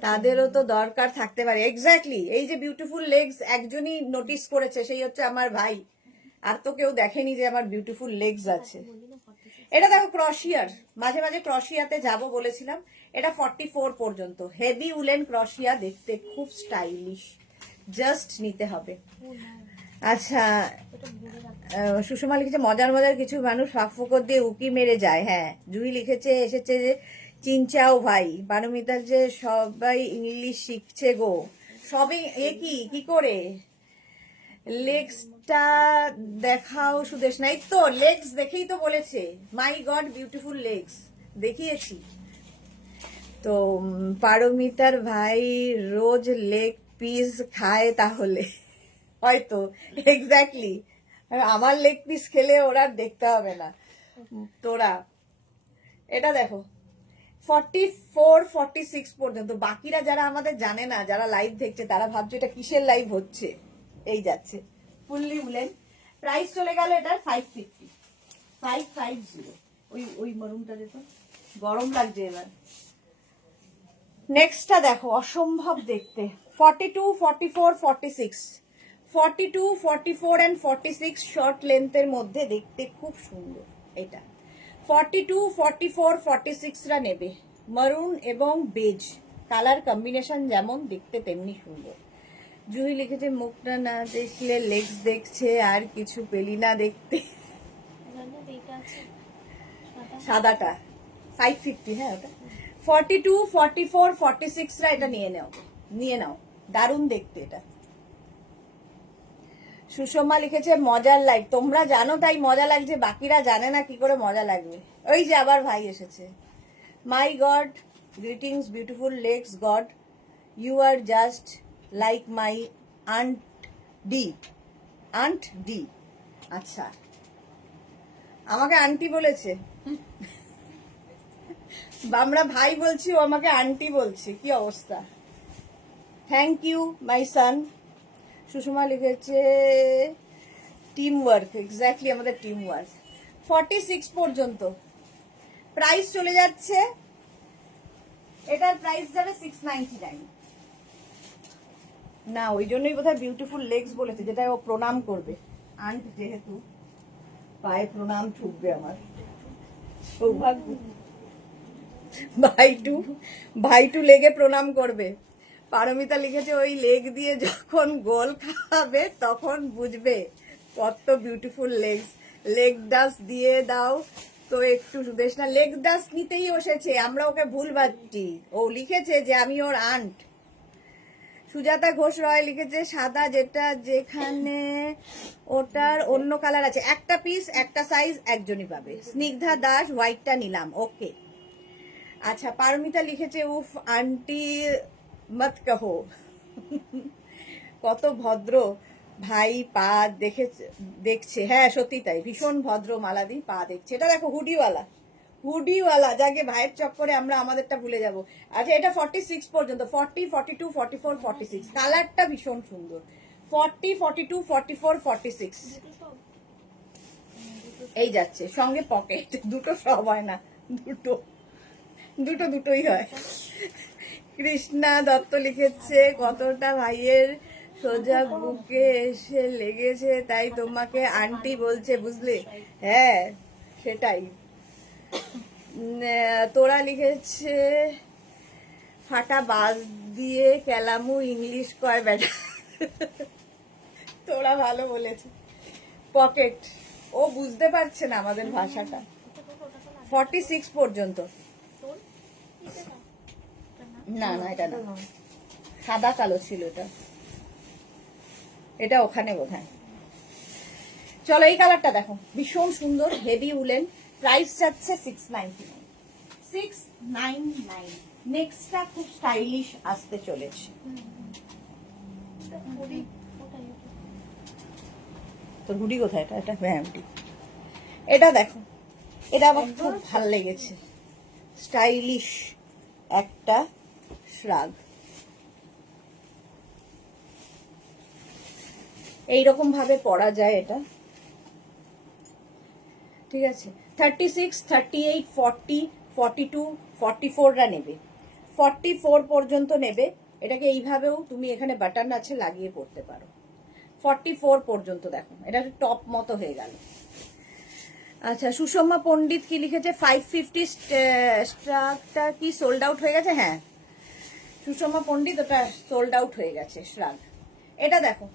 তাদেরও তো দরকার থাকতে পারে। এক্স্যাক্টলি, এই যে বিউটিফুল লেগস একজনই নোটিস করেছে, সেই হচ্ছে আমার ভাই, আর তো কেউ দেখেনি যে আমার বিউটিফুল লেগস আছে। এটা দেখো ক্রশিয়ার, মাঝে মাঝে ক্রশিয়াতে যাব বলেছিলাম। এটা 44 পর্যন্ত, হেভি উলেন ক্রশিয়া, দেখতে খুব স্টাইলিশ, জাস্ট নিতে হবে। আচ্ছা, সুষমা লিখেছে মজার মজার কিছু মানুষ ফাঁক ফোকর দিয়ে উকি মেরে যায়। হ্যাঁ, জুই লিখেছে এসেছে যে চিনচাও ভাই, পারমিতার যে সবাই ইংলিশ শিখছে গো, সবই এ কি করে। লেগসটা দেখাও সুদেশ, নাই তো লেগস দেখেই তো বলেছে মাই গড বিউটিফুল লেগস, দেখিয়েছি তো। পারমিতার ভাই রোজ লেগ পিস খায় তাহলে হয়তো, এক্স্যাক্টলি, আমার লেগ পিস খেলে ওরা দেখতে হবে না তোরা। এটা দেখো 44, 46 পর্যন্ত। বাকিরা যারা আমাদের জানে না, যারা লাইভ দেখছে, তারা ভাবছে এটা কিসের লাইভ হচ্ছে। এই যাচ্ছে ফুললি উলেন। প্রাইস চলে গেল এটার 550, 550। ওই মরুনটা দেখো, গরম লাগছে এবার। নেক্সটটা দেখো, অসম্ভব দেখতে। 42, 44, 46। 42, 44 and 46 শর্ট লেন্থের মধ্যে দেখতে খুব সুন্দর। এটা 42, 44, 46 রা নেবে। মারুন এবং বেজ কালার কম্বিনেশন যেমন দেখতে তেমনি সুন্দর। জুহি লিখেছে মুখটা না দেখলে লেগস দেখছে, আর কিছু পেলি না দেখতে। সাদাটা 550, হ্যাঁ ওটা। 42, 44, 46 রা এটা নিয়ে নাও, দারুণ দেখতে এটা। সুষমা লিখেছে মজার লাইভ, তোমরা জানো তাই মজা লাগছে, বাকিরা জানে না কি করে মজা লাগবে। ওই যে আবার ভাই এসেছে, my god, greetings beautiful legs, god you are just like my aunty. Aunty, আচ্ছা, আমাকে আন্টি বলেছে, আমরা ভাই বলছি, ও আমাকে আন্টি বলছে, কি অবস্থা। থ্যাংক ইউ মাই সান। সুষমা লিখেছে টিম ওয়ার্ক, এক্স্যাক্টলি আমাদের টিম ওয়ার্ক। 46 পর্যন্ত প্রাইস চলে যাচ্ছে, এটার প্রাইস যাবে 699। না ওই জন্যই বোধহয় বিউটিফুল লেগস বলেছে, যেটা ও প্রণাম করবে, আন্ট যেহেতু পায়ে প্রণাম ঠুকবে আমার সৌভাগ্য। ভাই টু লেগে প্রণাম করবে। পারমিতা লিখেছে ওই লেগ দিয়ে যখন গোল খাবে তখন বুঝবে কত বিউটিফুল লেগস। লেগ ডাস দিয়ে দাও তো একটু সুদেশ না, লেগ ডাস নিতেই বসেছে, আমরা ওকে ভুল ভাবছি। ও লিখেছে যে আমি ওর আন্ট। সুজাতা ঘোষ রয় লিখেছে সাদা যেটা যেখানে ওটার অন্য কালার আছে, একটা পিস একটা সাইজ একজনই পাবে। স্নিগ্ধা দাস হোয়াইটটা নিলাম, ওকে। আচ্ছা পারমিতা লিখেছে উফ আন্টি মত কহো। কত ভদ্র ভাই পা দেখছে, হ্যাঁ সত্যি তাই, ভীষণ ভদ্র মালাদি পা দেখছে। এটা দেখো হুডিওয়ালা যাকে ভাইয়ের চক্করে আমরা আমাদেরটা ভুলে যাব। আচ্ছা এটা 46 পর্যন্ত, 40, 42, 44, 46, কালারটা ভীষণ সুন্দর। 40, 42, 44, 46 এই যাচ্ছে, সঙ্গে পকেট, দুটো সব হয় না, দুটোই হয়। কৃষ্ণা দত্ত লিখেছে কতটা ভাইয়ের সোজা বুকে এসে লেগেছে তাই তোমাকে আন্টি বলছে, বুঝলে? হ্যাঁ সেটাই। তোরা লিখেছে ফাটা বাস দিয়ে কেলামু ইংলিশ কয় বেটা। তোরা ভালো বলেছে। পকেট, ও বুঝতে পারছে না আমাদের ভাষাটা। 46 পর্যন্ত। না না এটা না, সাদা কালো ছিল এটা, এটা ওখানে বোধহয়। চলো এই কালারটা দেখো, ভীষণ সুন্দর, হেভি উলেন, প্রাইস যাচ্ছে 699। 699। নেক্সটটা খুব স্টাইলিশ আসতে চলেছে। তোর হুডি কোথায়? এটা হ্যাঁ হুডি। এটা দেখো, এটা আমার খুব ভাল লেগেছে, স্টাইলিশ একটা শ্রাগ। এইরকম ভাবে পরা যায় এটা, ঠিক আছে। 36, 38, 40, 42, 44রা নেবে, 44 পর্যন্ত নেবে। এটাকে এইভাবেও তুমি এখানে বাটন আছে লাগিয়ে পড়তে পারো। 44 পর্যন্ত দেখো, এটা টপ মতো হয়ে গেল। আচ্ছা সুষমা পণ্ডিত কি লিখেছে 550 স্ট্রাকটা কি সোল্ড আউট হয়ে গেছে? হ্যাঁ সুষমা পণ্ডিত ওটা সোল্ড আউট হয়ে গেছে শ্রাগ। এটা দেখো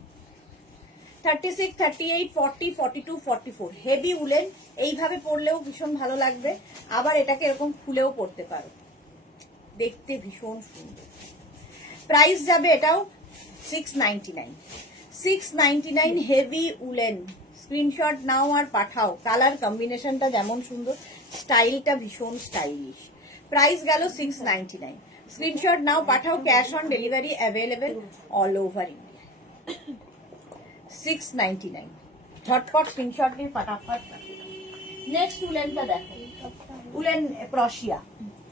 36, 38, 40, 42, 44 হেভি উলেন, এইভাবে পরলেও ভীষণ ভালো লাগবে। আবার এটাকে এরকম খুলেও পরতে পারো, দেখতে ভীষণ সুন্দর। প্রাইস যাবে এটাও 699। 699 হেভি উলেন। স্ক্রিনশট নাও আর পাঠাও, কালার কম্বিনেশনটা যেমন সুন্দর, স্টাইলটা ভীষণ স্টাইলিশ। প্রাইস গেল 699। স্ক্রিনশট নাও পাঠাও, cash on delivery available all over India. 699 ঝটপট স্ক্রিনশট নিয়ে ফটাফট পাঠিয়ে দাও। নেক্সট উলেনটা দেখো, উলেন ক্রশিয়া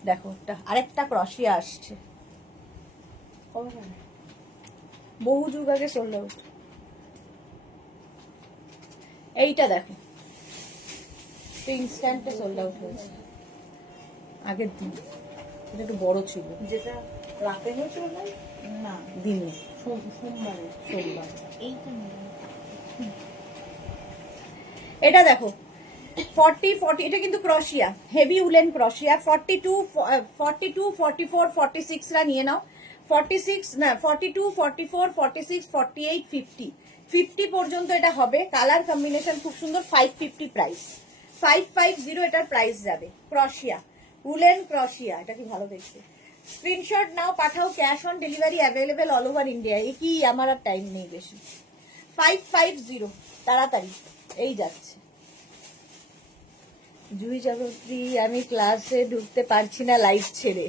দেখো, আরেকটা ক্রশিয়া আসছে, বহু যুগ আগে সোল্ড আউট। এইটা দেখো ইনস্ট্যান্টে সোল্ড আউট হয়েছে আগের দিন, এটা একটু বড় ছিল। যেটা রাতে হয়েছিল না দিনে সোমবার। এটা দেখো 40, এটা কিন্তু ক্রশিয়া, হেভি উলেন ক্রশিয়া। 42, 44, 46রা নিয়ে নাও। 46 না 42, 44, 46, 48, 50 পর্যন্ত এটা হবে। কালার কম্বিনেশন খুব সুন্দর। 550 প্রাইস, 550 এটার প্রাইস যাবে। ক্রশিয়া, উলেন ক্রশিয়া, এটা কি ভালো দেখতে। স্ক্রিনশট নাও পাঠাও, cash on delivery available all over India. এই কি আমার আর টাইম নেই বেশি। 550 তাড়াতাড়ি এই যাচ্ছে। জুই চক্রবর্তী আমি ক্লাসে ঢুকতে পারছি না লাইভ ছেড়ে,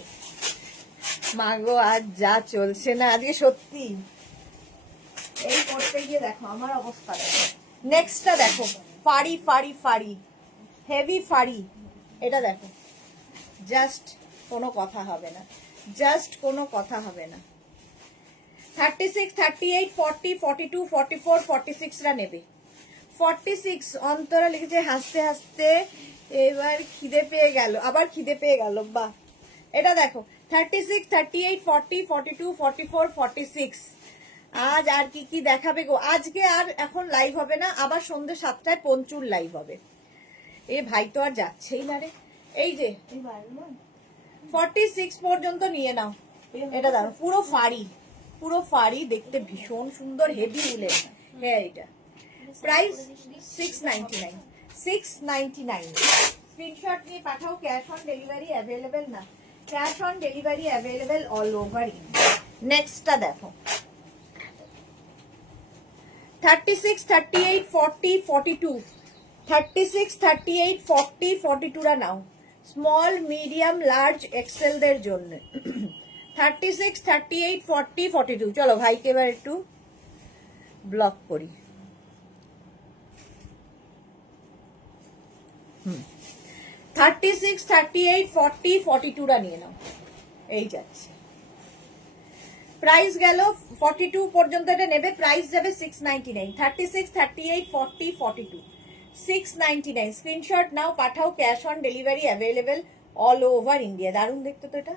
মাগো আজ যা চলছে না আজকে সত্যি। এই করতে গিয়ে দেখো আমার অবস্থা। নেক্সটটা দেখো ফাড়ি ফাড়ি ফাড়ি, হেভি ফাড়ি। এটা দেখো জাস্ট কোনো কথা হবে না, জাস্ট কোনো কথা হবে না। 36, 38, 40, 42, 44, 46রা নেবে। 46 অন্তরা লিখেছে হাসতে হাসতে এবার খিদে পেয়ে গেল, আবার খিদে পেয়ে গেল, বাহ। এটা দেখো 36, 38, 40, 42, 44, 46 আজ আর কি কি দেখাবে গো? আজকে আর এখন লাইভ হবে না, আবার সন্ধ্যে 7টায় পঞ্চুর লাইভ হবে। এ ভাই তো আর যাচ্ছেই না রে। এই যে 46 পর্যন্ত নিয়ে নাও। এটা দাও, পুরো ফাড়ি, পুরো ফাড়ি, দেখতে ভীষণ সুন্দর, হেভি উলেন। হ্যাঁ, এটা প্রাইস 699, 699। স্ক্রিনশট নিয়ে পাঠাও, ক্যাশ অন ডেলিভারি অ্যাভেলেবেল না, cash on delivery available all over India. নেক্সটটা দেখো, 36, 38, 40, 42, 36, 38, 40, 42 রা নাও, স্মল মিডিয়াম লার্জ এক্সেল দের জন্য। 36, 38, 40, 42। চলো ভাইকে এবার একটু ব্লক করি। 36, 38, 40, 42 রা নিয়ে নাও। এই যাচ্ছে, প্রাইস গেল 42 পর্যন্ত, এটা নেবে, প্রাইস যাবে 699। 36, 38, 40, 42, 699। স্ক্রিনশট নাও, পাঠাও, cash on delivery available all over India. দারুণ দেখতে তো এটা,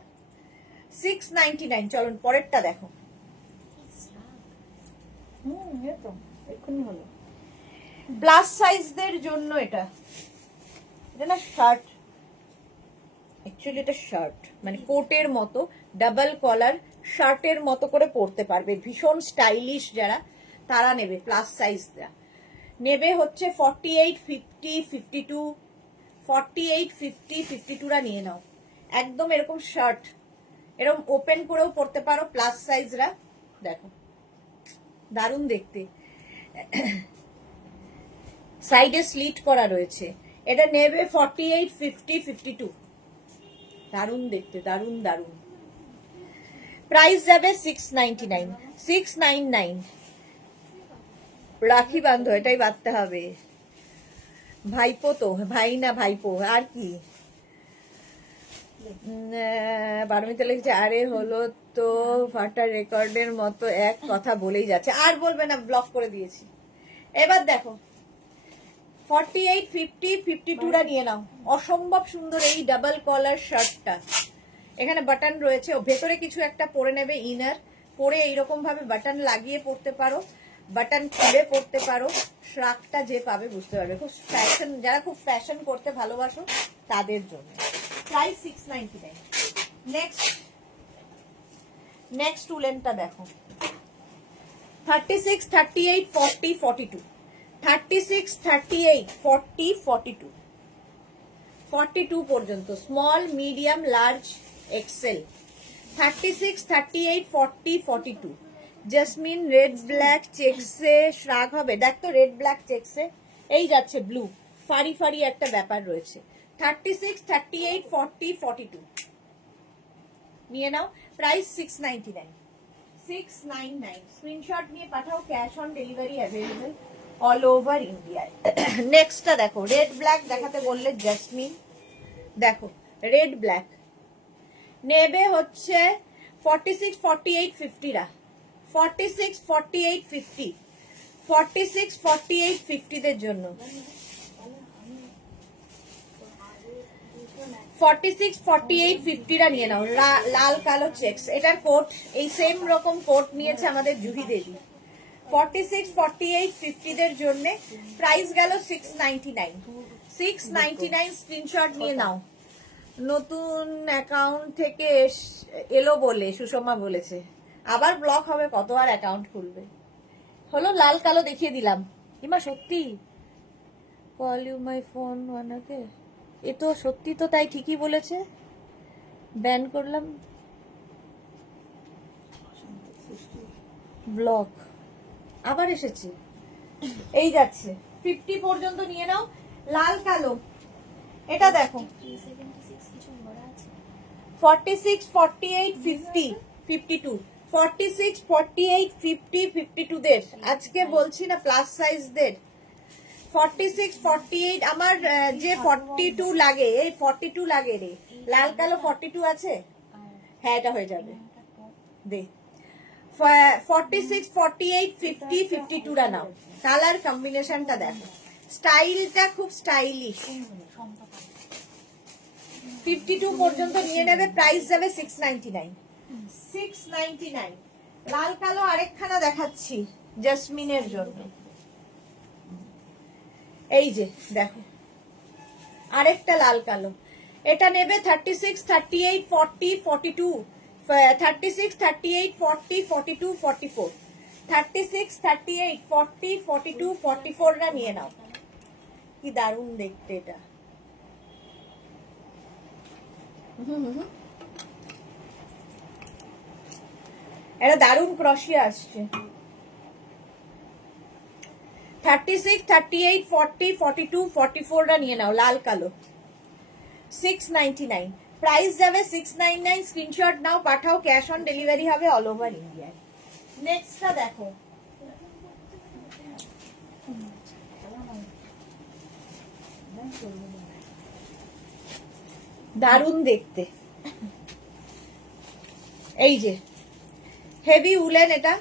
699। চলুন পরেরটা দেখো। তো এক্ষুনি হলো, প্লাস সাইজদের জন্য এটা। এটা না শার্ট, অ্যাকচুয়ালি এটা শার্ট, মানে কোটের মতো, ডাবল কলার শার্টের মতো করে পরতে পারবে, ভীষণ স্টাইলিশ যারা তারা নেবে। প্লাস সাইজরা নেবে হচ্ছে 48, 50, 52, 48, 50, 52 রা নিয়ে নাও। একদম এরকম শার্ট, এরকম ওপেন করেও পরতে পারো প্লাস সাইজরা। দেখো দারুণ দেখতে, সাইডে স্লিট করা রয়েছে। এটা নেবে 48, 50, 52। দারুণ দেখতে, দারুণ দারুণ। প্রাইস যাবে 699, 699। রাখি বান্ধব, এটাই বাঁধতে হবে। ভাইপো তো, ভাই না ভাইপো, আর কি। বারমিতে লিখছে, আরে হলো তো ফাটা রেকর্ডের মতো এক কথা বলেই যাচ্ছে। আর বলবে না, ব্লক করে দিয়েছি। এবার দেখো 48, 50, 52 রা নিয়ে নাও। অসম্ভব সুন্দর এই ডাবল কলার শার্টটা, এখানে বাটন রয়েছে, ও ভেতরে কিছু একটা পরে নেবে, ইনার পরে এইরকম ভাবে বাটন লাগিয়ে পরতে পারো, বাটন খুলে পরতে পারো। শ্রাকটা যে পাবে বুঝতে পারবে, খুব ফ্যাশন, যারা খুব ফ্যাশন করতে ভালোবাসো তাদের জন্য। প্রাইস 699। নেক্সট উলেনটা দেখো, 36, 38, 40, 42, 36, 38, 40, 42, 42 পর্যন্ত, small medium large XL. 36, 38, 40, 42। Jasmine red black চেকসে শ্রাগ হবে, দেখ তো রেড ব্ল্যাক চেকসে, এই যাচ্ছে ব্লু, ফাড়ি ফাড়ি একটা ব্যাপার রয়েছে। 36, 38, 40, 42 নিয়ে নাও। প্রাইস 699, 699। স্ক্রিনশট নিয়ে পাঠাও, cash on delivery available all over ইন্ডিয়ায়। নেক্সটটা দেখো, রেড ব্ল্যাক দেখাতে বললে জাসমিন, দেখো রেড ব্ল্যাক নেবে হচ্ছে 46, 48, 50 রা, 46, 48, 50, 46, 48, 50 দের জন্য। 46, 48, 50 রা নিয়ে নাও, লাল কালো চেকস। এটার কোট, এই সেম রকম কোট নিয়েছে আমাদের জুহি দেবী। 46, 48, 50 দের জন্য প্রাইস গেল 699, 699। স্ক্রিনশট নিয়ে নাও। নতুন অ্যাকাউন্ট থেকে এলো বলে সুষমা বলেছে, আবার ব্লক হবে, কত আর অ্যাকাউন্ট খুলবে। হলো লাল কালো দেখিয়ে দিলাম। ইমা সত্যি, কল ইউ মাই ফোন ওয়ানাকে, এ তো সত্যি তো, তাই ঠিকই বলেছে, ব্যান করলাম, ব্লক আবার এসেছে। এই যাচ্ছে 50 পর্যন্ত নিয়ে নাও, লাল কালো। এটা দেখো 46, 48, 50, 52, 46, 48, 50, 52 দের আজকে বলছি না, প্লাস সাইজ দের। 46, 48, আমার যে 42 লাগে, এই 42 লাগে রে, লাল কালো 42 আছে, হ্যাঁ এটা হয়ে যাবে দে। 46, 48, 50, 52 রা নাও। কালার কম্বিনেশনটা দেখো, স্টাইলটা খুব স্টাইলিশ। 52 পর্যন্ত নিয়ে নেবে, প্রাইস যাবে 699, 699। লাল কালো আরেকখানা দেখাচ্ছি জাসমিনের জন্য। এই যে দেখো আরেকটা লাল কালো, এটা নেবে 36, 38, 40, 42, 36, 38, 40, 42, 44, 36, 38, 40, 42, 44 রা নিয়ে নাও। কি দারুণ দেখতে এটা। এটা দারুণ ক্রশিয়া আসছে। 36, 38, 40, 42, 44 রা নিয়ে নাও লাল কালো। 699 প্রাইস যাবে 699। স্ক্রিনশট নাও, পাঠাও, ক্যাশ অন ডেলিভারি হবে অল ওভার ইন্ডিয়া। নেক্সটটা দেখো, দারুণ দেখতে। এই যে হেভি উলেন, এটা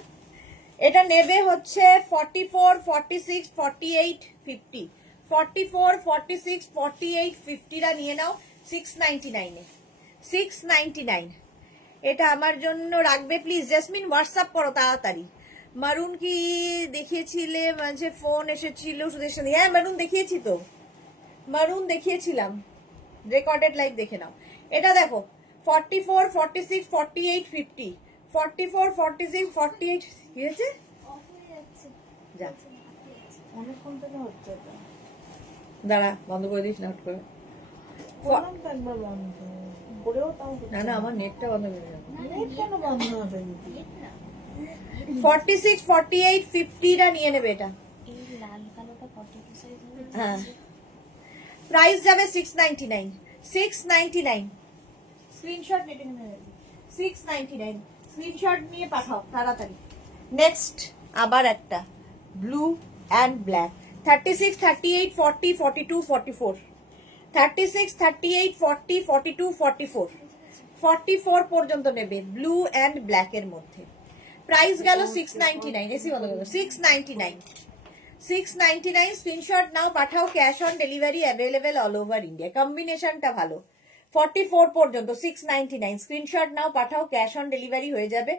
এটা নেবে হচ্ছে 44, 46, 48, 50, 44, 46, 48, 50 রা নিয়ে নাও 699 এ। 699 এটা আমার জন্য রাখবে প্লিজ। জেসমিন হোয়াটসঅ্যাপ করো তাড়াতাড়ি। মারুন কি দেখিয়েছিলে, মাঝে ফোন এসেছিল সুদের সাথে? হ্যাঁ মারুন দেখিয়েছি তো, মারুন দেখিয়েছিলাম, রেকর্ডেড লাইভ দেখে নাও। এটা দেখো 44, 46, 48, 50, 44, 46, 48 কি হয়েছে? অফ হয়ে যাচ্ছে। যা অনেকক্ষণ থেকে হচ্ছে এটা। দাঁড়া বন্ধ করে দিস না হট করে। করলাম তো একবার বন্ধ, করেও তাও হচ্ছে না না আমার নেটটা বন্ধ করে দাও। নেট কেন বন্ধ হবে দিদি? 46, 48, 50 রা নিয়ে নেবে এটা। এই লাল কালোটা 42 সাইজ হবে। হ্যাঁ প্রাইস যাবে 699। 699 স্ক্রিনশট নেটে নেবে 699। স্ক্রিনশট নিয়ে পাঠাও তাড়াতাড়ি। নেক্সট আবার একটা ব্লু অ্যান্ড ব্ল্যাক 36, 38, 40, 42, 44, 36, 38, 40, 42, 44, 44 পর্যন্ত নেবে ব্লু অ্যান্ড ব্ল্যাক এর মধ্যে। প্রাইস গেল 699। এসি বন্ধ করো। 699 699 স্ক্রিনশট নাও, পাঠাও, cash on delivery available all over India. কম্বিনেশনটা ভালো। 44 পর্যন্ত 699 স্ক্রিনশট নাও, পাঠাও, ক্যাশ অন ডেলিভারি হয়ে যাবে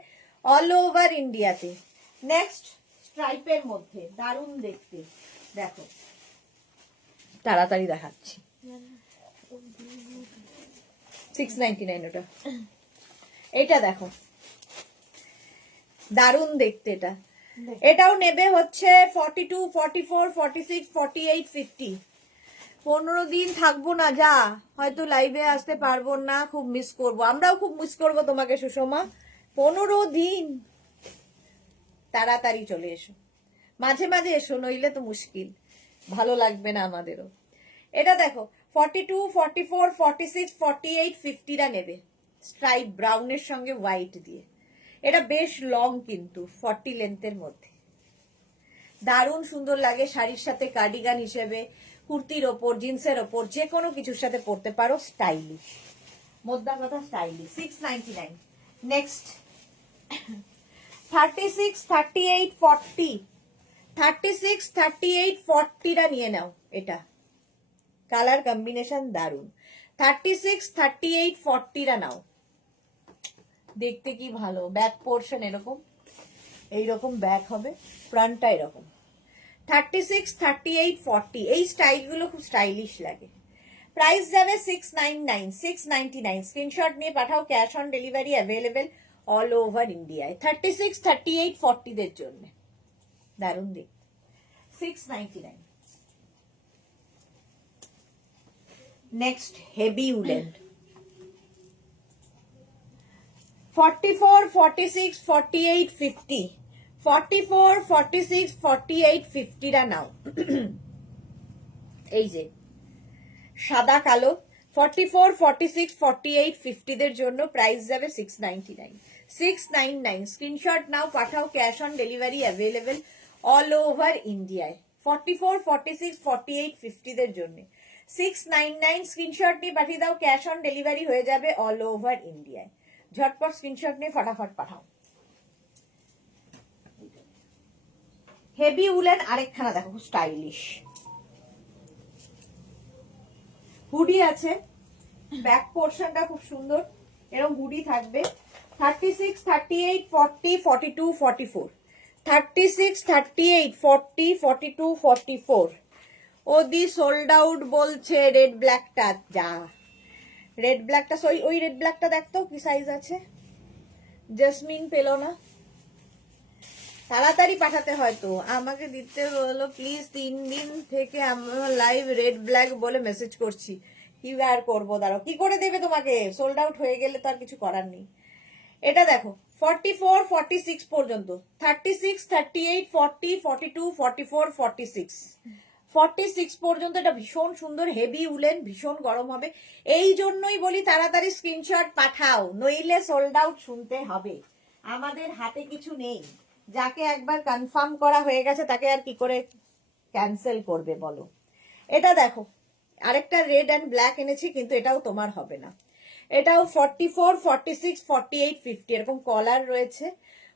অল ওভার ইন্ডিয়াতে। নেক্সট স্ট্রাইপের মধ্যে দারুণ দেখতে, দেখো তাড়াতাড়ি দেখাচ্ছি। 699 ওটা। এটা দেখো দারুণ দেখতে এটা। এটাও নেবে হচ্ছে 42, 44, 46, 48, 50। 15 দিন থাকবো না, যা হয়তো লাইভে আসতে পারবো না, খুব মিস করব, আমরাও খুব মিস করব তোমাকে সুষমা। 15 দিন তাড়াতাড়ি চলে এসো, মাঝে মাঝে এসো, নইলে তো মুশকিল, ভালো লাগবে না আমাদেরও। এটা দেখো 42, 44, 46, 48, 50 রা নেবে স্ট্রাইপ ব্রাউনের সঙ্গে হোয়াইট দিয়ে। এটা বেশ লং কিন্তু 40 লেন্থের মধ্যে, দারুণ সুন্দর লাগে। শাড়ির সাথে কার্ডিগান হিসেবে, কুর্তির ওপর, জিন্সের ওপর, যে কোনো কিছুর সাথে পরতে পারো, স্টাইলিশ, মোদ্দা কথা স্টাইলিশ। 699। নেক্সট 36, 38, 40, 36, 38, 40 রা নিয়ে নাও। এটা কালার কম্বিনেশন দারুণ। 36, 38, 40 রা নাও। দেখতে কি ভালো, ব্যাক পোর্শন এরকম, এইরকম ব্যাক হবে, ফ্রন্টটা এরকম। 36, 38, 40 এই স্টাইলগুলো খুব স্টাইলিশ লাগে। প্রাইস যাবে 699। 699 স্ক্রিনশট নিয়ে পাঠাও, cash on delivery available all over ইন্ডিয়ায়। 36, 38, 40 দের জন্য দারুণ দেখতে। 699। নেক্সট হেভি উলেন 44, 46, 48, 50, 44, 46, 48, 50 রা নাও। এই যে সাদা কালো 44, 46, 48, 50 দের জন্য প্রাইস যাবে 699। 699 স্ক্রিনশট নাও, পাঠাও, cash on delivery available all over ইন্ডিয়ায়। 44, 46, 48, 50 দের জন্য 699 স্ক্রিনশট নিয়ে পাঠিয়ে দাও, ক্যাশ অন ডেলিভারি হয়ে যাবে অল ওভার ইন্ডিয়ায়। ঝটপট স্ক্রিনশট নিয়ে ফটাফট পাঠাও। হেভি উলেন আরেকখানা দেখো, স্টাইলিশ হুডি আছে, ব্যাক পোর্শনটা খুব সুন্দর, এরকম হুডি থাকবে, 36, 38, 40, 42, 44. 36, 38, 40, 42, 44. ওদি সোল্ড আউট বলছে রেড ব্ল্যাকটা। যা রেড ব্ল্যাকটা, ওই রেড ব্ল্যাকটা দেখতো কি সাইজ আছে। জেসমিন পেলো না, তাড়াতাড়ি পাঠাতে হয়তো আমাকে দিতে বলো প্লিজ। 3 দিন থেকে আমার লাইভ রেড ব্ল্যাক বলে মেসেজ করছি, কি আর করবো, দাঁড়াও। কি করে দেবে তোমাকে? সোল্ড আউট হয়ে গেলে তো আর কিছু করার নেই। এটা দেখো 44, 46 পর্যন্ত, 36, 38, 40, 42, 44, 46, 46 পর্যন্ত। এটা ভীষণ সুন্দর হেভি উলেন, ভীষণ গরম হবে। এই জন্যই বলি তাড়াতাড়ি স্ক্রিনশট পাঠাও, নইলে সোল্ড আউট শুনতে হবে। আমাদের হাতে কিছু নেই, যাকে একবার কনফার্ম করা হয়ে গেছে তাকে আর কি করে ক্যান্সেল করবে বলো। এটা দেখো আরেকটা রেড অ্যান্ড ব্ল্যাক এনেছি, কিন্তু এটাও তোমার হবে না। এটাও 44, 46, 48, 50 এরকম কলার রয়েছে।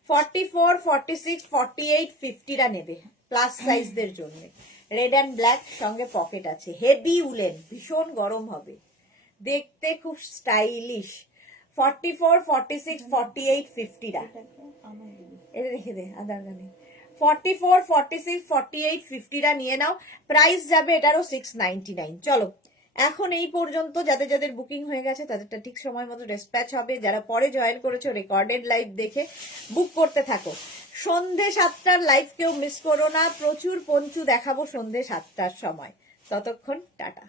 44, 46, 48, 50টা নেবে প্লাস সাইজদের জন্য। রেড অ্যান্ড ব্ল্যাক, সঙ্গে পকেট আছে, হেভি উলেন, ভীষণ গরম হবে, দেখতে খুব স্টাইলিশ। 44, 46, 48, 50টা এটা রেখে দে, আদার গানে। 44, 46, 48, 50টা নিয়ে নাও। প্রাইস যাবে এটারও 699। চলো এখন এই পর্যন্ত। যাদের যাদের বুকিং হয়ে গেছে তাদেরটা ঠিক সময় মতো ডিসপ্যাচ হবে। যারা পরে জয়েন করেছো রেকর্ডেড লাইভ দেখে বুক করতে থাকো। সন্ধে 7টার লাইভ কেউ মিস করো না, প্রচুর পঞ্চু দেখাবো সন্ধে 7টার সময়। ততক্ষণ টাটা।